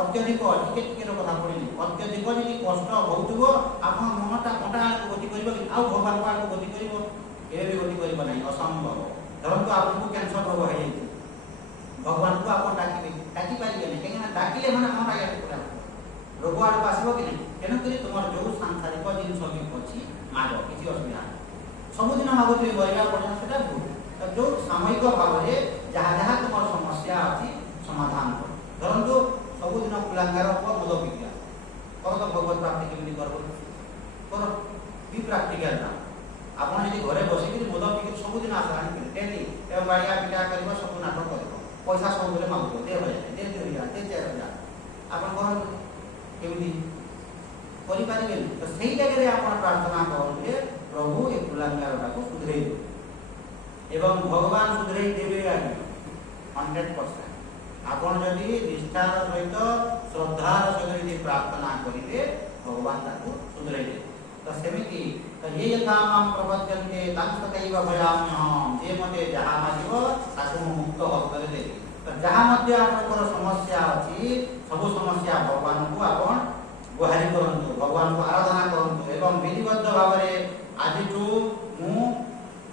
ଅତ୍ୟଧିକ ଟିକେ କଥା ପଡ଼ିନି, ଅତ୍ୟଧିକ ଯଦି କଷ୍ଟ ହେଉଥିବ ଆପଣ ମନଟା ଅଣ୍ଟା ଆଡ଼କୁ ଗତି କରିବ କି? ଆଉ ଭଗବାନଙ୍କ ଆଡ଼କୁ ଗତି କରିବ? କେବେ ବି ଗତି କରିବ ନାହିଁ, ଅସମ୍ଭବ। ଧରନ୍ତୁ ଆପଣଙ୍କୁ କ୍ୟାନ୍ସର ରୋଗ ହେଇଯାଇଛି, ଭଗବାନଙ୍କୁ ଆପଣ ଡାକିବେ, ଡାକିପାରିବେ ନାହିଁ, କାହିଁକିନା ଡାକିଲେ ମାନେ ମନଟା ପୁରା ରୋଗ ଆଡ଼କୁ ଆସିବ କି ନାହିଁ? ତେଣୁକରି ତୁମର ଯେଉଁ ସାଂସାରିକ ଜିନିଷ ବି ଅଛି ମାଗ, କିଛି ଅସୁବିଧା ନାହିଁ। ସବୁଦିନ ମାଗୁଥିବେ ମରିବା ପର୍ଯ୍ୟନ୍ତ, ସେଟା ଭୁଲ। ଯେଉଁ ସାମୟିକ ଭାବରେ ଯାହା ତୁମର ସମସ୍ୟା ଅଛି ସମାଧାନ କର। ଧରନ୍ତୁ ସବୁଦିନ କୁଲାଙ୍ଗାର ମଦ ପିଇବା, କର ତ ଭଗବତ ପ୍ରାପ୍ତି କେମିତି କରିବ? କର, ବି ପ୍ରାକ୍ଟିକାଲ ନା। ଆପଣ ଯଦି ଘରେ ବସିକିରି ମଦ ପିଇକି ସବୁଦିନ ଆସରାଣି କରିବେ, ଡେଲି ଏବଂ ବାଡ଼ିଆ ପିଟା କରିବ, ସବୁ ନାଟକ କରିବ, ପଇସା ସବୁବେଳେ ମାଗୁଥିବ, 2,000 4,000, ଆପଣ କରନ୍ତୁ, କେମିତି କରିପାରିବେନି? ତ ସେଇ ଜାଗାରେ ଆପଣ ପ୍ରାର୍ଥନା କରନ୍ତୁ ଯେ ପ୍ରଭୁ ଏ କୁଲାଙ୍ଗାରଟାକୁ ସୁଧରେଇ ଦେବେ, ଏବଂ ଭଗବାନ ସୁଧରେଇ ଦେବେ ଆଜ୍ଞା 100%। ଆପଣ ଯଦି ନିଷ୍ଠାର ସହିତ ଶ୍ରଦ୍ଧାର ସହିତ ଯଦି ପ୍ରାର୍ଥନା କରିବେ ଭଗବାନ ତାକୁ ସୁଧରେଇ ଦେବେ। ତ ସେମିତି ये यथा मां प्रपद्यन्ते तं तथैव भजाम्यहं, जे मते ଯାହା ମାଗିବ ତାକୁ ମୁଁ ମୁକ୍ତ ହସ୍ତରେ ଦେବି। ତ ଯାହା ମଧ୍ୟ ଆପଣଙ୍କର ସମସ୍ୟା ଅଛି ସବୁ ସମସ୍ୟା ଭଗବାନଙ୍କୁ ଆପଣ ଗୁହାରି କରନ୍ତୁ, ଭଗବାନଙ୍କୁ ଆରାଧନା କରନ୍ତୁ ଏବଂ ବିଧିବଦ୍ଧ ଭାବରେ ଆଜିଠୁ ମୁଁ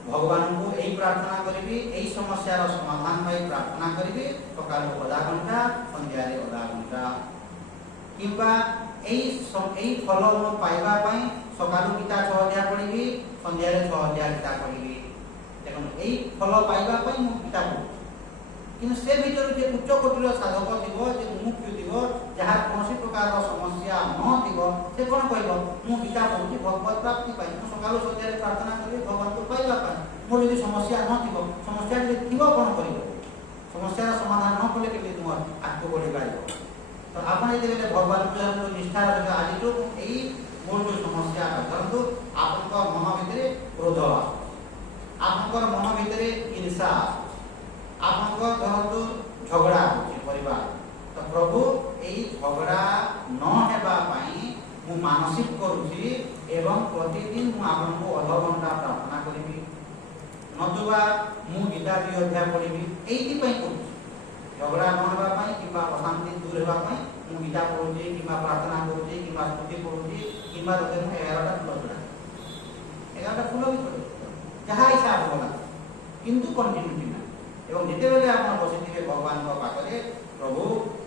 ଭଗବାନଙ୍କୁ ଏହି ପ୍ରାର୍ଥନା କରିବି, ଏହି ସମସ୍ୟାର ସମାଧାନ ପାଇଁ ପ୍ରାର୍ଥନା କରିବି। ସକାଳୁ ଅଧା ଘଣ୍ଟା, ସନ୍ଧ୍ୟାରେ ଅଧା ଘଣ୍ଟା, କିମ୍ବା এই ଫଳ ମୁଁ ପାଇବା ପାଇଁ ସକାଳୁ ଗୀତା 6 ଅଧ୍ୟାୟ ପଢ଼ିବି, ସନ୍ଧ୍ୟାରେ 6 ଅଧ୍ୟାୟ ଗୀତା ପଢ଼ିବି। ଦେଖନ୍ତୁ ଏଇ ଫଳ ପାଇବା ପାଇଁ ମୁଁ ଗୀତା ପଢ଼ୁଛି। କିନ୍ତୁ ସେ ଭିତରୁ ଯେ ଉଚ୍ଚ କୋଟିର ସାଧକ ଥିବ, ଯେ ମୁମୁକ୍ଷୁ ଥିବ, ଯାହାର କୌଣସି ପ୍ରକାରର ସମସ୍ୟା ନଥିବ, ସେ କ'ଣ କହିବ? ମୁଁ ଗୀତା ପଢ଼ୁଛି ଭଗବତ ପ୍ରାପ୍ତି ପାଇଁ, ମୁଁ ସକାଳୁ ସନ୍ଧ୍ୟାରେ ପ୍ରାର୍ଥନା କରିବି ଭଗବାନଙ୍କୁ ପାଇବା ପାଇଁ। ମୋର ଯଦି ସମସ୍ୟା ନଥିବ, ସମସ୍ୟା ଯଦି ଥିବ କ'ଣ କରିବ? ସମସ୍ୟାର ସମାଧାନ ନ କଲେ କେମିତି ତୁମର ଆଗକୁ ବଢ଼ିପାରିବ? ତ ଆପଣ ଯେତେବେଳେ ଭଗବାନଙ୍କୁ ନିଷ୍ଠାର ସହିତ ଆଜିଠୁ ଏଇ ମୋର ଯେଉଁ ସମସ୍ୟା, ଧରନ୍ତୁ ଆପଣଙ୍କ ମନ ଭିତରେ କ୍ରୋଧ ଆସୁଛି, ଆପଣଙ୍କର ମନ ଭିତରେ ଈର୍ଷା ଆସୁଛି, ଆପଣଙ୍କ ଧରନ୍ତୁ ଝଗଡ଼ା ହେଉଛି ପରିବାର, ତ ପ୍ରଭୁ ଏଇ ଝଗଡ଼ା ନ ହେବା ପାଇଁ ମୁଁ ମାନସିକ କରୁଛି ଏବଂ ପ୍ରତିଦିନ ମୁଁ ଆପଣଙ୍କୁ ଅଧଘଣ୍ଟା ପ୍ରାର୍ଥନା କରିବି, ନତୁବା ମୁଁ ଗୀତା 2 ଅଧ୍ୟାୟ ପଢ଼ିବି। ଏଇଥିପାଇଁ କରୁଛି, ଝଗଡ଼ା ନ ହେବା ପାଇଁ କିମ୍ବା ଅଶାନ୍ତି ଦୂର ହେବା ପାଇଁ ମୁଁ ଗୀତା ପଢ଼ୁଛି କିମ୍ବା ପ୍ରାର୍ଥନା କରୁଛି କିମ୍ବା ସ୍ତୁତି ପଢ଼ୁଛି କିମ୍ବା ତୋତେ ମୁଁ 11ଟା ଫୁଲ ଚଢ଼ାଏ, 11ଟା ଫୁଲ ବି ଚଢ଼ାଏ, ଯାହା ଇଚ୍ଛା ଆପଣଙ୍କ ଲାଗେ, କିନ୍ତୁ କଣ୍ଟିନ୍ୟୁଟି ନାହିଁ। ଏବଂ ଯେତେବେଳେ ଆପଣ ବସିଥିବେ ଭଗବାନଙ୍କ ପାଖରେ, ପ୍ରଭୁ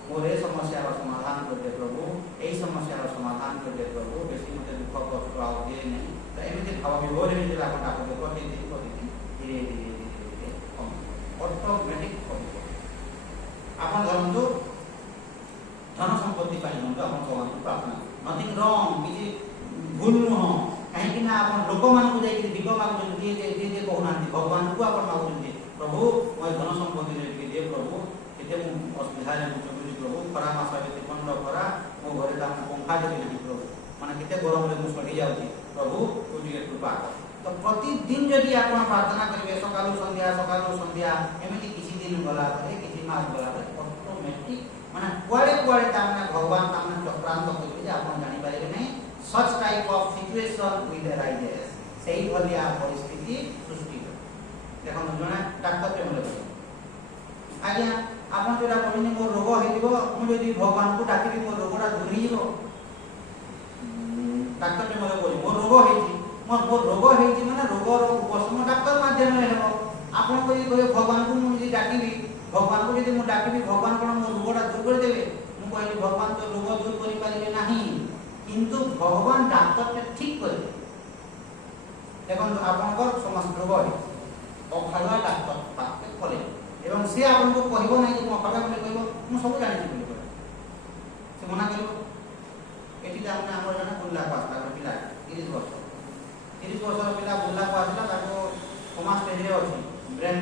ମୋର ଏ ସମସ୍ୟାର ସମାଧାନ କରିଦେ ପ୍ରଭୁ, ଏଇ ସମସ୍ୟାର ସମାଧାନ କରିଦେ ପ୍ରଭୁ, ବେଶୀ ମୋତେ ଦୁଃଖ କଷ୍ଟ ଆଉ ଦିଏ ନାହିଁ। ତ ଏମିତି ଭାବ ବିଭୋର ହେଇଥିଲେ ଆପଣ ଡାକବେ, ପ୍ରତିଦିନ ଧୀରେ ଧୀରେ ଅଟୋମେଟିକ୍ କରିବ। ଆପଣ ଧରନ୍ତୁ ଧନ ସମ୍ପତ୍ତି ପାଇଁ ଆପଣ ଭଗବାନଙ୍କୁ ପ୍ରାର୍ଥନା, ନଥିଂ ରଙ୍ଗ, କିଛି ଭୁଲ ନୁହଁ। କାହିଁକି ନା ଆପଣ ଲୋକମାନଙ୍କୁ ଯାଇକି ଭିକ ମାଗୁଛନ୍ତି, ଯିଏ କହୁନାହାନ୍ତି, ଭଗବାନଙ୍କୁ ଆପଣ ମାଗୁଛନ୍ତି ପ୍ରଭୁ ମୋ ଧନ ସମ୍ପତ୍ତି ଟିକେ ଦିଏ ପ୍ରଭୁ, କେତେ ମୁଁ ଅସୁବିଧାରେ ମୁଁ ଚଳୁଛି ପ୍ରଭୁ, ଖରା ମାସ କେତେ ଖଣ୍ଡ ଖରା, ମୋ ଘରେ ତ ଆପଣ ପଙ୍ଖା ଦେବି ନାହିଁ ପ୍ରଭୁ, ମାନେ କେତେ ଗରମରେ ମୁଁ ସଢ଼ି ଯାଉଛି ପ୍ରଭୁ, ତୁ ଟିକେ କୃପା କର। ତ ପ୍ରତିଦିନ ଯଦି ଆପଣ ପ୍ରାର୍ଥନା କରିବେ ସକାଳୁ ସନ୍ଧ୍ୟା, ଏମିତି କିଛି ଦିନ ଗଲା ପରେ, କିଛି ମାସ ଗଲା ପରେ ଅଟୋମେଟିକ୍ ମାନେ କୁଆଡ଼େ ତାମାନେ ଭଗବାନ ତାମାନେ ଚକ୍ରାନ୍ତ କରିବେ ଯେ ଆପଣ ଜାଣିପାରିବେ ନାହିଁ। Such type of situation will arises, ସେହି ଭଳିଆ ପରିସ୍ଥିତି ସୃଷ୍ଟି ହୁଏ। ଦେଖନ୍ତୁ ଜଣେ ଡାକ୍ତରଟେ ମୋତେ କହିବ, ଆଜ୍ଞା ଆପଣ ଯେଉଁଟା କହିଲେ ମୋର ରୋଗ ହେଇଯିବ, ମୁଁ ଯଦି ଭଗବାନଙ୍କୁ ଡାକିବି ମୋ ରୋଗଟା ଦୂର ହେଇଯିବ। ଡାକ୍ତରଟେ ମୋତେ କହୁଛି ମୋର ରୋଗ ହେଇଛି, ମୋର ରୋଗ ହେଇଛି ମାନେ ରୋଗର ଉପଶମ ଡାକ୍ତର ମାଧ୍ୟମରେ ହେବ। ଆପଣ ଯଦି କହିବେ ଭଗବାନଙ୍କୁ ମୁଁ ଯଦି ଡାକିବି, ଭଗବାନଙ୍କୁ ଯଦି ମୁଁ ଡାକିବି, ଭଗବାନ କ'ଣ ମୋ ରୋଗଟା ଦୂର କରିଦେବେ? ମୁଁ କହିଲି ଭଗବାନ ତ ରୋଗ ଦୂର କରିପାରିବେ ନାହିଁ, କିନ୍ତୁ ଭଗବାନ ଡାକ୍ତରଟେ ଠିକ୍ କରିବେ। দেখুন আপনার সমস্ত রোগ অখাড়ুয়া ডাক্তার পাখে গলে এবং সে আপনাকে কহব না যে অখাড়ুয়া বলে কহব মু সব জানিছি বলে কহ সে মনা করব। এটি আমরা আমার জনে বুল্লাকে আসলা গোটে পিলা 30 বর্ষর পিলা বুল্লাকে আসলা তাকে কোমা স্টেজে অছি ব্রেন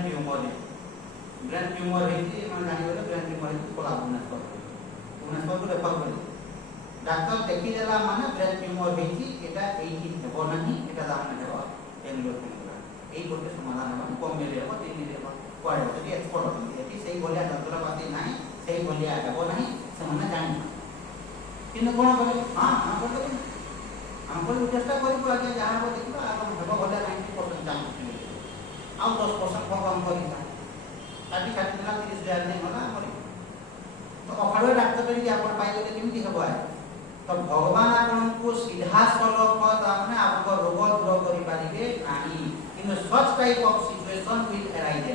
ଟ୍ୟୁମର ହେଇଛି ମାନେ ଜାଣିଗଲେ ବ୍ରେନ୍ ଟ୍ୟୁମର ହେଇଛି କଲା ଭୁବନେଶ୍ୱରକୁ ରେଫର କଲେ ଡାକ୍ତର ଦେଖିଦେଲା ମାନେ ବ୍ରେନ୍ ଟ୍ୟୁମର ହେଇଛି ଏଇଟା ଏଇଠି ହେବ ନାହିଁ ଏଇଟା ତାମାନେ ହେବ ବେଙ୍ଗଲୋର ଏଇ ଗୋଟେ ସମାଧାନ ହେବ ବମ୍ବେରେ ହେବ ଦିଲ୍ଲୀରେ ହେବ କୁଆଡ଼େ ହେବ ସେଠି ଏକ୍ସପର୍ଟ ଅଛନ୍ତି ଏଠି ସେଇଭଳିଆ ଯନ୍ତ୍ରପାତି ନାହିଁ ସେଇଭଳିଆ ହେବ ନାହିଁ ସେମାନେ ଜାଣିଛନ୍ତି କିନ୍ତୁ କ'ଣ କଲେ ହଁ ଆମେ କରିଦେବୁ ଆମେ କହିବୁ ଚେଷ୍ଟା କରିବୁ ଆଜ୍ଞା ଯାହା ହେବ ଦେଖିବା ଆଉ ହେବ ଭଳିଆ 90% ଚାନ୍ସ ଆଉ 10% କ'ଣ କମ୍ କରିଥା ଷାଠିଏ ଦେଲା 30,000 नहीं होला मरी तो अखाड़ुआ डाक्तर करी आपण पाइले केमिति हबो आय तो भगवान आपनको सीधा सलख ताने आपको रोग दूर करि पारिबे नाही in such type of situation will arise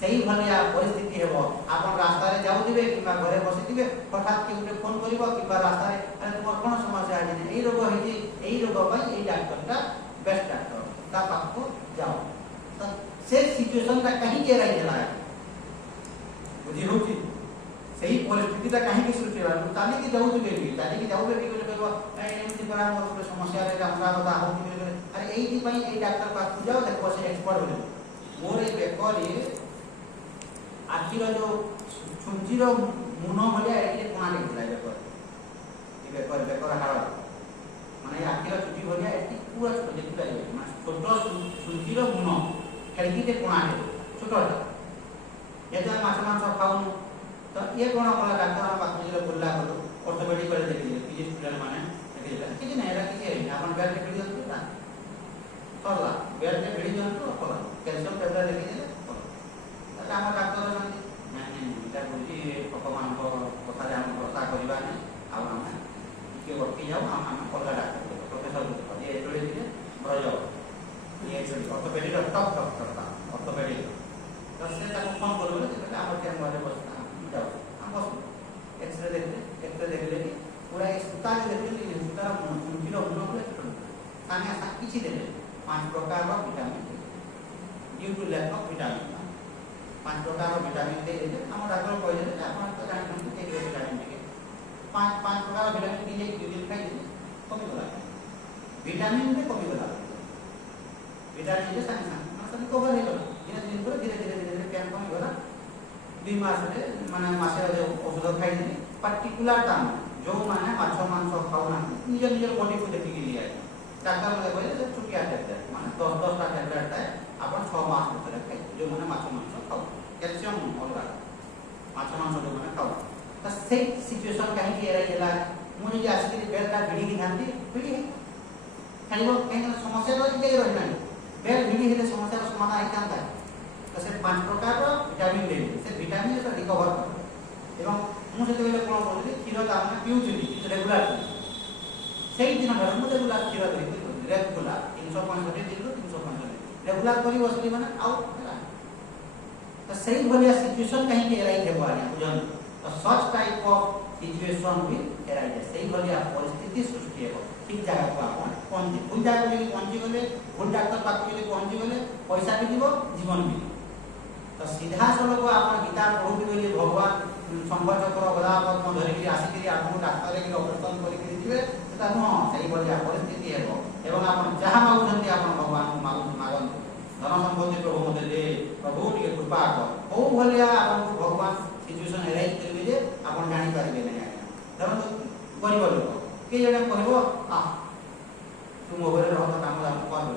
सही भलिया परिस्थिति हेबो आपण रास्ता रे जाउदिबे किबा घरे बसिदिबे हठात के उठे फोन करिवो किबा रास्ता रे अरे तुमर कोन समस्या आइ नै ए रोग हेछि एई रोग पई एई डाक्टरटा बेस्ट डाक्टर ता पाखो जाओ तो से सिचुएशन ता कहीं के रही जाला बुझी होची सही परिस्थितिटा कहीं सृष्टि होला ताली की जाउदिबे कि कहबो ए एमति करा मोर गोटे समस्या रे हमरा बता होती अरे एई पई एई डाक्टर पाखो जाओ देखो से एक्सपर्ट होले मोर ए बेकरी आखिर जो छुंजीर मुन भलिया एटे कोना लेखिला बेकर हाड़ माने आखिर छुंजी भलिया एटी पूरा छोट देखि पारिबे माने छोट छुंजीर मुन खेलकीटे कोना ले छोटटा ये तो माछ मांस खाऊनु तो ये कोन कला डाक्टर हम पाखो जे बोलला करो ऑर्थोपेडिक करे देखि पीजी स्टूडेंट माने देखिला कि नै एरा कि आपन बेड के भिडी दंतु ना सरला बेड के भिडी दंतु कला कैल्शियम टेबलेट देखि दे ताले हम डाक्टर जंती नै इटा बुझी भगवान को कथा रे हम भरोसा करबा नै आ हम के वर्की जाऊ हम कला डाक्टर प्रोफेसर को ये एटोले दिए भरो ये ऑर्थोपेडिक टॉप डॉक्टर ऑर्थोपेडिक तो से ताको फोन करबो जे हमर के घरे बसता जाओ हम बस एक्सरे देखले कि पूरा एक सुता देखले कि सुता मुंजिरो मुनो बोले साने सा किछि देले 5 प्रकार रो vitamin due to lack of vitamin 5 प्रकार रो विटामिन दे दे हम डॉक्टर कहले जे आपण तो जानि कि एक विटामिन के 5 प्रकार रो विटामिन के दिन खाइ दे कमी गला विटामिन में कमी गला विटामिन के साने सा कवर हे गला दिन पर धीरे धीरे प्यान कमी गला 2 मास रे माने मासे जो औषध खाइ दे पर्टिकुलर टाइम जो माने माछ मांस खाउना निज निज बॉडी को देखि के लिया डाक्टर मले कहले जे छुटिया टेबलेट माने 10 टा टेबलेट है अपन 6 मास भीतर खाइ जो माने माछ मांस खाउ कैल्शियम अलगा माछ मांस जो माने खाउ त से सिचुएशन कहीं के एरा गेला मु जे आसी बेड ता भिडी की थांती भिडी खाइबो कहीं समस्या रो जे रहना बेड भिडी हेले समस्या रो समाधान आइतांता तो से 5 प्रकार रो विटामिन ले से विटामिन से रिकवर कर एवं मु से कोन बोलली खीर ता हमने पिउचली रेगुलर सेही दिन घर मु रेगुलर खीर धरि रेगुलर 365 दिन 365 रेगुलर करी बसली माने आउट ହେଲା तो सही भलिया सिचुएशन कहीं के एराई हेबो आनी बुझन तो such type of situation will arise सही भलिया परिस्थिति सृष्टि हेबो ठीक जगह को आपण पहुंची भूल जाय बोली पहुंची गले भूल डॉक्टर पाक के पहुंची गले पैसा भी दिबो जीवन भी तो सीधा सलको आपण गीता पढु बोली भगवान संघर्ष कर गदा पद्म धरि के आसी के आपण डॉक्टर के ऑपरेशन करि के दिबे सेटा न सही भलिया परिस्थिति हेबो एवं आपण जहां मागुछन्ती आपण भगवान को मागन धन संपत्ति प्रभु मते दे प्रभु के कृपा कर ओ भलिया आपण भगवान सिचुएशन एराइज करबे जे आपण जानि पारिबे नै धरन गरीब लोक के जने कहबो आ तू मोबाइल रह तो काम दाम कर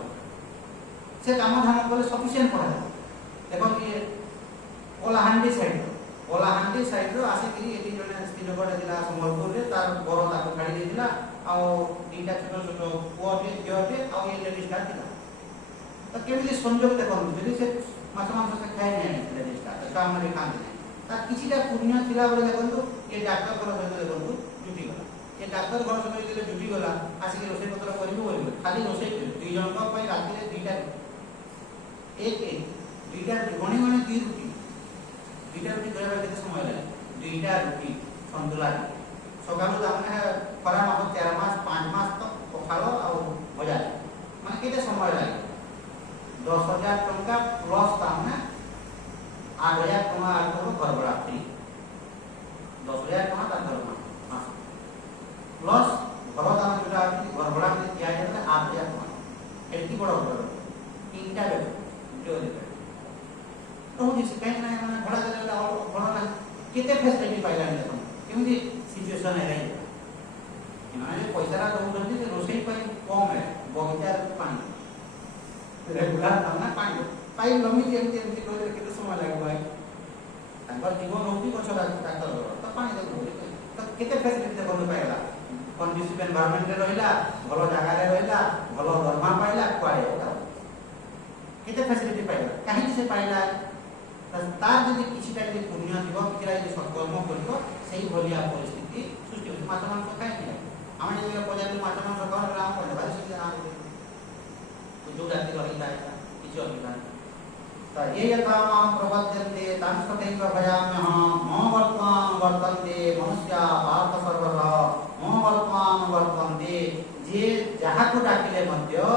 से काम धाम करे सफिशिएंट पड़ा देखो कि ओलाहांडी साइड रो आसी कि एटी जने स्थिर कोडे दिला संबलपुर रे तार बरो ताको गाड़ी देदिला आ तीनटा छोट छोट पुआटे झियोटे आ ये लेडीज का दिला तो केमिति संयोग देखो यदि से मास से खाय नै लेडीज का तो काम रे काम नै ता किछिटा पुण्य थिला बोले देखो ये डॉक्टर को सहित देखो ड्यूटी गला ये डॉक्टर घर सहित दिले ड्यूटी गला आसी के रोसे पत्र करिबो बोलिबो खाली रोसे दुई जन का पई राती रे दुईटा एक दुईटा गणी गणी दुई रुटी दुईटा रुटी खाइबा केते समय लागे दुईटा रुटी संतुला सकाळु आपने खरा मास 4 मास 5 मास तक पखालो आ भजा माने केते समय लागे 10,000 टंका प्लस ताने 8,000 टंका आगो घर भड़ा फ्री 10,000 टंका ता दरमा प्लस घर दाम जोटा घर भड़ा में दिया जाए 8,000 टंका एटी बड़ घर तीनटा बेड जो दे तो जिस कहीं ना माने भड़ा देला भड़ा ना केते फैसिलिटी पाइला देखो केमदी सिचुएशन है रही इमाने पैसा रा दउछन जे रोसई पई कम है बगीचा पानी रेगुलर ना पानी पाई लमी जेमती एमती कोइ केते समय लागो भाई तांकर जीवन होती गछरा डाक्टर तो पानी देखो तो केते फैसिलिटी देखो पाइला कंडीसिव एनवायरनमेंट रे रहिला भलो जगह रे रहिला भलो दरमा पाइला क्वारे केते फैसिलिटी पाइला काहे से पाइला तार जदि किछिटा जदि पुण्य थिबो किछिटा जदि सत्कर्म करितो सेही भलिया परिस्थिति सृष्टि होय माछ मांस खाय नै आमे जे पजारी माछ मांस खाय राम कहले भाई से राम तो जो जाति रहिला किछि अभिमान त ये यथा मां प्रपद्यन्ते तांस्तथैव भजाम्यहं मम वर्तमान वर्तन्ते मनुष्या पार्थ सर्वतः मम वर्तमान वर्तन्ते जे जहा को डाकिले मध्य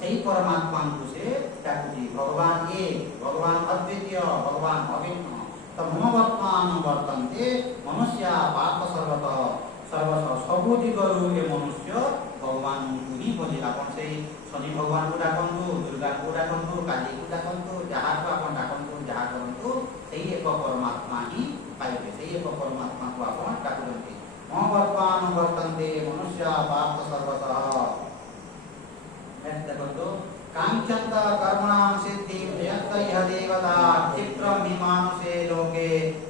सेही परमात्मा को से डाकुची भगवान एक भगवान अद्वितीय भगवान अभिन्न तो मम वर्तमान वर्तन्ते मनुष्या पार्थ सर्वतः सर्वतः सबु दिगरु ए मनुष्य भगवान को ही भजे आपण से शनि भगवान को डाकंतु दुर्गा को डाकंतु काली को डाकंतु जहा को आपण डाकंतु जहा करंतु सेही एक परमात्मा ही पाइबे सेही एक परमात्मा को आपण डाकुचंती मम वर्तमान वर्तन्ते मनुष्या पार्थ सर्वतः देखो कांक्षन्त कर्मणां सिद्धिं जयन्त इह देवता क्षिप्रं हि मानुषे लोके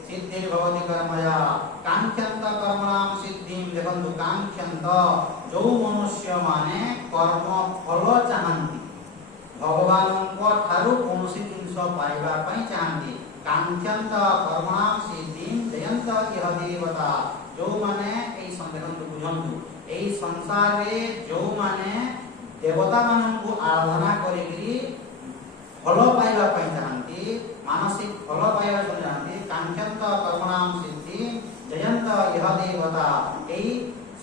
सिद्धिर्भवति कर्मया कांक्षन्त कर्मणां सिद्धिं देखो कांक्षन्त जो मनुष्य माने कर्म फल चाहंती भगवान को ठारू कोनोसी जिंस पाइबा पई चाहंती कांक्षन्त कर्मणां सिद्धिं जयन्त इह देवता जो माने एई संदेहंतु बुझंतु एई संसार रे जो माने देवता माननकु आराधना करिकरी फल पाइबा पई चाहंती मानसिक फल पाइबा चाहंती कांक्षन्त कर्मणां सिद्धि जयंत यह देवता एई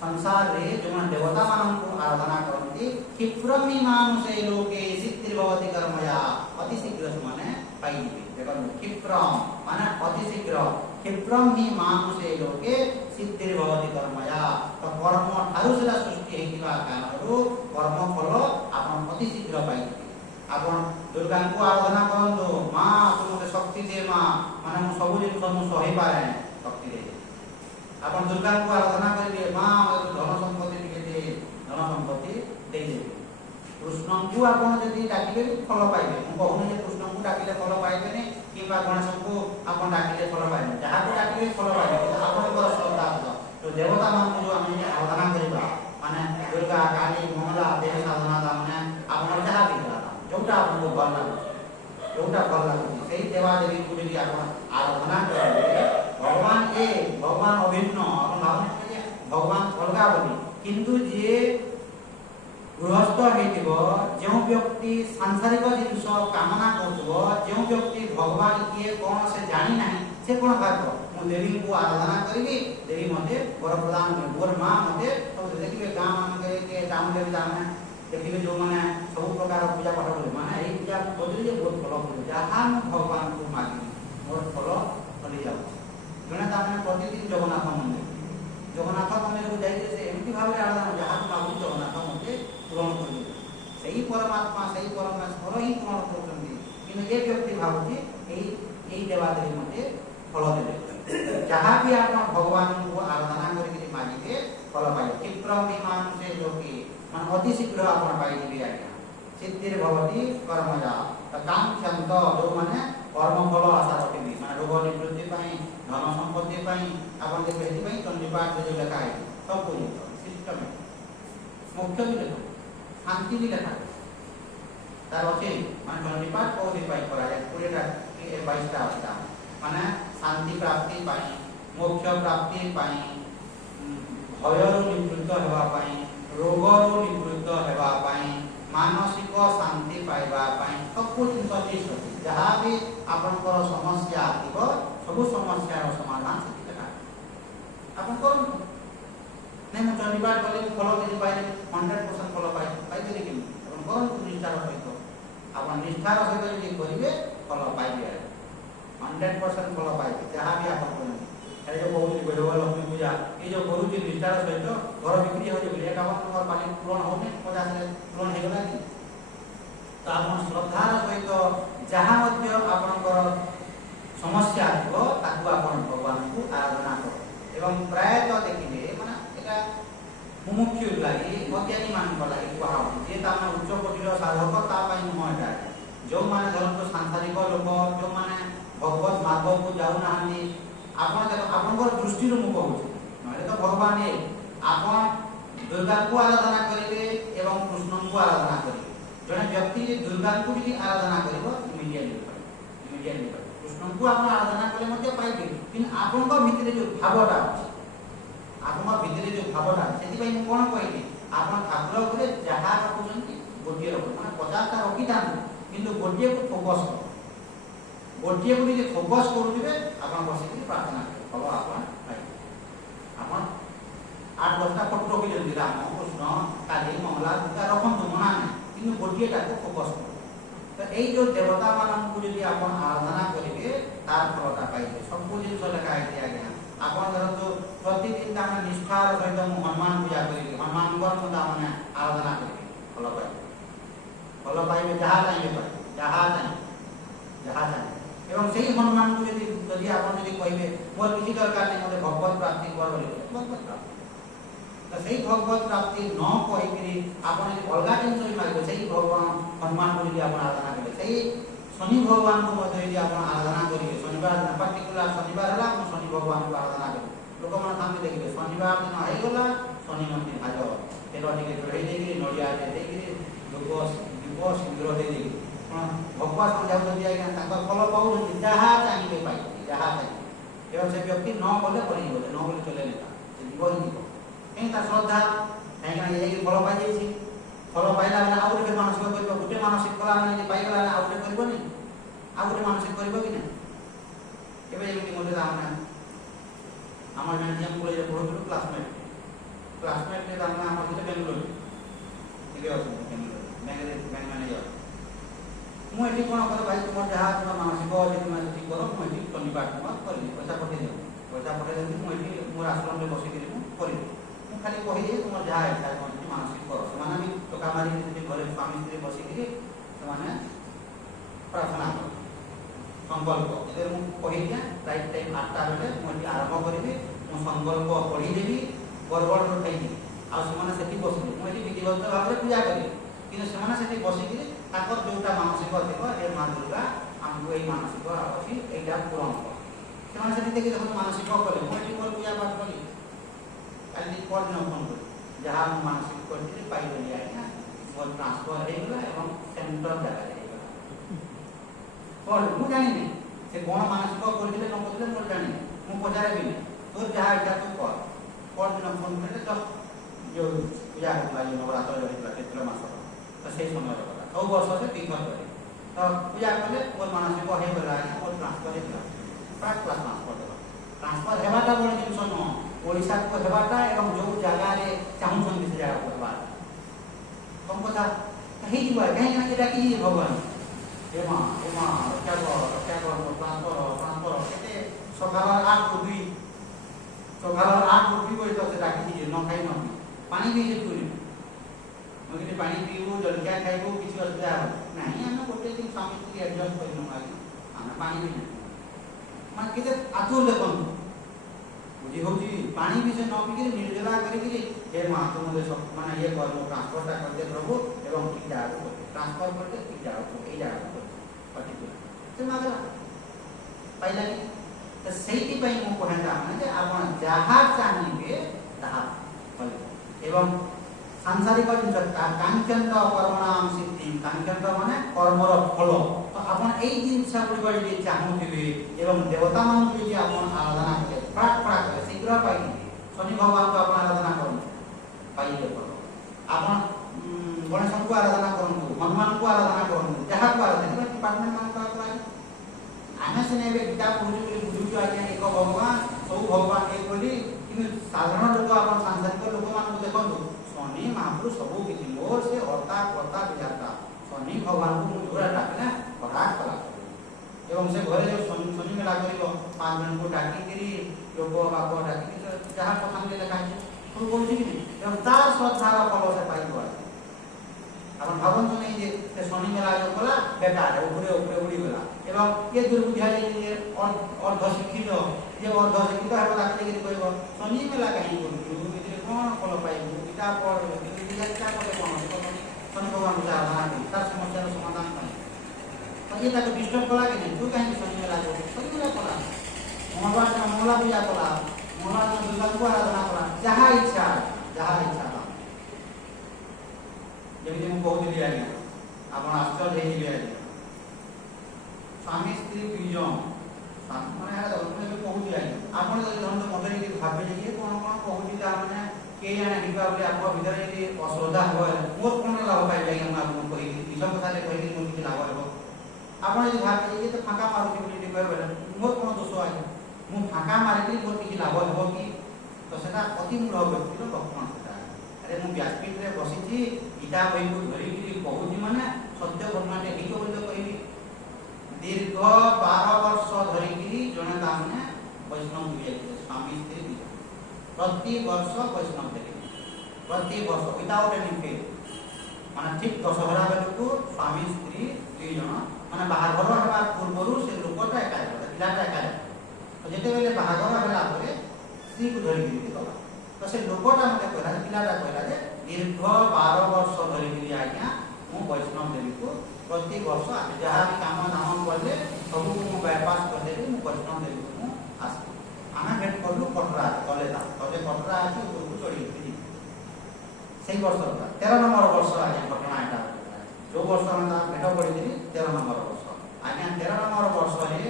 संसार रे जो देवता माननकु आराधना करंती क्षिप्रमि मानुषे लोके सिद्धिर्भवति कर्मया अति शीघ्र माने पाइबे देखो क्षिप्रम माने अति शीघ्र क्षिप्रम हि मानुषे लोके सिद्धिर्भवति कर्मया तो कर्म ठारू सेला सृष्टि हेतिबा कारणरू कर्म फल आपण अति शीघ्र पाइबे आपण दुर्गा को आराधना करंतो मां तुमके शक्ति दे मां माने मु सब दिन सब सही पारे शक्ति दे आपण दुर्गा को आराधना करिए मां धन संपत्ति दे धन संपत्ति दे दे कृष्ण को आपण जदी डाकिले फल पाइबे मु कहूनी जे कृष्ण को डाकिले फल पाइबे नै किबा गणेश को आपण डाकिले फल पाइबे जहा को डाकिले फल पाइबे आपण को श्रद्धा तो देवता मान को जो हम आराधना करिबा माने दुर्गा काली मंगला देवी साधना माने आपण जहा भी जोटा आपण को भल लागो जोटा भल लागो सेही देवा देवी को यदि आपण आराधना करिबे भगवान ए भगवान अभिन्न आपण भावना जे भगवान अलगा बोली किंतु जे गृहस्थ हेतिबो जो व्यक्ति सांसारिक जिंस कामना करथबो जो व्यक्ति भगवान किए कोन से जानि नाही से कोन भागो मु देवी को आराधना करिबी देवी मते वर प्रदान वर मां मते तो देखिबे गां मान के टाउन देवी जाने देखिबे जो माने सब प्रकार पूजा पाठ करे माने एई पूजा बदली जे बहुत फल करे जहां भगवान को मागी मोर फल फली जाउ जने ताने प्रतिदिन जगन्नाथ मंदिर को जाई से एमती भाबे आराधना जहां मागु जगन्नाथ मंदिर पूर्ण कर सही परमात्मा सही परमेश्वर ही पूर्ण करछन्ती किन ए व्यक्ति भाबुची एई देवादेवी मते फल देबे जहां भी आप भगवान को आराधना करके मागिबे फल पाइबे क्षिप्रम विमान से लोके मान अति शीघ्र आपण पाइबे आज्ञा सिद्धिर भवति कर्मजा कांक्षन्त जो माने कर्म फल आशा रखिबे माने रोग निवृत्ति पई धन संपत्ति पई आपण देखि हेति पई चंडीपाठ जो लिखा है सब कोई सिस्टम मुख्य भी लिखा शांति भी लिखा तार अछि माने चंडीपाठ को भी पाई करा जाय पूरेटा 22टा होता माने शांति प्राप्ति पाई मोक्ष प्राप्ति पाई भयरु निवृत्त हेबा पाई रोगरु निवृत्त हेबा पाई मानसिक शांति पाइबा पाई सब कुछ जिंस जहाँ भी आपनकर समस्या आथिबो सब समस्या रो समाधान से लगा आपन कोन नै म चंडीपाठ कले फल के पाइले 100% फल पाइ देले कि आपन कोन निष्ठा रहितो आपन निष्ठार सहित यदि करेंगे फल पाइबे 100% फल पाइबे जहाँ भी आप ये जो कहूँ वैभव लक्ष्मी पूजा ये जो करूँ निष्ठार सहित घर बिक्री हो 51 पाली पूरण होने 50 पूरण होगा कि तो आप श्रद्धार सहित जहाँ आपणकर समस्या थो ताकू आप भगवान को आराधना कर एवं प्रायतः देखिए माने एटा मुमुक्षु लगी अज्ञानी मान लगी कहा ये ताना उच्च कोटिर साधक तापाई नुह एटा जो माने धरंतु सांसारिक लोक जो माने भगवत मार्ग को जाऊ नाहांती आपण देखो आपनकर दृष्टि रो मुख होछ नले तो भगवान ए आपण दुर्गा को आराधना करिवे एवं कृष्ण को आराधना करिवे जने व्यक्ति जे दुर्गा को भी आराधना करिवो इमीडिएटली कृष्ण को आपण आराधना कले मध्ये पाइबे किन आपनकर भितरे जो भावटा अछि आपनकर भितरे जो भावटा सेति पई कोन कहइबे आपण ठाकुर उपरे जहा रखुचंती गोटिए रखु माने 50 टा रखिता किंतु गोटिए को फोकस कर गोटिए को जे फोकस करूथिबे आपण बसिकि प्रार्थना फल आपण पाइबे आपण 8-10 टा फोटो रखिजंती राम कृष्ण काली मंगला दुर्गा रखंतु मना नै किंतु गोटिए टा को फोकस कर तो यही जो देवता मान को यदि आप आराधना करेंगे तार फलता पाइबे सब जिन लेखा है आज्ञा आप धरतु प्रतिदिन तार निष्ठार सहित हनुमान पूजा करेंगे हनुमान मैंने आराधना करेंगे फल पाइबे जहाँ चाहिए जहाँ चाहिए एवं से हनुमान को यदि आप कहे मोर किसी दरकार नहीं मतलब भगवत प्राप्ति कर भगवत प्राप्ति तो सही भगवत प्राप्ति न कहीकि आप अलग जिन मारे से भगवान हनुमान को यदि आप आराधना करेंगे सही शनि भगवान को यदि आप आराधना करेंगे शनिवार दिन पर्टिकुलर शनिवार है शनि भगवान को आराधना करेंगे लोक मैंने देखिए शनिवार दिन होगा शनि मंदिर भाज तेल टे चढ़े देगी नड़िया धूप दीप सिंदूर दे भगवान समझाऊँ आज्ञा फल पाऊँ जहाँ चाहिए पाइबे जहाँ चाहिए एवं से व्यक्ति न कले न कले चले नहीं जीव ही जीव कहीं श्रद्धा कहीं फल पाई जाइए फल पाइला बेले आउ गोटे मानसिक कर गोटे मानसिक कला मैंने पाइगला आउ गोटे करनी आउ गोटे मानसिक कर कि ना एवं एमती गोटे आम जन कॉलेज पढ़ुलू क्लासमेट आम बेंगलोर ठीक है बैंक मैनेजर मुझे कौन कर भाई तुम जहाँ तुम मानसिक ठीक कर मुझे शनिवार करी पैसा पठे देती मुझे मोर आश्रम में बसिक करी खाली कहीदे तुम जहाँ इच्छा है मानसिक कर से भी टका मारी घर स्वामी स्त्री बसिक प्रार्थना कर संकल्प कही दिया राइट टाइम 8टा बेले मुझे आरंभ करी संकल्प पढ़ीदेवी गड़बड़ खाई आसे बसले मुझे विधिवत भाव में पूजा करी कि से बसिक जोटा मानसिक थी ए माँ दुर्गा आमको यही मानसिक अच्छी यहाँ पूरण कर से देखिए देखो मानसिक कले मुझे मोर पूजा पाठ कली कल परदिन फोन कर जहाँ मानसिक करी पाइबी आज्ञा मोर ट्रांसफर होगा और सेंटर जगह मुझे जानी से कौन मानसिक करते न करते मुझे जानी मुझे पचारे भी नहीं तोर जहाँ इच्छा तू कर परदिन फोन कर जस्ट जो पूजा होता नवरात्र चैत्र मास तो से समय कथा 6 वर्ष से 3 वर्ष तो पूजा कले मोर मानसिक होगा मोर ट्रांसफर होगा प्राक क्लास ट्रांसफर होगा बड़ जिन नुह ओडिशा को हेबाटा एवं जो जगह रे चाहूछन से जगह को हेबा कम कथा कहीं जीवा कहीं ना डाकी भगवान एमा रक्षा कर ट्रांसफर केते सकाल 8 को 2 सकाल 8 को 2 बजे से डाकी न खाई न पानी भी से पूरी मगे पानी पीबू जलखिया खाइबू किसी असुविधा नहीं हम गोटे दिन स्वामी स्त्री एडजस्ट कर हम पानी भी नहीं मान केते आतुर देखन बुझी होची पानी भी से न पी के निर्जला करी हे मां तुम मुझे सब माने ये कर ट्रांसफर टा कर दे प्रभु एवं ठीक जाओ ट्रांसफर करके ठीक जाओ ए जाओ पर्टिकुलर से मागला पहला तो सही पई मु कहता माने जे आपण जहां चाहिए तहा फल एवं सांसारिक जिन कांचन कर्मणाम सिद्धि कांचन माने कर्मर फल तो आपण एई जिनसा गुडी जे चाहूथिबे एवं देवता मान जे आपण आराधना करे प्राक शीघ्र पाई शनि भगवान को आपण आराधना करू पाइले आपण गणेश को आराधना करू हनुमान को आराधना करू जहाँ को आराधना डिपार्टमेंट मान को आराधना आमे से गीता पढ़ू बुझू आज्ञा एक भगवान सब भगवान एक बोली कि साधारण लोक आपण सांसारिक लोक मान को देखो शनि महाप्रभु सब किसी मोर से हर्ता कर्ता विधाता शनि ଶନି ଭଗବାନଙ୍କୁ ମୁଁ ପୁରା ଡାକିଲେ ହଠାତ୍ କଲା ଏବଂ ସେ ଘରେ ଯେଉଁ ଶନି ମେଳା କରିବ 5 ଜଣଙ୍କୁ ଡାକିକିରି ଲୋକ ବାପ ଡାକିକି ଯାହା କଥା ଲେଖା ହେଇଛି ସବୁ କହୁଛି କି ଏବଂ ତାର ଶ୍ରଦ୍ଧାର ଫଳ ସେ ପାଇବ। ଆପଣ ଭାବନ୍ତୁ ନାହିଁ ଯେ ସେ ଶନି ମେଳା ଯେଉଁ କଲା ବେକାର ଉପରେ ଉପରେ ଉଡ଼ିଗଲା ଏବଂ ଏ ଦୁର୍ବୁଦ୍ଧିଆ ଯେ ଅର୍ଦ୍ଧ ଶିକ୍ଷିତ ଯେ ଅର୍ଦ୍ଧ ଶିକ୍ଷିତ ହେବ ତାକୁ ନେଇକି କହିବ ଶନି ମେଳା କାହିଁକି କରୁଛୁ ଏଥିରେ କ'ଣ ଫଳ ପାଇବୁ ଏଇଟା ପଢ଼ କିନ୍ତୁ ଏଇଟା କଲେ କ'ଣ ଶନି ଭଗବାନଙ୍କୁ ଆରାଧନା କରି ତାର ସମସ୍ୟାର ସମାଧାନ ପାଇଁ ଇଏ ତାକୁ ଡିଷ୍ଟର୍ବ କଲା କି ନାହିଁ ତୁ କାହିଁକି ଶନି ମେଳା କରୁ ଶନି ମେଳା କଲା ମଙ୍ଗଳା ପୂଜା କଲା ମଙ୍ଗଳା ଦୁର୍ଗାଙ୍କୁ ଆରାଧନା କଲା ଯାହା ଇଚ୍ଛା ଯେମିତି ମୁଁ କହୁଥିଲି ଆଜ୍ଞା ଆପଣ ଆଶ୍ଚର୍ଯ୍ୟ ହେଇଯିବେ ଆଜ୍ଞା ସ୍ୱାମୀ ସ୍ତ୍ରୀ 2 ଜଣ ମାନେ ଏବେ କହୁଛି ଆଜ୍ଞା ଆପଣ ଯଦି ଧରନ୍ତୁ ମତେ ଯଦି ଭାବିବେ ଯେ କ'ଣ କହୁଛି ତାମାନେ କେ ଜାଣେ ଯିବା ବୋଲି ଆପଣଙ୍କ ଭିତରେ ଯଦି ଅଶ୍ରଦ୍ଧା ହେବ ମୋର କ'ଣ ଲାଭ ପାଇବି ଆଜ୍ଞା ମୁଁ ଆପଣଙ୍କୁ କହିବି ବିଷ କଥାରେ କହିକି ମୋର କିଛି ଲାଭ ହେବ ଆପଣ ଯଦି ଭାବିବେ ଇଏ ତ ଫାଙ୍କା ମାରୁଛି ବୋଲି ଯଦି କହିବେ ମୋର କ'ଣ ଦୋଷ ଆଜ୍ଞା ମୁଁ ଫାଙ୍କା ମାରିକି ମୋର କିଛି ଲାଭ ହେବ କି ତ ସେଟା ଅତି ମୂଳ ବ୍ୟକ୍ତିର ଲକ୍ଷଣ ସେଟା ଆରେ ମୁଁ ବ୍ୟାସପୀଠରେ ବସିଛି ଗୀତା ବହିକୁ ଧରିକିରି କହୁଛି ମାନେ ସତ୍ୟ ଘଟଣାଟେ ହେଇଛ ବୋଲି ତ କହିବି। ଦୀର୍ଘ 12 ବର୍ଷ ଧରିକିରି ଜଣେ ତାମାନେ ବୈଷ୍ଣବ ଯାଇଥିଲେ ସ୍ୱାମୀ ସ୍ତ୍ରୀ 2 ଜଣ ପ୍ରତି ବର୍ଷ ବୈଷ୍ଣବ ଦେଲେ ପ୍ରତି ବର୍ଷ ୱିଦାଉଟ୍ ଏନି ଫେଲ୍ ମାନେ ଠିକ୍ ଦଶହରା ବେଳକୁ ସ୍ୱାମୀ ସ୍ତ୍ରୀ 2 ଜଣ ମାନେ ବାହାଘର ହେବା ପୂର୍ବରୁ ସେ ଲୋକଟା ଏକା ପିଲାଟା ଏକା ଯେତେବେଳେ ବାହାଘର ହେଲା ପରେ ସ୍ତ୍ରୀକୁ ଧରିକିରି ଗଲା ତ ସେ ଲୋକଟା ମୋତେ କହିଲା ପିଲାଟା କହିଲା ଯେ ଦୀର୍ଘ 12 ବର୍ଷ ଧରିକିରି ଆଜ୍ଞା ମୁଁ ବୈଷ୍ଣବ ଦେବୀକୁ ପ୍ରତି ବର୍ଷ ଯାହା ବି କାମ ଦାମ କଲେ ସବୁକୁ ମୁଁ ବାଇପାସ୍ କରିଦେବି ମୁଁ ବୈଷ୍ଣବ ଦେବୀକୁ ମୁଁ ଆସିବି ଆମେ ଭେଟ କଲୁ କଟରା ତଲେ କଟରା ଅଛି ଉପରକୁ ଚଢ଼ିକି ସେଇ ବର୍ଷଟା 13 ନମ୍ବର ବର୍ଷ ଆଜ୍ଞା ଘଟଣା ଏଇଟା ଯେଉଁ ବର୍ଷ ଆମେ ତା ଭେଟ ପଡ଼ିଥିଲି 13 ନମ୍ବର ବର୍ଷ ଆଜ୍ଞା 13 ନମ୍ବର ବର୍ଷରେ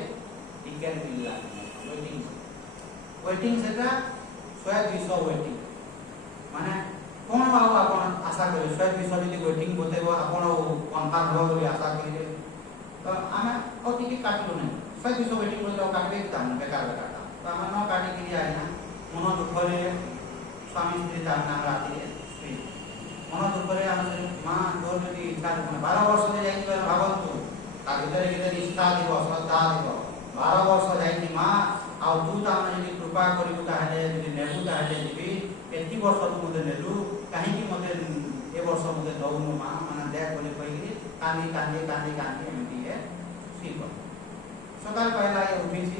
ଟିକେଟ୍ ମିଳିଲା ୱେଟିଂ ସେଟା 100-200 ୱେଟିଂ ମାନେ କ'ଣ ଆଉ ଆପଣ ଆଶା କରିବେ 100-200 ଯଦି ୱେଟିଂ ବତେଇବ ଆପଣ କନଫର୍ମ ହେବ ବୋଲି ଆଶା କରିବେ ତ ଆମେ ଆଉ ଟିକେ କାଟିଲୁ ନାହିଁ 100-200 ୱେଟିଂ ବତେଇଲେ ଆଉ କାଟିବେ କି ତାମାନେ ବେକାର ତ ଆମେ ନ କାଟିକିରି ଆଜ୍ଞା ମନ ଦୁଃଖରେ ସ୍ୱାମୀ ସ୍ତ୍ରୀ ତାମାନେ ରାତିରେ ଶୋଇ ମନ ଦୁଃଖରେ ଆମେ ମା ତୋର ଯଦି ଇଚ୍ଛା 12 ବର୍ଷ ଯାଇଥିବେ ଭାବନ୍ତୁ ତା ଭିତରେ କେତେ ନିଷ୍ଠା ଥିବ ଶ୍ରଦ୍ଧା ଥିବ 12 ବର୍ଷ ଯାଇଛି ମା ଆଉ ତୁ ତାମାନେ ଯଦି କୃପା କରିବୁ ତାହେଲେ ଯଦି ନେବୁ ତାହେଲେ ଯିବି ଏତିକି ବର୍ଷ ତୁ ମୋତେ ନେଲୁ କାହିଁକି ମୋତେ ଏ ବର୍ଷ ମୋତେ ଦଉନୁ ମା ମାନେ ଦେଖ ବୋଲି କହିକିରି କାନ୍ଦି ଏମିତି ଶୋଇବ ସକାଳ ପାଇଲା ଉଠିଛି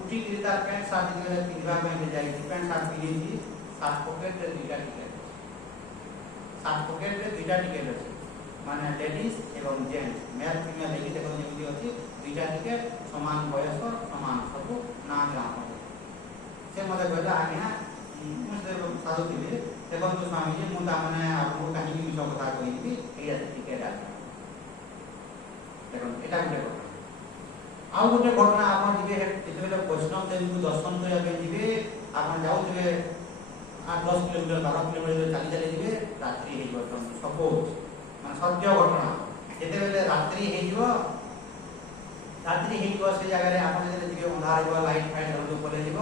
ଉଠିକିରି ତାର ପ୍ୟାଣ୍ଟ ସାର୍ଟ ପିନ୍ଧିବା ପାଇଁ ଯାଇଛି ପ୍ୟାଣ୍ଟ ସାର୍ଟ ପିନ୍ଧିଛି ସାର୍ଟ ପକେଟରେ 2ଟା ଟିକେଟ୍ ଅଛି ମାନେ ଲେଡିଜ୍ ଏବଂ ଜେଣ୍ଟସ୍ ମେଲ୍ ଫିମେଲ୍ ହେଇକି ଦେଖନ୍ତୁ ଯେମିତି ଅଛି 2ଟା ଟିକେଟ୍ ସମାନ ବୟସ ସମାନ ସବୁ ନା ଗ୍ରାମ ସେ ମୋତେ କହିଲା ଆଜ୍ଞା ମୁଁ ସେ ସାଧୁଥିଲି ଦେଖନ୍ତୁ ସ୍ୱାମୀଜୀ ମୁଁ ତାମାନେ ଆପଣଙ୍କୁ କାହିଁକି ମିଛ କଥା କହିବି ଏଇଟା ଟିକେଟ୍ ଆଜ୍ଞା ଦେଖନ୍ତୁ ଏଇଟା ଗୋଟେ କଥା ଆଉ ଗୋଟେ ଘଟଣା ଆପଣ ଯିବେ ଯେତେବେଳେ ବୈଷ୍ଣବ ଦେବୀଙ୍କୁ ଦର୍ଶନ କରିବା ପାଇଁ ଯିବେ ଆପଣ ଯାଉଥିବେ 8-10 କିଲୋମିଟର 12 କିଲୋମିଟର ଚାଲି ଯିବେ ରାତ୍ରି ହେଇଯିବ ସପୋଜ ମାନେ ସତ୍ୟ ଘଟଣା ଯେତେବେଳେ ରାତ୍ରି ହେଇଯିବ ସେ ଜାଗାରେ ଆପଣ ଯେତେବେଳେ ଯିବେ ଅନ୍ଧାର ହେଇଯିବ ଲାଇଟ୍ ଫାଇଟ୍ ସବୁ ପଳେଇଯିବ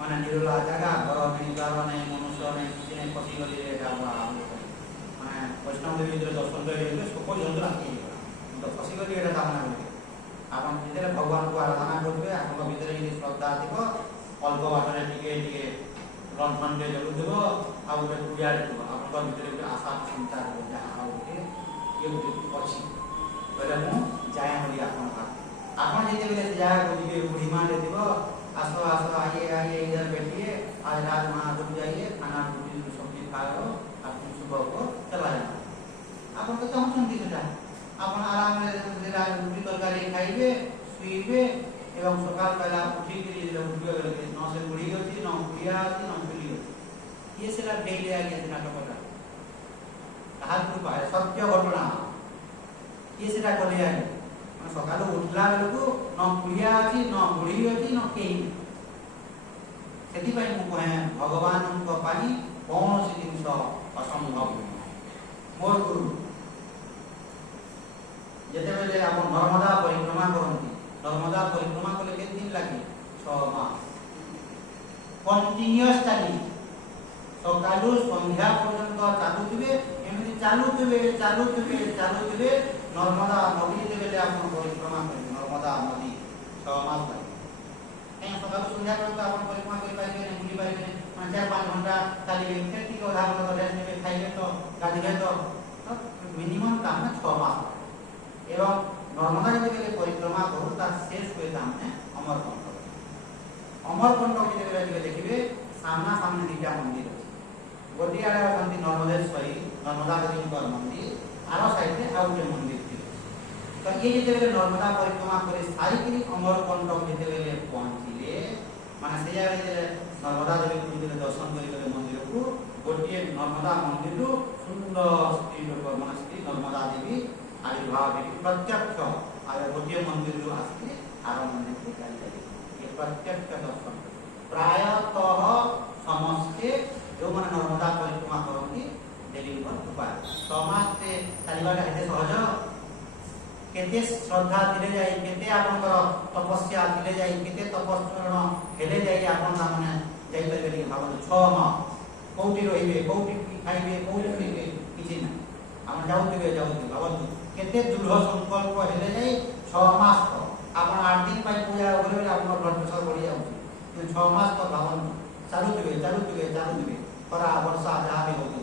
ମାନେ ନିରୋଳା ଜାଗା ଘର ନାହିଁ ଦ୍ୱାର ନାହିଁ ମନୁଷ୍ୟ ନାହିଁ କିଛି ନାହିଁ ପଶିଗଲି ମାନେ ବୈଷ୍ଣବ ଦେବୀ ଯେତେବେଳେ ଦର୍ଶନ କରିବେ ସପୋଜ ଜନ୍ତୁ ରାତି ହେଇଗଲା ତ ପଶିଗଲି ଏଇଟା ତାମାନେ ବୋଲି ଆପଣ ଯେତେବେଳେ ଭଗବାନଙ୍କୁ ଆରାଧନା କରୁଥିବେ ଆପଣଙ୍କ ଭିତରେ ଯଦି ଶ୍ରଦ୍ଧା ଥିବ ଅଳ୍ପ ବାଟରେ ଟିକେ ଲଣ୍ଠନଟେ ଜଳୁଥିବ ଆଉ ଗୋଟେ କୁଡ଼ିଆଟେ ଥିବ ଆପଣଙ୍କ ଭିତରେ ଗୋଟେ ଆଶା ଚିନ୍ତା ଥିବ ଯାହା ଆଉ ଗୋଟେ ଇଏ ଗୋଟେ ଅଛି କହିଲେ ମୁଁ ଯାଏ ବୋଲି ଆପଣ ଯେତେବେଳେ ସେ ଜାଗାକୁ ଯିବେ ବୁଢ଼ୀମାଟେ ଥିବ आसो आइए इधर बैठिए आज रात वहाँ रुक जाइए खाना रोटी सब्जी खाओ आप सुबह को चला जाना आप तो चाहते सेटा आप आराम रुटी तरकारी खाइबे शुइबे एवं सकाल पहला उठिक उठिबे न से बुढ़ी अच्छी न बुढ़िया अच्छी न बुढ़ी अच्छी ये सेटा डेली आ गया नाटकटा ताहार कृपा है सत्य घटना ये सेटा कले आ सकाल उठला बेलू न बुढ़िया अच्छी न बुढ़ी अच्छी न कहीं से कहे भगवान कौन सी जिन असंभव मोर गुरु जिते बेले आप नर्मदा परिक्रमा करती नर्मदा परिक्रमा कले के दिन लगे 6 मास कंटिन्यूअस चली सकालू संध्या पर्यंत चालुवे एमती चालुवे नर्मदा नदी ଯେତେବେଳେ ଆପଣ ପରିକ୍ରମା କରିବେ ନର୍ମଦା ନଦୀ 6 ମାସ ଲାଗେ କାହିଁ ସକାଳୁ ସନ୍ଧ୍ୟା ପର୍ଯ୍ୟନ୍ତ ଆପଣ ପରିକ୍ରମା କରିପାରିବେ ନାହିଁ ବୁଲି ପାରିବେ ନାହିଁ 4-5 ଘଣ୍ଟା ଚାଲିବେ ଫେର ଟିକେ ଅଧା ଘଣ୍ଟା ରେଷ୍ଟ ନେବେ ଖାଇବେ ତ ଗାଧିବେ ତ ମିନିମମ୍ ତାମାନେ 6 ମାସ ଏବଂ ନର୍ମଦା ଯେତେବେଳେ ପରିକ୍ରମା କରୁ ତାର ଶେଷ ହୁଏ ତାମାନେ ଅମରକଣ୍ଟକ ଯେତେବେଳେ ଯିବେ ଦେଖିବେ ସାମ୍ନା ସାମ୍ନା ଦୁଇଟା ମନ୍ଦିର ଅଛି ଗୋଟିଏ ଆଡ଼େ ଅଛନ୍ତି ନର୍ମଦେଶ୍ୱରୀ ନର୍ମଦା ଦେବୀଙ୍କର ମନ୍ଦିର आरो साइड में आउट मंदिर थी तो ये जेते नर्मदा परिक्रमा करे सारिकिरी अमरकंटक जेते पहुंचले माने से जाय जे नर्मदा देवी को दर्शन करी मंदिर को गोटिए नर्मदा मंदिर रु सुंदर स्त्री लोक माने स्त्री नर्मदा देवी आविर्भाव हेबी प्रत्यक्ष आ गोटिए मंदिर रु आसी आरो मंदिर को चली ये प्रत्यक्ष दर्शन प्रायतः समस्ते जो माने नर्मदा परिक्रमा करती देवीଙ୍କର କୃପା ସମସ୍ତେ ଚାଲିବାଟା ଏତେ ସହଜ କେତେ ଶ୍ରଦ୍ଧା ଥିଲେ ଯାଇ କେତେ ଆପଣଙ୍କର ତପସ୍ୟା ଥିଲେ ଯାଇ କେତେ ତପସ୍ୱରଣ ହେଲେ ଯାଇ ଆପଣ ତାମାନେ ଯାଇପାରିବେ ଟିକେ ଭାବନ୍ତୁ 6 ମାସ କୋଉଠି ରହିବେ କୋଉଠି ଖାଇବେ କୋଉଠି ପିଇବେ କିଛି ନାହିଁ ଆପଣ ଯାଉଥିବେ ଭାବନ୍ତୁ କେତେ ଦୃଢ଼ ସଂକଳ୍ପ ହେଲେ ଯାଇ 6 ମାସ ଆପଣ 8 ଦିନ ପାଇଁ ପୂଜା କରିବେ ଆପଣଙ୍କ ବ୍ଲଡ୍ ପ୍ରେସର ବଢି ଯାଉଛି କିନ୍ତୁ 6 ମାସ ତ ଭାବନ୍ତୁ ଚାଲୁଥିବେ ଖରା ବର୍ଷା ଯାହା ବି ହଉଥିବ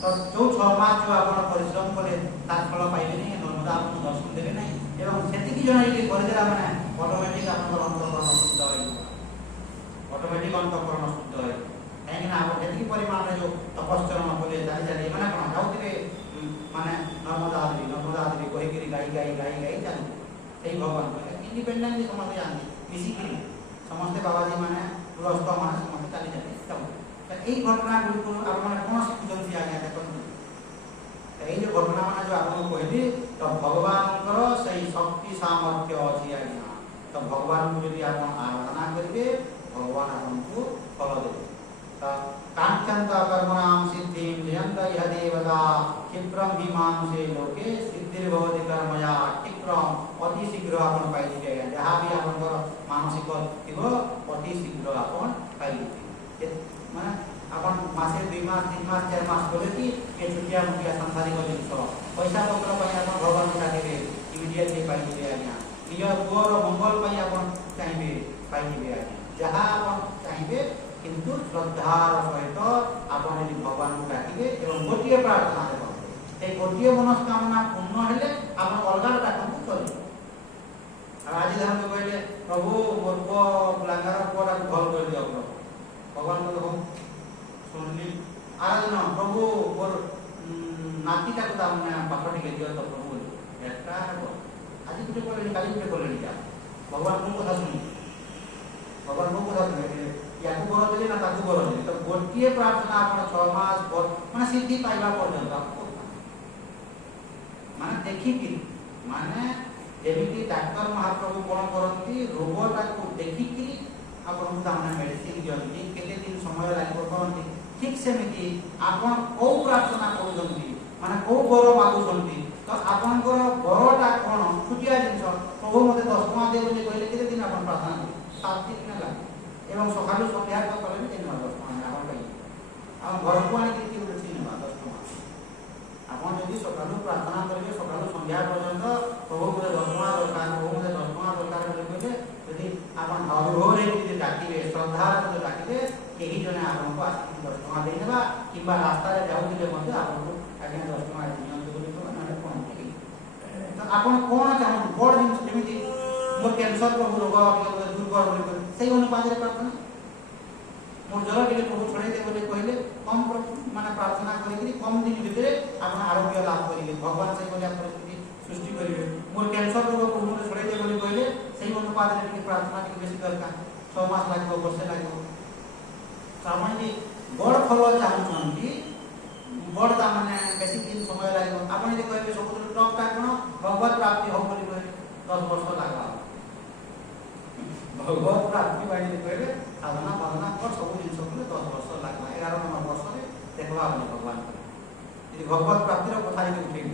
तो जो 6 मास जो आपण परिश्रम करे तार फल पाइबे नहीं नर्मदा आपन दर्शन देबे नहीं एवं सेति की जण ये करे देला माने ऑटोमेटिक आपन अंतःकरण शुद्ध होई ऑटोमेटिक अंतःकरण शुद्ध होई काहे कि आप सेति परिमाण रे जो तपस्चरण बोले जाली माने कोन जाउतिबे माने नर्मदा देवी कहि कि गाई चालू सेही भगवान कहले इंडिपेंडेंटली समस्त जानती मिसी कि समस्त बाबाजी माने पुरस्त माने समस्त चाली जाते এই ঘটনা গুলো আপনারা কোন শিখুଛନ୍ତି আজ্ঞা দেখন্তু এই যে ঘটনা মানে যে আপন কইলি তো ভগবানଙ୍କର সেই শক্তি সামর্থ্য আছে আজ্ঞা তো ভগবানଙ୍କୁ যদি আপন আরাধনা করিবে ভগবান আপনକୁ ফল দেবে তো কাঞ্চন্ত কর্মণাম সিদ্ধিম জয়ন্ত ইহ দেবতা ক্ষিপ্রম হিমাংসে লোকে সিদ্ধির ভবতি কর্ময়া ক্ষিপ্রম অতি শীঘ্র আপন পাইবে যাহা বি আপনଙ୍କର মানসিক থিব অতি শীঘ্র আপন পাইবে মানে अपन मासे 2 मास 3 मास 4 मास बोले कि ये छुट्टिया मुटिया संसारिक जिनिस पैसा पत्र पई अपन भगवान को डाके इमीडिएटली पाई दिबे आज्ञा निज पुअर मंगल पई अपन चाहिबे पाई दिबे आज्ञा जहां अपन चाहिबे किंतु श्रद्धार सहित अपन यदि भगवान को डाकिबे एवं गोटिए प्रार्थना देबो ए गोटिए मनस्कामना पूर्ण हेले अपन अलगा डाकन को चले आज हम कहले प्रभु मोर को लांगार कोडा भल कर दियो भगवान को सुनली आराधना प्रभु और नातीटा को तामने पाखटी के दियो तो प्रभु एटा हो आज कुछ बोले काली कुछ बोले क्या भगवान को कथा सुनी या को बोल देले ना ताकू बोल देले तो गोटिए प्रार्थना आपण 6 मास पर माने सिद्धि पाइबा पर्यंत माने देखि कि माने जेमिति डॉक्टर महाप्रभु कोन करंती रोगटा को देखि कि आपण को तामने मेडिसिन दियंती केते दिन समय लागो करंती ठीक सेमिति आपण को प्रार्थना करूछंती माने को बर मागुछंती तो आपनकर बरटा कोन छुटिया जिंस प्रभु मते 10 टका दे बोली कहले केते दिन आपण प्रार्थना करू 7 दिन ना लागे एवं सकाळु संध्या तो कले दिन 10 टका आपण पाई हम घर को आनी कि उठी नेबा 10 टका आपण यदि सकाळु प्रार्थना करिवे सकाळु संध्या पर्यंत प्रभु मते 10 टका दरकार प्रभु मते 10 टका दरकार बोली कहले यदि आपण भावरे यदि डाकिबे श्रद्धा से डाकिबे केही जने आपन को आसी 10 टका देनेबा किबा रास्ता रे जाउतिले मते आपन को आज्ञा 10 टका दियंतु बोली तो माने कोन कि तो आपन कोन चाहन बड़ दिन जेमिति मोर कैंसर प्रभु रोग के दूर कर बोली सेही अनुपात रे प्रार्थना मोर जरा के प्रभु छोड़े दे बोली कहले कम माने प्रार्थना करी कम दिन भितरे आपन आरोग्य लाभ करिवे भगवान से बोली परिस्थिति सृष्टि करिवे मोर कैंसर रोग प्रभु छोड़े दे बोली कहले सेही अनुपात रे की प्रार्थना के बेसी दरकार 6 मास लागो वर्ष लागो सामान्य बड़ फल चाहूछंती बड़ ता माने बेसी दिन समय लागो आपण जे कहबे सब टॉप टा कोन भगवत प्राप्ति हो बोली कहले 10 वर्ष लागा भगवत प्राप्ति बाणी कहले साधना साधना कर सब दिन सब 10 वर्ष लागा 11 नंबर वर्ष रे देखबा हम भगवान यदि भगवत प्राप्ति रो कथा यदि उठे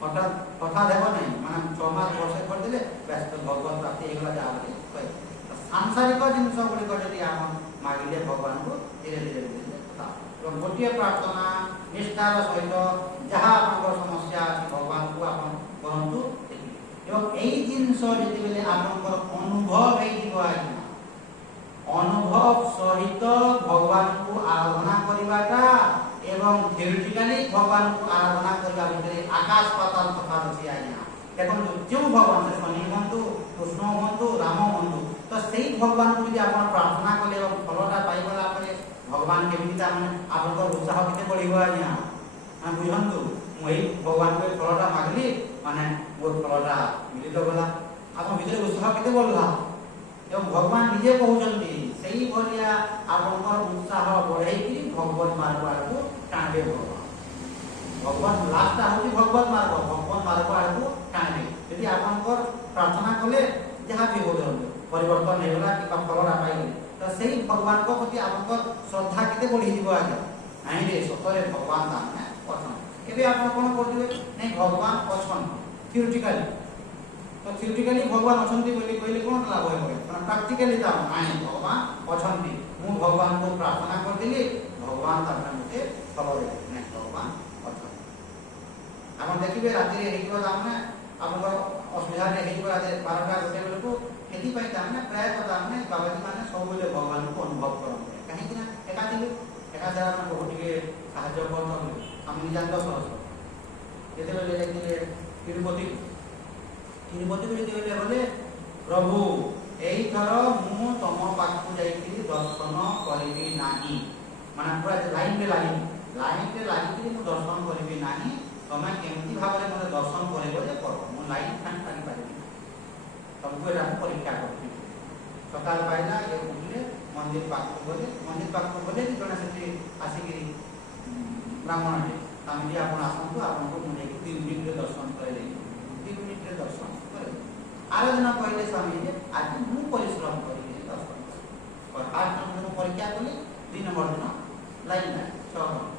हठात कथा देबो नहीं माने 6 मास वर्ष कर देले व्यस्त भगवत प्राप्ति एगला जाबे कहि सांसारिक जिनिस बोली कहले हम मागिले भगवान को धीरे धीरे कथा तो गोटिए प्रार्थना निष्ठार सहित जहाँ आपन समस्या अछि भगवान को आपन बर এবং এই জিনিস যেতবেলে আপনার অনুভব হয়ে আজ্ঞা অনুভব সহিত ভগবানଙ୍କୁ আরাধনা করিবাটা এবং থিওরিটিক্যালি ভগবানଙ୍କୁ আরাধনা করিবা ভিতরে আকাশ পাতাল তফাৎ আছে আজ্ঞা। দেখুন যে ভগবান শনি হুঁতু কৃষ্ণ হুঁতু রাম হুঁতু তো সেই ভগবানଙ୍କୁ যদি আপনার প্রার্থনা কলে এবং ফলটা পাইগলা পরে ভগবান কেমিতি মানে আপনার উৎসাহ কেতে বড়িব আজ্ঞা বুঝন্তু ମୁଁ ଏଇ ଭଗବାନଙ୍କୁ ଏ ଫଳଟା ମାଗିଲି ମାନେ ମୋର ଫଳଟା ମିଳିତ ଗଲା ଆମ ଭିତରେ ଉତ୍ସାହ କେତେ ବଢ଼ିଲା ଏବଂ ଭଗବାନ ନିଜେ କହୁଛନ୍ତି ସେଇ ଭଳିଆ ଆପଣଙ୍କର ଉତ୍ସାହ ବଢ଼େଇକି ଭଗବତ ମାର୍ଗ ଆଡ଼କୁ ଟାଣିବେ ଭଗବାନ ଲାଷ୍ଟଟା ହେଉଛି ଭଗବତ ମାର୍ଗ ଆଡ଼କୁ ଟାଣିବେ। ଯଦି ଆପଣଙ୍କର ପ୍ରାର୍ଥନା କଲେ ଯାହା ବି ହଉଛନ୍ତି ପରିବର୍ତ୍ତନ ହେଇଗଲା କିମ୍ବା ଫଳଟା ପାଇଗଲେ ତ ସେଇ ଭଗବାନଙ୍କ ପ୍ରତି ଆପଣଙ୍କର ଶ୍ରଦ୍ଧା କେତେ ବଢ଼ିଯିବ ଆଜ୍ଞା ନାଇଁରେ ସତରେ ଭଗବାନ ତାମାନେ ଅଛନ୍ତି। ଏବେ ଆପଣ କ'ଣ କରୁଥିବେ ନାଇଁ ଭଗବାନ ଅଛନ୍ତି ଥିଓରିଟିକାଲି ତ ଥିଓରିଟିକାଲି ଭଗବାନ ଅଛନ୍ତି ବୋଲି କହିଲେ କ'ଣ ଲାଭ ହେବ କାରଣ ପ୍ରାକ୍ଟିକାଲି ତା ନାଇଁ ଭଗବାନ ଅଛନ୍ତି ମୁଁ ଭଗବାନଙ୍କୁ ପ୍ରାର୍ଥନା କରିଦେଲି ଭଗବାନ ତାମାନେ ମୋତେ ଫଳ ଦେବେ ନାଇଁ ଭଗବାନ ଅଛନ୍ତି। ଆପଣ ଦେଖିବେ ରାତିରେ ହେଇଯିବ ତାମାନେ ଆପଣଙ୍କର ଅସୁବିଧାରେ ହେଇଯିବ ରାତି 12ଟା 1 ବେଳକୁ ସେଥିପାଇଁ ତାମାନେ ପ୍ରାୟତଃ ତାମାନେ ବାବାଜୀ ମାନେ ସବୁବେଳେ ଭଗବାନଙ୍କୁ ଅନୁଭବ କରନ୍ତି କାହିଁକି ନା ଏକା ଥିବେ ଏକା ଦ୍ୱାରା ଆମେ ବହୁତ ଟିକେ ସାହାଯ୍ୟ କରୁଛନ୍ତି ଆମେ ନିଜାନ୍ତ ସହଜ ଯେତେବେଳେ ଯାଇଥିଲେ ତିରୁପତିକୁ ଯେତେବେଳେ ଗଲେ ପ୍ରଭୁ ଏଇଥର ମୁଁ ତମ ପାଖକୁ ଯାଇକି ଦର୍ଶନ କରିବି ନାହିଁ ମାନେ ପୁରା ଲାଇନରେ ଲାଗିକି ମୁଁ ଦର୍ଶନ କରିବି ନାହିଁ ତମେ କେମିତି ଭାବରେ ମୋତେ ଦର୍ଶନ କରିବ ଯେ କର ମୁଁ ଲାଇନ ଫ୍ୟାନ୍ ପାରିପାରିବି ତମକୁ ଏଇଟା ମୁଁ ପରୀକ୍ଷା କରୁଛି। ସକାଳ ପାଇଲା ଇଏ ଉଠିଲେ ମନ୍ଦିର ପାଖକୁ ଗଲେ ଜଣେ ସେଠି ଆସିକି ବ୍ରାହ୍ମଣଟେ ସ୍ୱାମୀଜୀ ଆପଣ ଆସନ୍ତୁ ଆପଣଙ୍କୁ ମୁଁ ନେଇକି 3 ମିନିଟ୍ରେ ଦର୍ଶନ କରାଇଦେବି 3 ମିନିଟ୍ରେ ଦର୍ଶନ କରାଇଦେବି। ଆର ଦିନ କହିଲେ ସ୍ୱାମୀଜୀ ଆଜି ମୁଁ ପରିଶ୍ରମ କରିକି ଦର୍ଶନ କରିବି ଫାଷ୍ଟ ମୁଁ ପରୀକ୍ଷା କଲି 2 ନମ୍ବର ଦିନ ଲାଇନ୍ 6 ଘଣ୍ଟା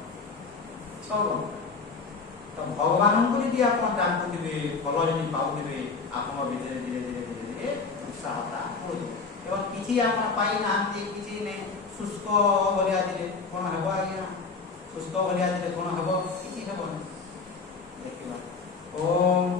ତ ଭଗବାନଙ୍କୁ ଯଦି ଆପଣ ଡାକୁଥିବେ ଫଳ ଯଦି ପାଉଥିବେ ଆପଣଙ୍କ ଭିତରେ ଧୀରେ ଧୀରେ ଉତ୍ସାହତା ବଢ଼ିବ ଏବଂ କିଛି ଆପଣ ପାଇନାହାନ୍ତି କିଛି ନେଇ ଶୁଷ୍କ ଭଳିଆ ଥିଲେ କ'ଣ ହେବ ଆଜ୍ଞା ଶୁଷ୍କ ଭଳିଆ ଥିଲେ କ'ଣ ହେବ କିଛି ହେବନି ଦେଖିବା ଓମ୍